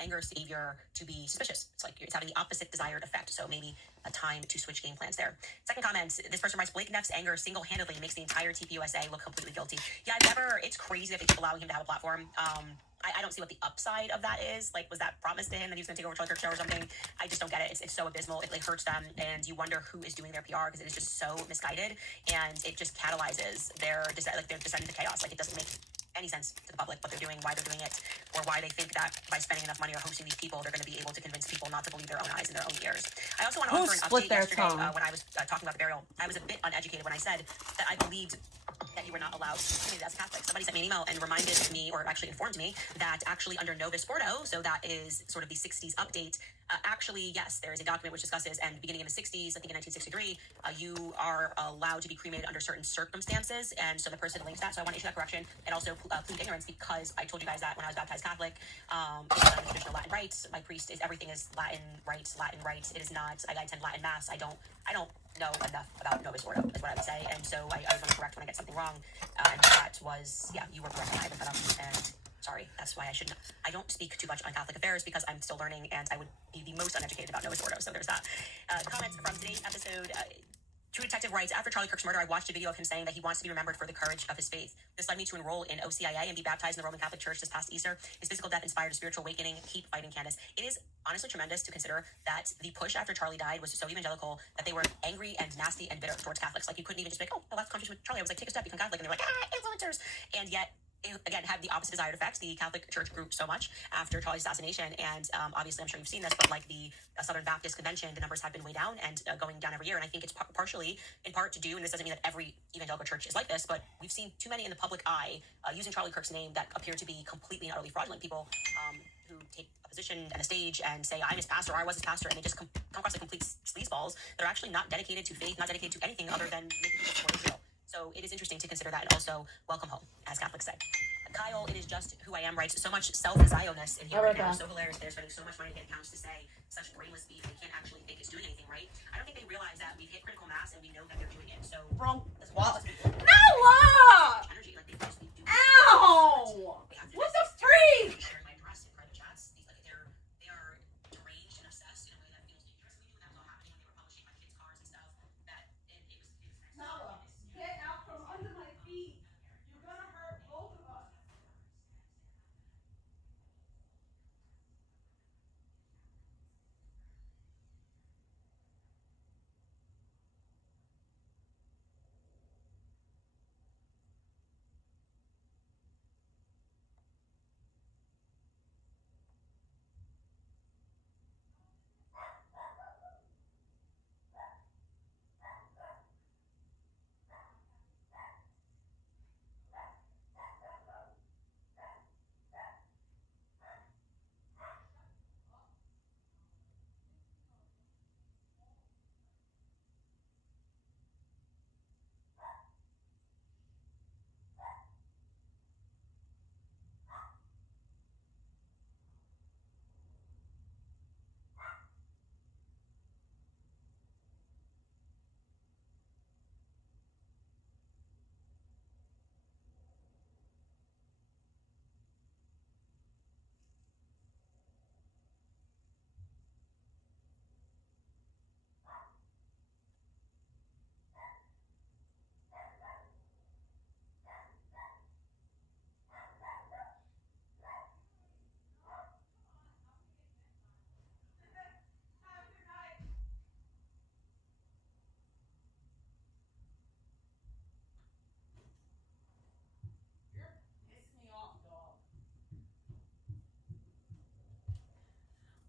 anger, behavior to be suspicious. It's like it's having the opposite desired effect, so maybe a time to switch game plans there. Second comment, this person writes, Blake Neff's anger single-handedly makes the entire TPUSA look completely guilty. Yeah, it's crazy that they keep allowing him to have a platform. I don't see what the upside of that is. Like, was that promised to him that he was going to take over Charlie Kirk's show or something? I just don't get it. It's so abysmal. It hurts them, and you wonder who is doing their PR because it is just so misguided, and it just catalyzes their descent into chaos. Like, it doesn't make any sense to the public what they're doing, why they're doing it, or why they think that by spending enough money or hosting these people, they're going to be able to convince people not to believe their own eyes and their own ears. I also want to offer an update yesterday when I was talking about the burial. I was a bit uneducated when I said that I believed that you were not allowed to be as a Catholic. Somebody sent me an email and reminded me, or actually informed me, that actually under Novus Ordo, so that is sort of the 60s update, actually, yes, there is a document which discusses, and beginning in the 60s, I think in 1963, you are allowed to be cremated under certain circumstances, and so the person links that, so I want to issue that correction, and also plead ignorance, because I told you guys that when I was baptized Catholic, the traditional Latin rites, my priest is, everything is Latin rites, it is not, I attend Latin Mass, I don't know enough about Novus Ordo, is what I would say, and so I want to correct when I get something wrong, and that was, yeah, you were correct, I looked that up, and sorry, that's why I don't speak too much on Catholic affairs, because I'm still learning, and I would be the most uneducated about Novus Ordo, so there's that. Comments from today's episode, True Detective writes, after Charlie Kirk's murder, I watched a video of him saying that he wants to be remembered for the courage of his faith. This led me to enroll in OCIA and be baptized in the Roman Catholic Church this past Easter. His physical death inspired a spiritual awakening. Keep fighting, Candace. It is honestly tremendous to consider that the push after Charlie died was so evangelical that they were angry and nasty and bitter towards Catholics. Like, you couldn't even just be like, oh, I lost conversation with Charlie. I was like, take a step, become Catholic. And they were like, influencers. And yet, it, again, had the opposite desired effects. The Catholic Church grew so much after Charlie's assassination, and obviously, I'm sure you've seen this, but like the Southern Baptist Convention, the numbers have been way down and going down every year, and I think it's partially, in part, to do, and this doesn't mean that every evangelical church is like this, but we've seen too many in the public eye using Charlie Kirk's name that appear to be completely and utterly fraudulent people who take a position and a stage and say, I'm his pastor, or I was his pastor, and they just come across like complete sleazeballs. They're actually not dedicated to faith, not dedicated to anything other than making people support Israel. So it is interesting to consider that, and also welcome home, as Catholics say. Kyle, it is just who I am, writes so much self-Zioness in here right now. So hilarious. They're spending so much money to get accounts to say such brainless speech. They can't actually think it's doing anything, right? I don't think they realize that we've hit critical mass and we know that they're doing it. So wrong. Noah! Energy, like they just do. Ow! What the freak? Sharing my address in private chats. They are deranged and obsessed in a way that feels dangerous. We knew that was all happening when they were publishing my kids' cars and stuff. That it was Noah, get out from under my feet. You're gonna hurt both of us.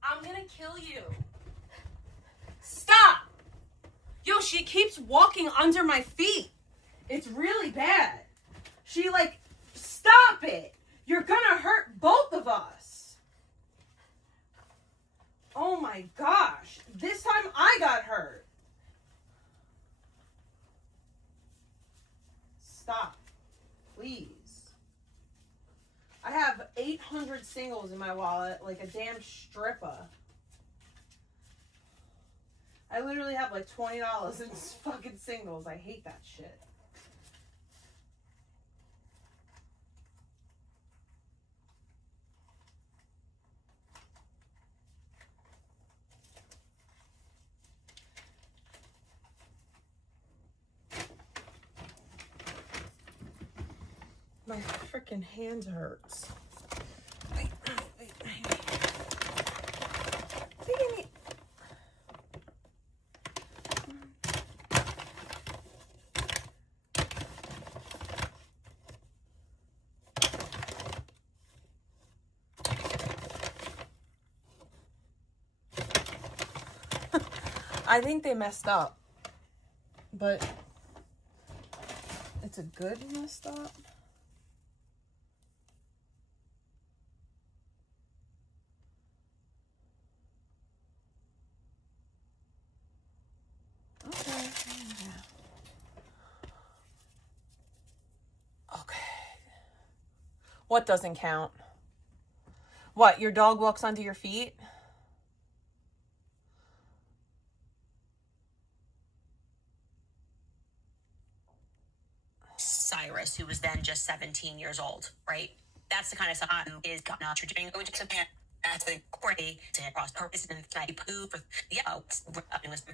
I'm gonna kill you. Stop! Yo, she keeps walking under my feet. It's really bad. She stop it. You're gonna hurt both of us. Oh my gosh. This time I got hurt. Stop. Please. I have 800 singles in my wallet, like a damn stripper. I literally have like $20 in fucking singles. I hate that shit. My freaking hand hurts. Wait. They gave me... I think they messed up, but it's a good messed up. Okay. Okay. What doesn't count? What, your dog walks onto your feet? Cyrus, who was then just 17 years old, right? That's the kind of stuff who is not trading going to Japan. That's the quarry to cross purpose and I poo for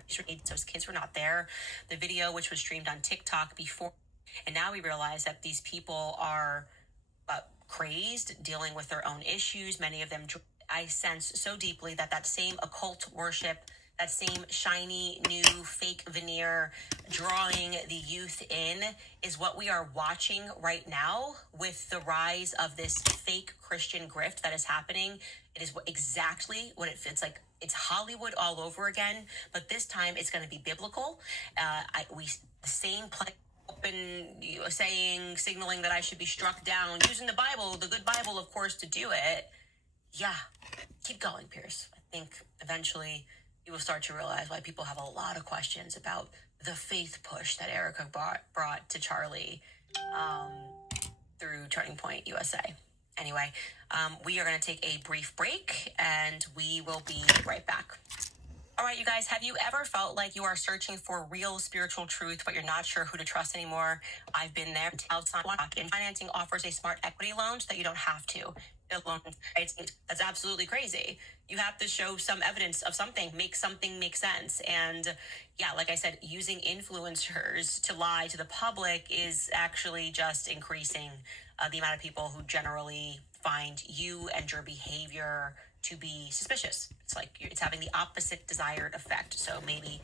so his kids were not there. The video, which was streamed on TikTok before, and now we realize that these people are crazed, dealing with their own issues. Many of them, I sense so deeply that same occult worship, that same shiny new fake veneer drawing the youth in is what we are watching right now with the rise of this fake Christian grift that is happening. It is exactly what it fits like. It's Hollywood all over again, but this time it's going to be biblical. The same play. Open signaling that I should be struck down, using the Bible, the good Bible, of course, to do it. Yeah, keep going, Pierce. I think eventually you will start to realize why people have a lot of questions about the faith push that Erica brought to Charlie through Turning Point USA. Anyway, we are going to take a brief break, and we will be right back. All right, you guys, have you ever felt like you are searching for real spiritual truth, but you're not sure who to trust anymore? I've been there. And financing offers a smart equity loan so that you don't have to. That's absolutely crazy. You have to show some evidence of something make sense. And yeah, like I said, using influencers to lie to the public is actually just increasing the amount of people who generally find you and your behavior to be suspicious. It's like it's having the opposite desired effect. So maybe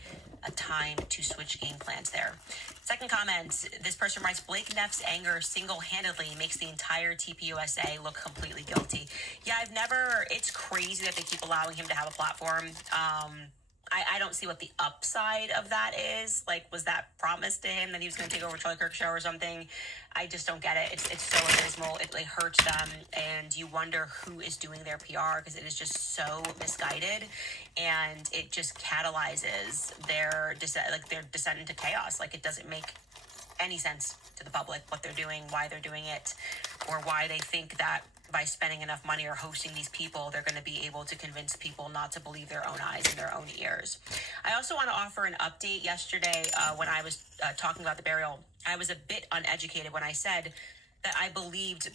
a time to switch game plans there. Second comment, this person writes, Blake Neff's anger single-handedly makes the entire TPUSA look completely guilty. Yeah, it's crazy that they keep allowing him to have a platform. I don't see what the upside of that is. Like, was that promised to him that he was going to take over Charlie Kirk's show or something? I just don't get it. It's so abysmal. It hurts them, and you wonder who is doing their PR because it is just so misguided, and it just catalyzes their descent into chaos. Like, it doesn't make any sense to the public what they're doing, why they're doing it, or why they think that by spending enough money or hosting these people, they're going to be able to convince people not to believe their own eyes and their own ears. I also want to offer an update. Yesterday, when I was talking about the burial, I was a bit uneducated when I said that I believed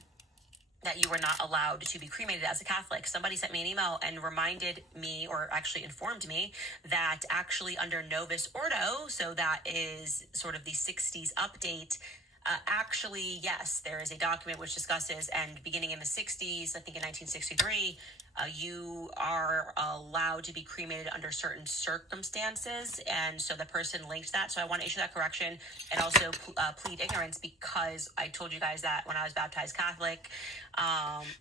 that you were not allowed to be cremated as a Catholic. Somebody sent me an email and reminded me, or actually informed me, that actually under Novus Ordo, so that is sort of the 60s update, actually, yes, there is a document which discusses, and beginning in the 60s, I think in 1963, you are allowed to be cremated under certain circumstances, and so the person linked that. So I want to issue that correction and also plead ignorance, because I told you guys that when I was baptized Catholic,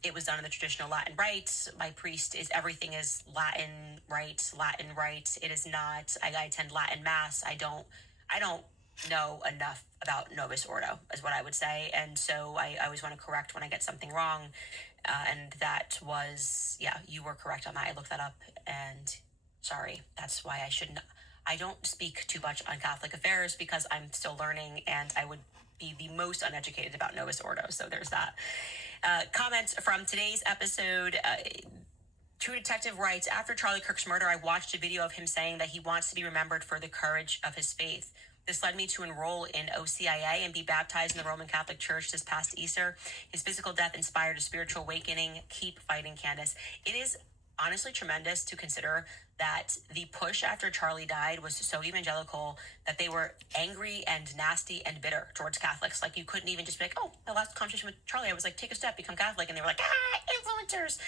it was done in the traditional Latin rites. My priest everything is Latin rites. It is not. I attend Latin Mass. I don't know enough about Novus Ordo, is what I would say. And so I always want to correct when I get something wrong. And that was, yeah, you were correct on that. I looked that up, and sorry, that's why I don't speak too much on Catholic affairs, because I'm still learning, and I would be the most uneducated about Novus Ordo. So there's that. Comments from today's episode. True Detective writes, after Charlie Kirk's murder, I watched a video of him saying that he wants to be remembered for the courage of his faith. This led me to enroll in OCIA and be baptized in the Roman Catholic Church this past Easter. His physical death inspired a spiritual awakening. Keep fighting, Candace. It is honestly tremendous to consider that the push after Charlie died was so evangelical that they were angry and nasty and bitter towards Catholics. Like, you couldn't even just be like, oh, my last conversation with Charlie, I was like, take a step, become Catholic. And they were like, influencers.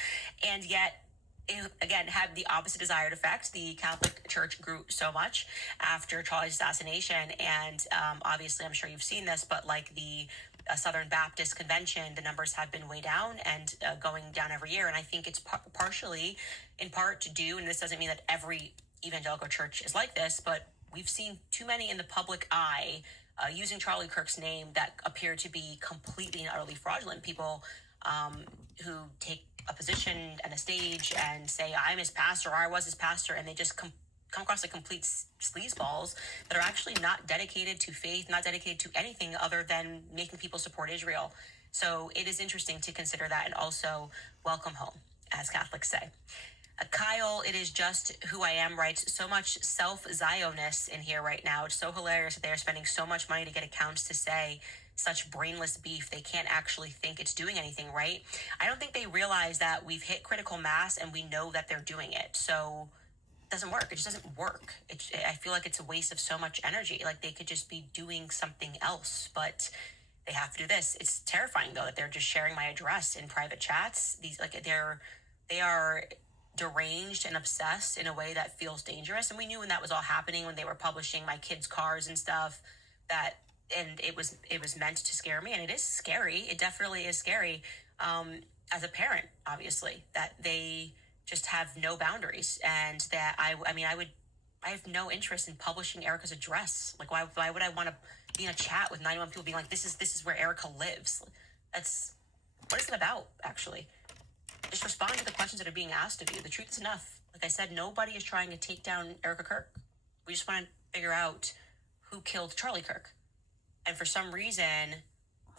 And yet, it, again, had the opposite desired effect. The Catholic Church grew so much after Charlie's assassination. And obviously, I'm sure you've seen this, but like the Southern Baptist Convention, the numbers have been way down and going down every year. And I think it's partially, in part, to do, and this doesn't mean that every evangelical church is like this, but we've seen too many in the public eye using Charlie Kirk's name that appear to be completely and utterly fraudulent. People who take a position and a stage and say, I'm his pastor, or I was his pastor, and they just come across like complete sleazeballs that are actually not dedicated to faith, not dedicated to anything other than making people support Israel. So it is interesting to consider that, and also welcome home, as Catholics say. Kyle, it is just who I am, writes, so much self-Zionist in here right now. It's so hilarious that they are spending so much money to get accounts to say such brainless beef. They can't actually think it's doing anything right. I don't think they realize that we've hit critical mass and we know that they're doing it. So it doesn't work. It just doesn't work. I feel like it's a waste of so much energy. Like, they could just be doing something else, but they have to do this. It's terrifying, though, that they're just sharing my address in private chats. They are deranged and obsessed in a way that feels dangerous. And we knew when that was all happening, when they were publishing my kids' cars and stuff, and it was meant to scare me, and it is scary. It definitely is scary, as a parent, obviously, that they just have no boundaries, and that I have no interest in publishing Erica's address. Like, why would I want to be in a chat with 91 people being like, this is where Erica lives? What is it about, actually? Just respond to the questions that are being asked of you. The truth is enough. Like I said, nobody is trying to take down Erica Kirk. We just want to figure out who killed Charlie Kirk. And for some reason,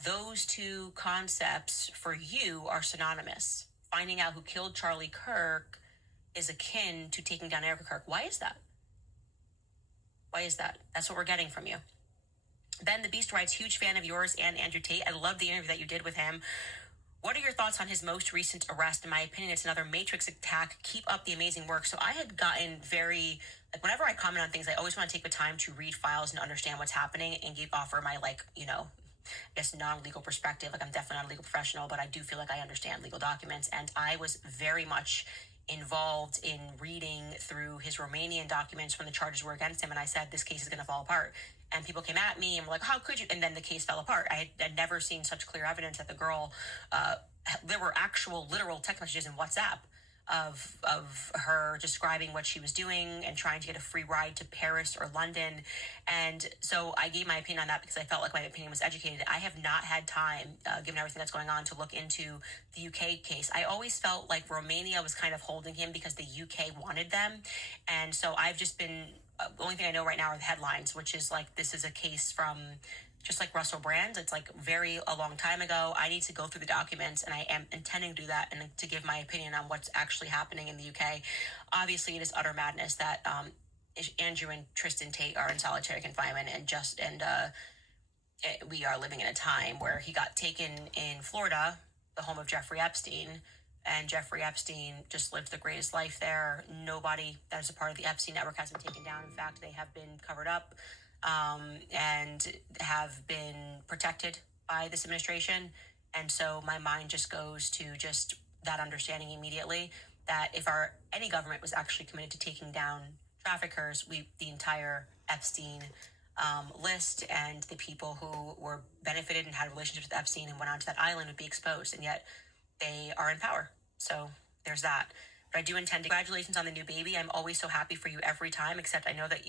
those two concepts for you are synonymous. Finding out who killed Charlie Kirk is akin to taking down Erica Kirk. Why is that? Why is that? That's what we're getting from you. Ben the Beast writes, huge fan of yours and Andrew Tate. I love the interview that you did with him. What are your thoughts on his most recent arrest? In my opinion, it's another Matrix attack. Keep up the amazing work. So I had gotten very, like, whenever I comment on things, I always want to take the time to read files and understand what's happening and offer my, like, I guess non-legal perspective. Like, I'm definitely not a legal professional, but I do feel like I understand legal documents. And I was very much involved in reading through his Romanian documents when the charges were against him. And I said, this case is going to fall apart. And people came at me and were like, how could you? And then the case fell apart. I had never seen such clear evidence that the girl, there were actual literal text messages in WhatsApp of her describing what she was doing and trying to get a free ride to Paris or London. And so I gave my opinion on that because I felt like my opinion was educated. I have not had time, given everything that's going on, to look into the UK case. I always felt like Romania was kind of holding him because the UK wanted them. And so I've just been, the only thing I know right now are the headlines, which is like, this is a case from, just like Russell Brand. It's like a long time ago. I need to go through the documents, and I am intending to do that and to give my opinion on what's actually happening in the UK. Obviously, it is utter madness that Andrew and Tristan Tate are in solitary confinement, and we are living in a time where he got taken in Florida, the home of Jeffrey Epstein, and Jeffrey Epstein just lived the greatest life there. Nobody that is a part of the Epstein network has been taken down. In fact, they have been covered up and have been protected by this administration. And so my mind just goes to just that understanding immediately that if any government was actually committed to taking down traffickers, the entire Epstein list and the people who were benefited and had relationships with Epstein and went onto that island would be exposed, and yet they are in power. So there's that. But I do intend to. Congratulations on the new baby. I'm always so happy for you every time, except I know that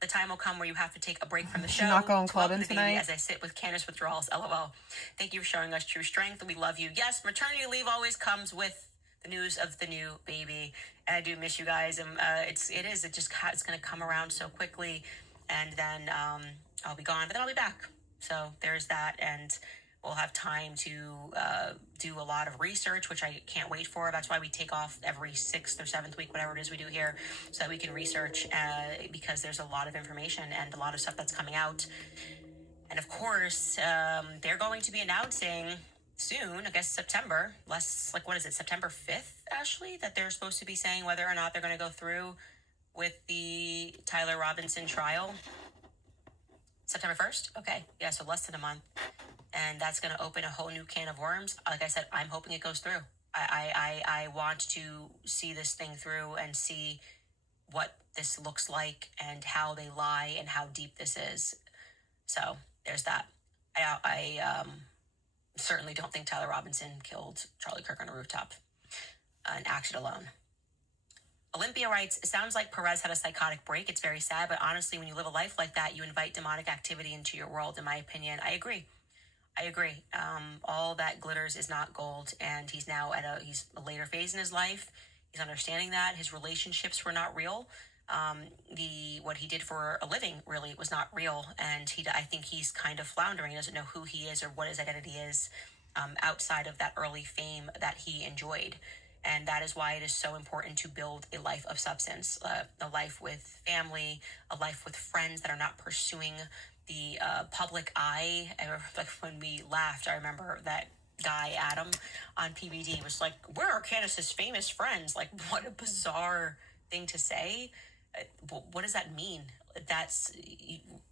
the time will come where you have to take a break from the show. Not going to welcome clubbing the baby tonight. as I sit with Candace withdrawals. LOL. Thank you for showing us true strength. We love you. Yes, maternity leave always comes with the news of the new baby, and I do miss you guys. And it's going to come around so quickly, and then I'll be gone, but then I'll be back. So there's that, and we'll have time to do a lot of research, which I can't wait for. That's why we take off every 6th or 7th week, whatever it is we do here, so that we can research, because there's a lot of information and a lot of stuff that's coming out. And of course, they're going to be announcing soon, I guess September, September 5th? Ashley, that they're supposed to be saying whether or not they're going to go through with the Tyler Robinson trial. September 1st? Okay. Yeah, so less than a month. And that's going to open a whole new can of worms. Like I said, I'm hoping it goes through. I want to see this thing through and see what this looks like and how they lie and how deep this is. So there's that. I certainly don't think Tyler Robinson killed Charlie Kirk on a rooftop and acted alone. Olympia writes, it sounds like Perez had a psychotic break. It's very sad, but honestly, when you live a life like that, you invite demonic activity into your world, in my opinion. I agree. All that glitters is not gold, and he's now he's a later phase in his life. He's understanding that his relationships were not real. What he did for a living really was not real, and I think he's kind of floundering. He doesn't know who he is or what his identity is outside of that early fame that he enjoyed. And that is why it is so important to build a life of substance, a life with family, a life with friends that are not pursuing the public eye. Like when we laughed, I remember that guy, Adam, on PBD was like, where are Candace's famous friends? Like, what a bizarre thing to say. What does that mean?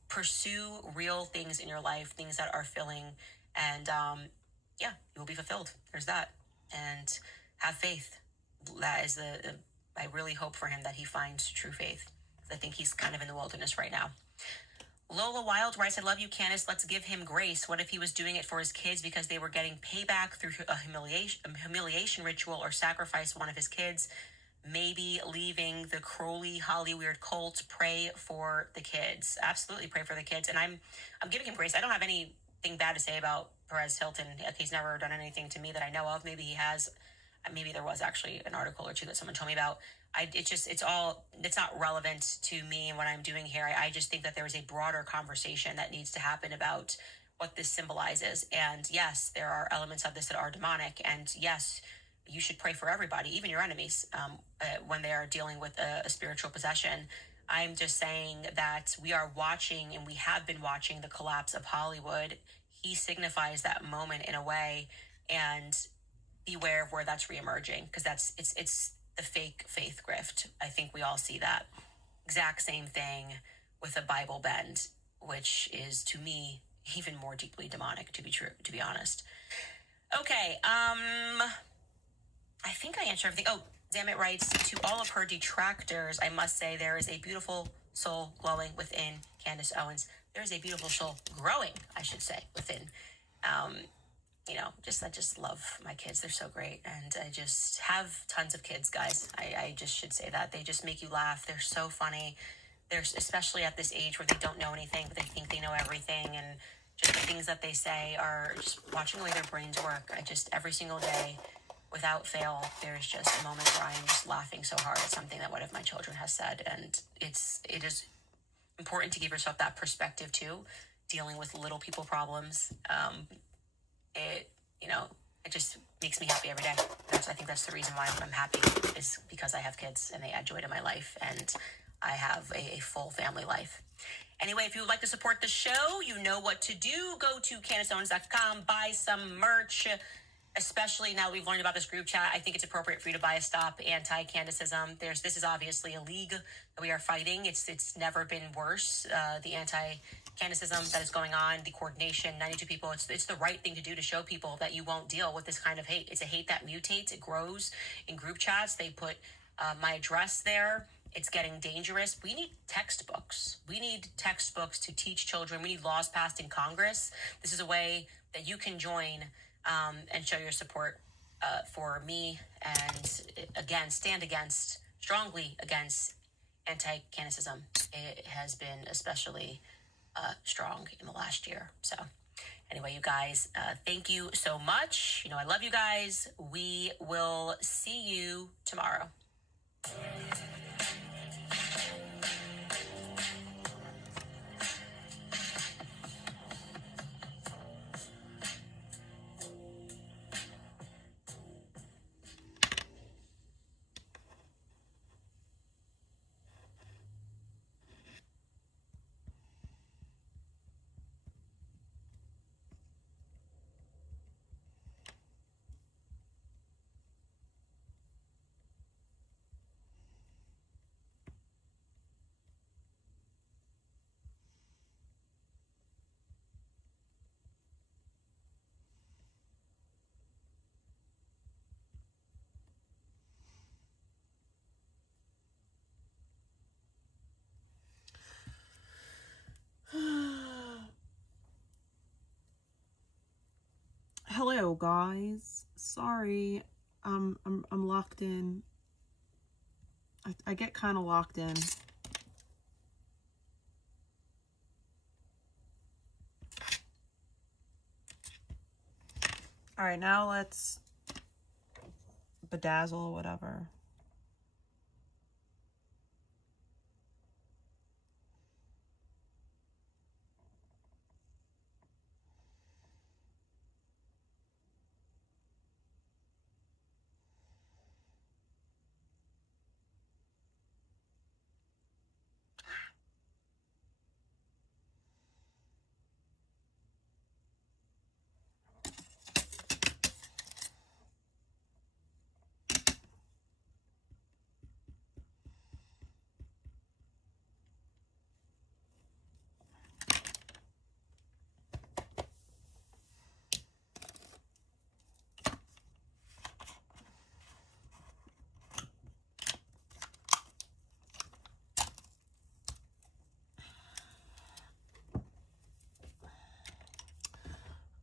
Pursue real things in your life, things that are filling, and you will be fulfilled. There's that. And have faith. That is I really hope for him that he finds true faith. I think he's kind of in the wilderness right now. Lola Wild writes, I love you, Candace. Let's give him grace. What if he was doing it for his kids because they were getting payback through a humiliation ritual or sacrifice one of his kids? Maybe leaving the Crowley Hollyweird cult. Pray for the kids. Absolutely pray for the kids. And I'm giving him grace. I don't have anything bad to say about Perez Hilton. He's never done anything to me that I know of. Maybe he has. Maybe there was actually an article or two that someone told me about. It's not relevant to me and what I'm doing here. I just think that there is a broader conversation that needs to happen about what this symbolizes. And yes, there are elements of this that are demonic. And yes, you should pray for everybody, even your enemies, when they are dealing with a spiritual possession. I'm just saying that we are watching, and we have been watching, the collapse of Hollywood. He signifies that moment in a way, and beware of where that's reemerging, because it's the fake faith grift. I think we all see that exact same thing with a Bible bend, which is, to me, even more deeply demonic, to be honest. Okay, I think I answered everything. Oh, damn it writes, to all of her detractors, I must say there is a beautiful soul glowing within Candace Owens. There is a beautiful soul growing, I should say, within. I just love my kids. They're so great. And I just have tons of kids, guys. I just should say that. They just make you laugh. They're so funny. They're especially at this age where they don't know anything, but they think they know everything. And just the things that they say are just watching the way their brains work. Every single day, without fail, there's just a moment where I'm just laughing so hard at something that one of my children has said. And it is important to give yourself that perspective too, dealing with little people problems. It just makes me happy every day. I think that's the reason why I'm happy, is because I have kids and they add joy to my life, and I have a full family life. Anyway, if you would like to support the show, you know what to do. Go to CandaceOwens.com, buy some merch. Especially now that we've learned about this group chat, I think it's appropriate for you to buy a Stop Anti-Candacism. This is obviously a league that we are fighting. It's never been worse. The anti-Candacism that is going on, the coordination, 92 people. It's the right thing to do to show people that you won't deal with this kind of hate. It's a hate that mutates. It grows in group chats. They put my address there. It's getting dangerous. We need textbooks. We need textbooks to teach children. We need laws passed in Congress. This is a way that you can join and show your support for me, and again, stand strongly against anti-Candacism. It has been especially strong in the last year. So anyway, you guys, thank you so much. I love you guys. We will see you tomorrow. guys. Sorry. I'm locked in. I get kind of locked in. All right, now let's bedazzle or whatever.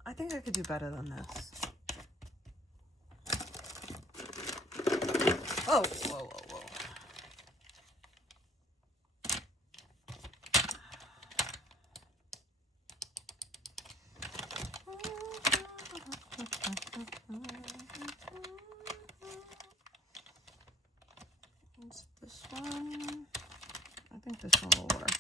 I think I could do better than this. Oh, whoa, whoa, whoa. What's this one? I think this one will work.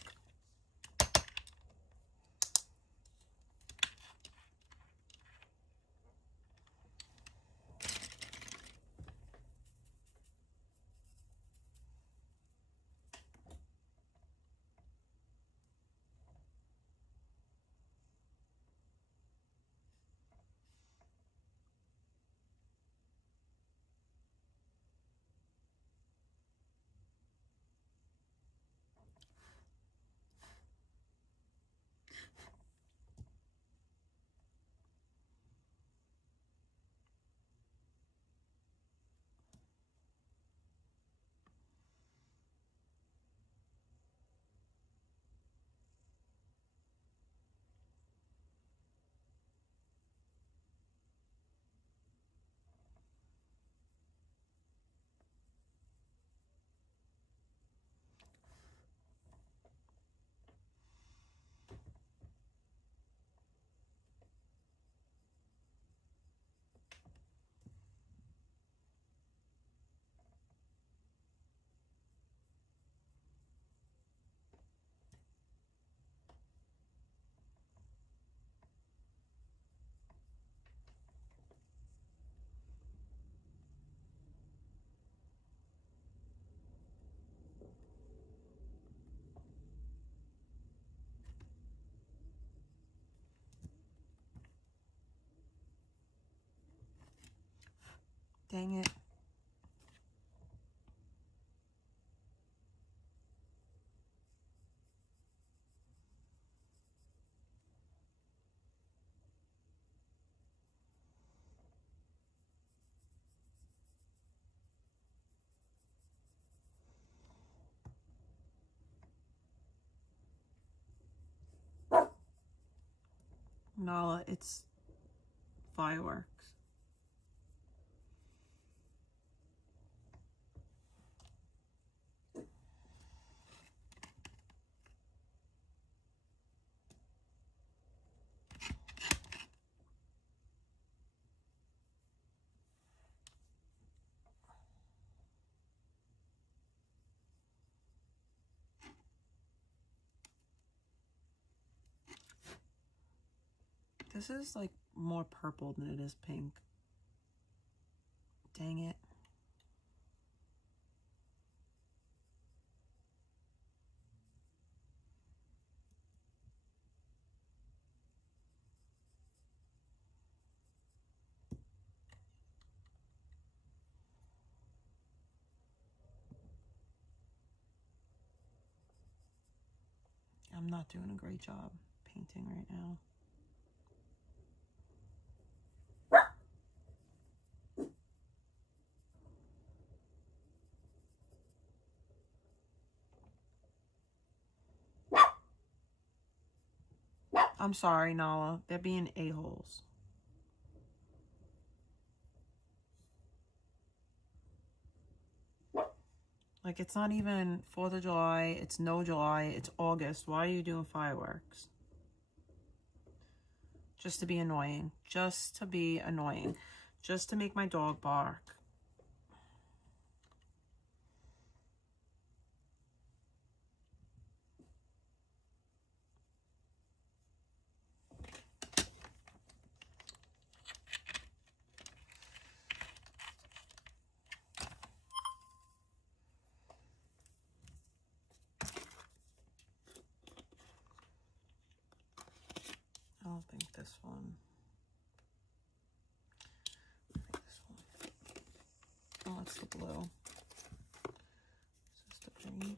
Dang it. Nala, it's fireworks. This is like more purple than it is pink. Dang it. I'm not doing a great job painting right now. I'm sorry, Nala. They're being a-holes. Like, it's not even 4th of July. It's no July. It's August. Why are you doing fireworks? Just to be annoying. Just to be annoying. Just to make my dog bark. I don't think this one. I think this one. Oh, it's the blue. Is this the green?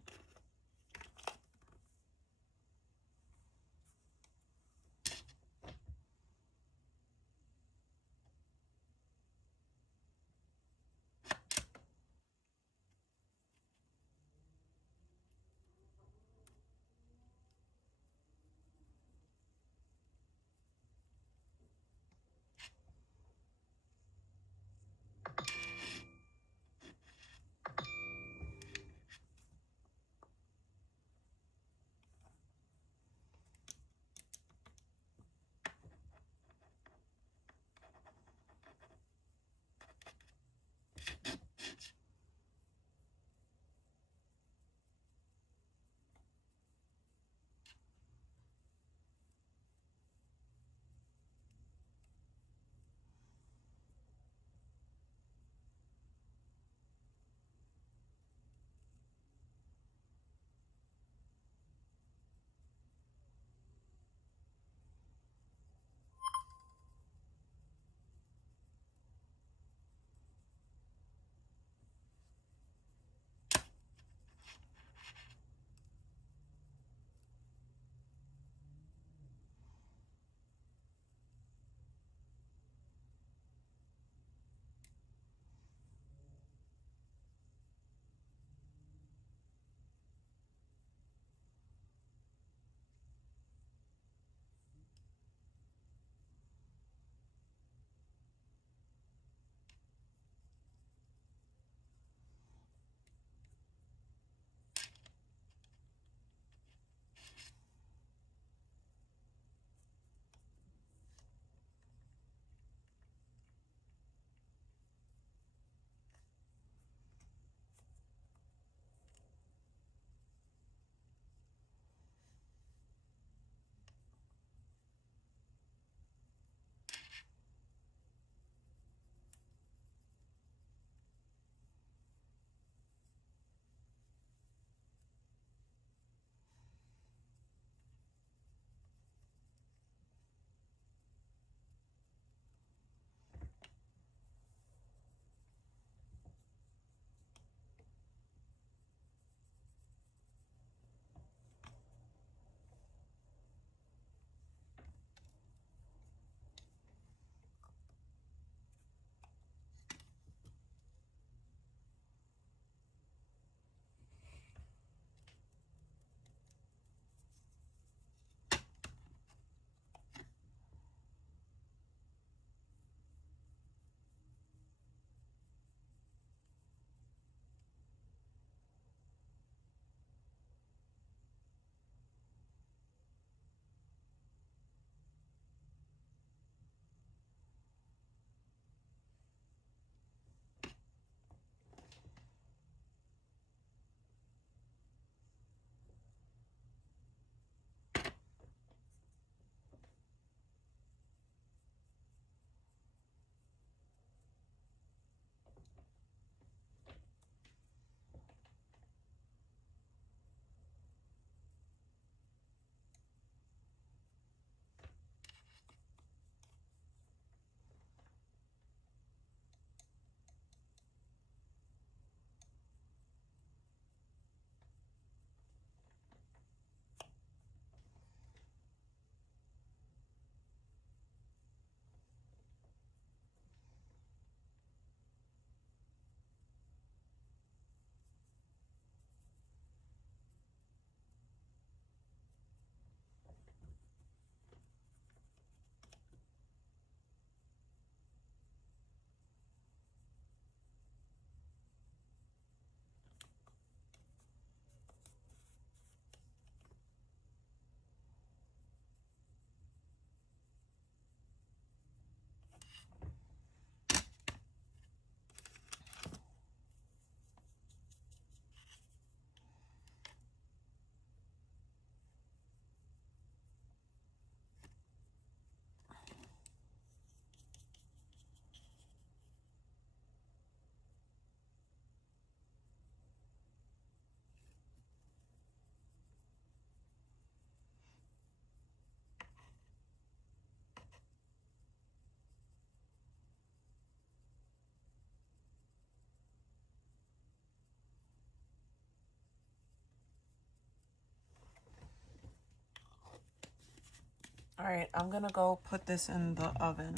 All right, I'm gonna go put this in the oven.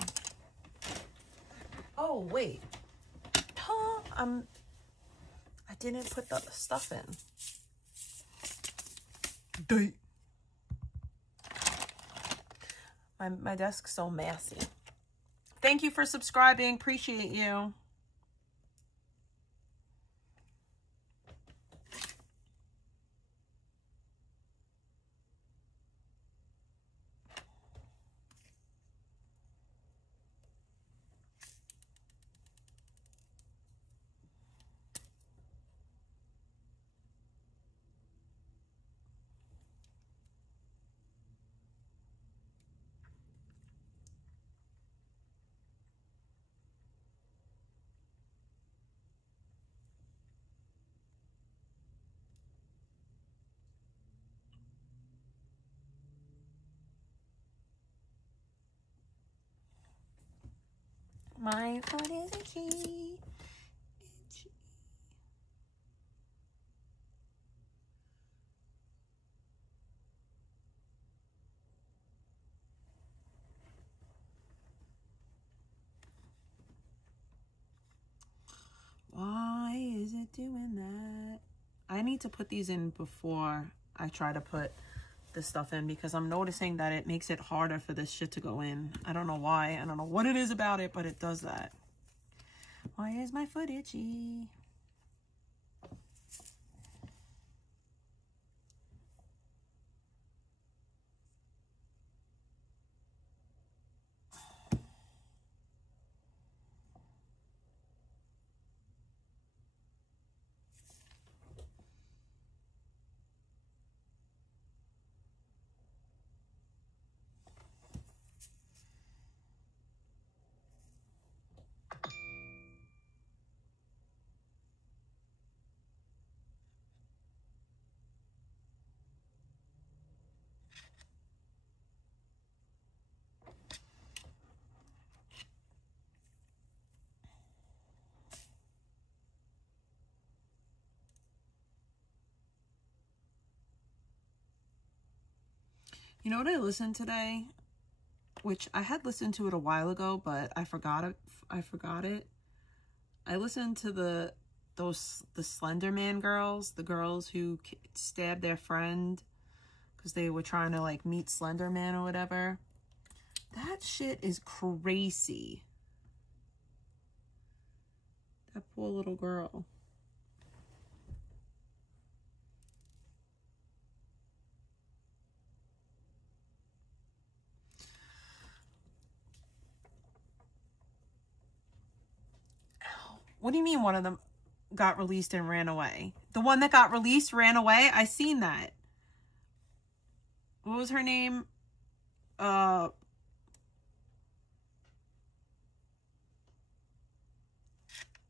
Oh, wait. Huh? I didn't put the stuff in. Date. My desk's so messy. Thank you for subscribing. Appreciate you. My foot is itchy. Itchy. Why is it doing that? I need to put these in before I try to put this stuff in, because I'm noticing that it makes it harder for this shit to go in. I don't know why. I don't know what it is about it, but it does that. Why is my foot itchy? You know what I listened today? Which I had listened to it a while ago, but I forgot it. I listened to the Slender Man girls, the girls who stabbed their friend because they were trying to like meet Slender Man or whatever. That shit is crazy. That poor little girl. What do you mean one of them got released and ran away? The one that got released ran away? I seen that. What was her name?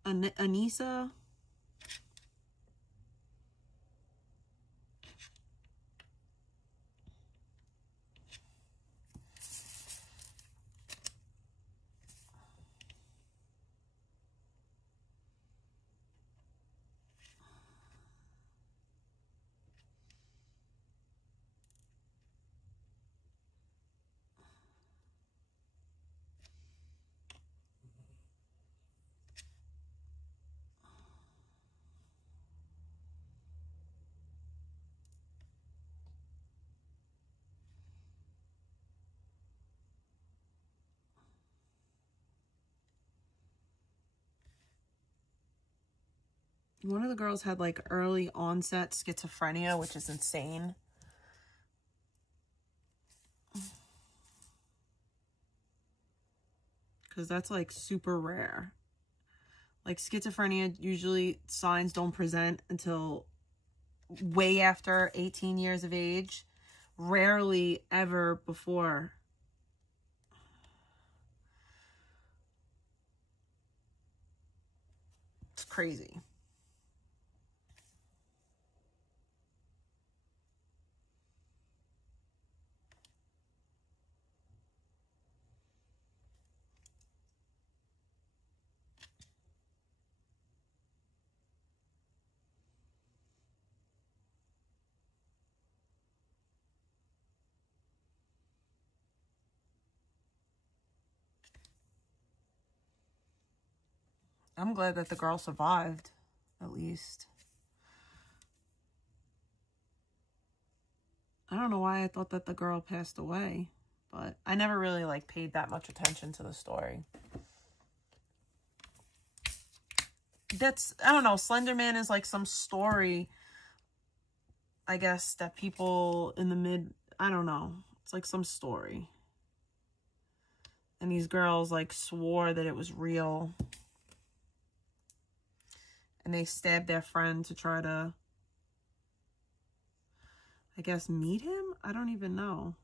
Anissa? One of the girls had like early onset schizophrenia, which is insane. Because that's like super rare. Like schizophrenia, usually signs don't present until way after 18 years of age. Rarely ever before. It's crazy. I'm glad that the girl survived, at least. I don't know why I thought that the girl passed away, but I never really, like, paid that much attention to the story. I don't know, Slender Man is, like, some story, I guess, that people in the I don't know. It's like some story. And these girls, like, swore that it was real. And they stabbed their friend to try to, I guess, meet him? I don't even know.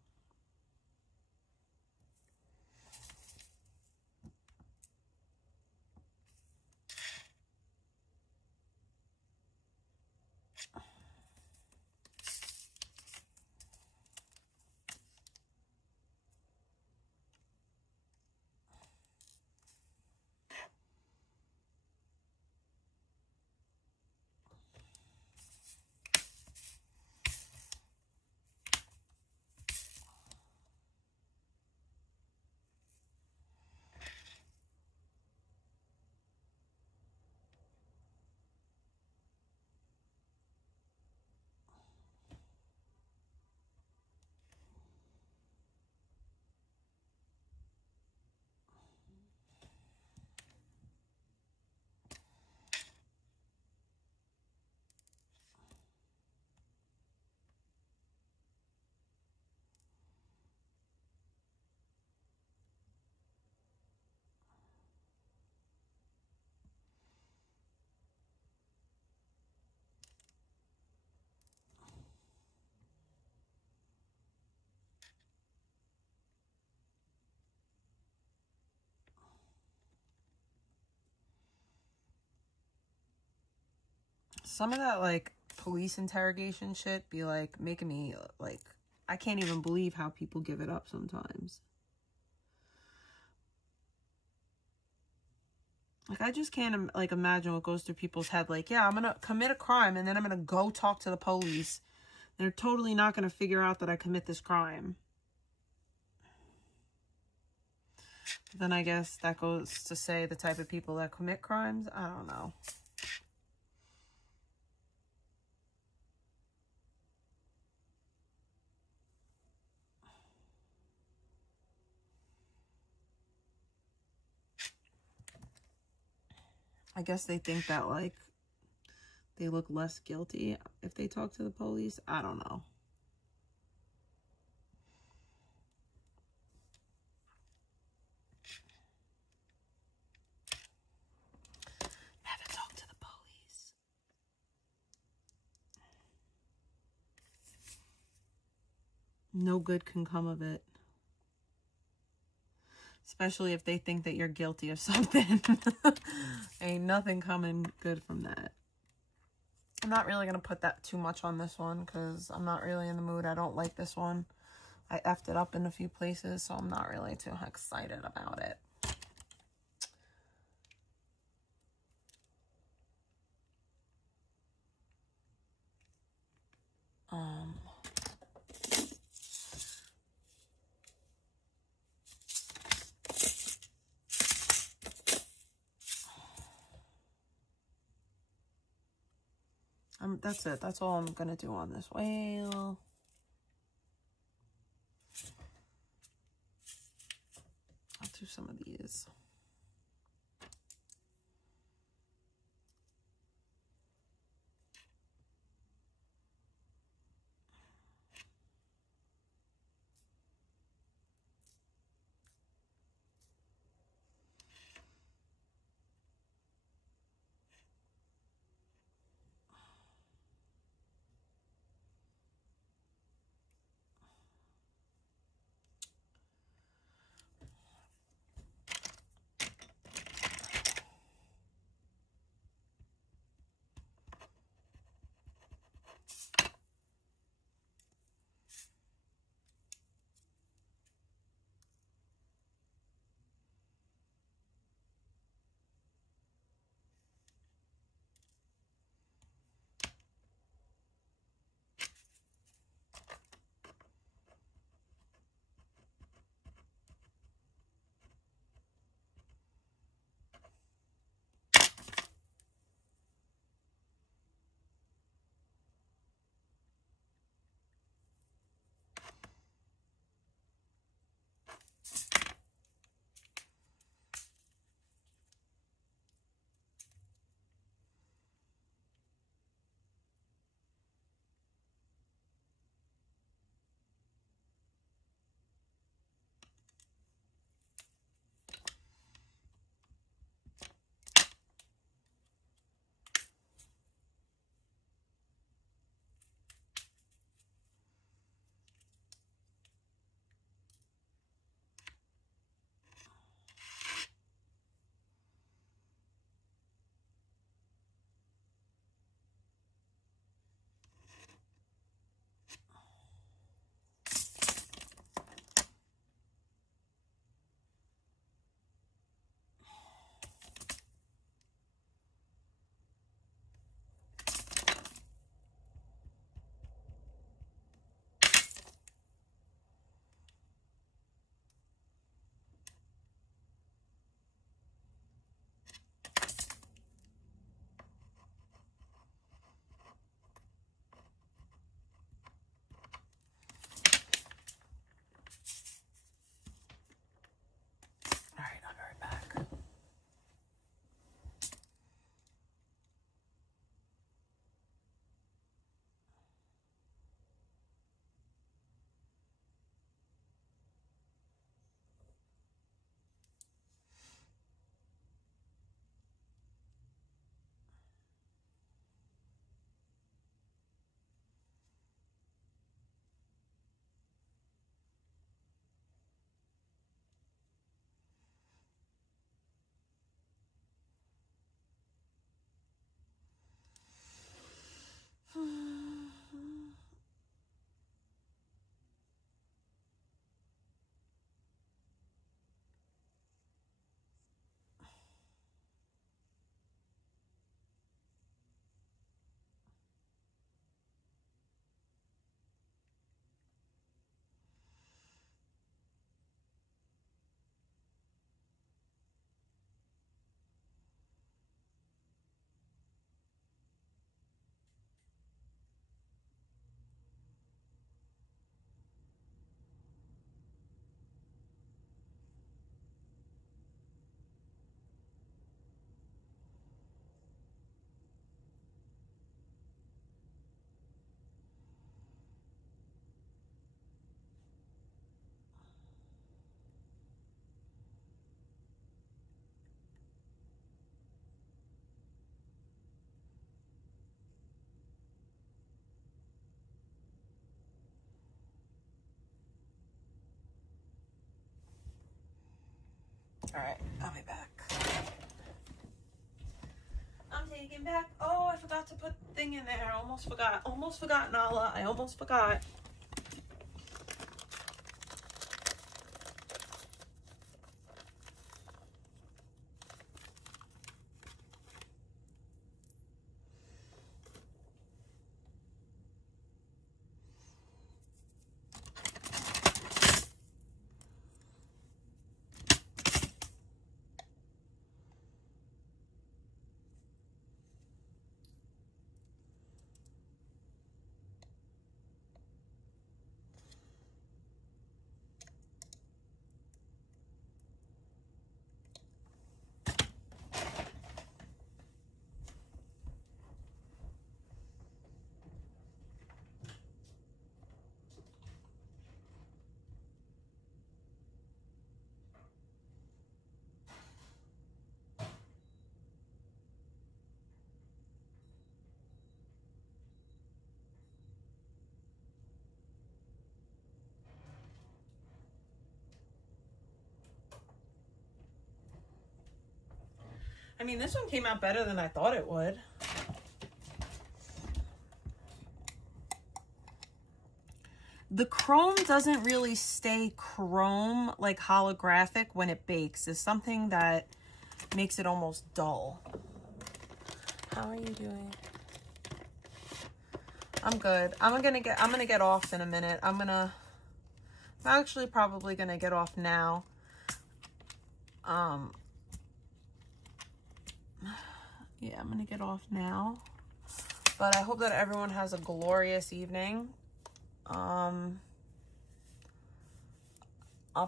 Some of that, like, police interrogation shit be, like, making me, like, I can't even believe how people give it up sometimes. Like, I just can't, like, imagine what goes through people's head. Like, yeah, I'm gonna commit a crime, and then I'm gonna go talk to the police. They're totally not gonna figure out that I commit this crime. Then I guess that goes to say the type of people that commit crimes. I don't know. I guess they think that, like, they look less guilty if they talk to the police. I don't know. Haven't talked to the police. No good can come of it. Especially if they think that you're guilty of something. Ain't nothing coming good from that. I'm not really going to put that too much on this one because I'm not really in the mood. I don't like this one. I effed it up in a few places, so I'm not really too excited about it. That's it. That's all I'm going to do on this whale. I'll do some of these. All right, I'll be back. I'm taking back. Oh, I forgot to put the thing in there. I almost forgot. Almost forgot, Nala. I almost forgot. I mean, this one came out better than I thought it would. The chrome doesn't really stay chrome, like holographic, when it bakes. It's something that makes it almost dull. How are you doing? I'm good. I'm gonna get off in a minute. I'm actually probably gonna get off now. Yeah, I'm gonna get off now. But I hope that everyone has a glorious evening. I'll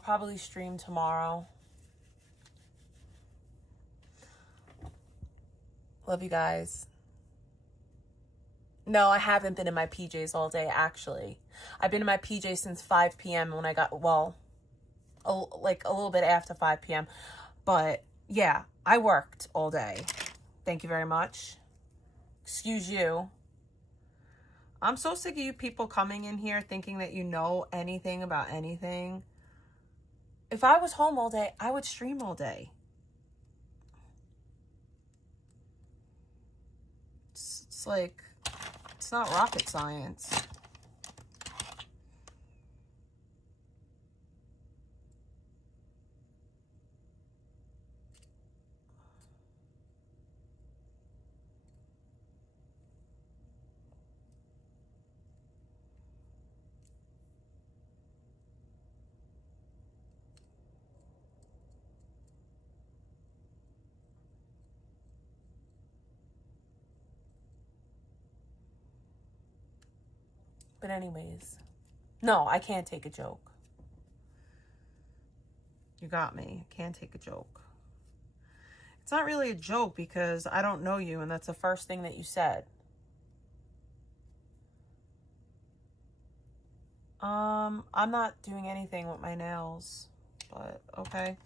probably stream tomorrow. Love you guys. No, I haven't been in my PJs all day, actually. I've been in my PJs since 5 p.m. when I got, well, like a little bit after 5 p.m. But yeah, I worked all day. Thank you very much. Excuse you. I'm so sick of you people coming in here thinking that you know anything about anything. If I was home all day, I would stream all day. It's like, it's not rocket science. But anyways, no, I can't take a joke. You got me. I can't take a joke. It's not really a joke because I don't know you, and that's the first thing that you said. I'm not doing anything with my nails, but okay.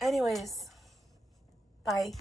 Anyways, bye.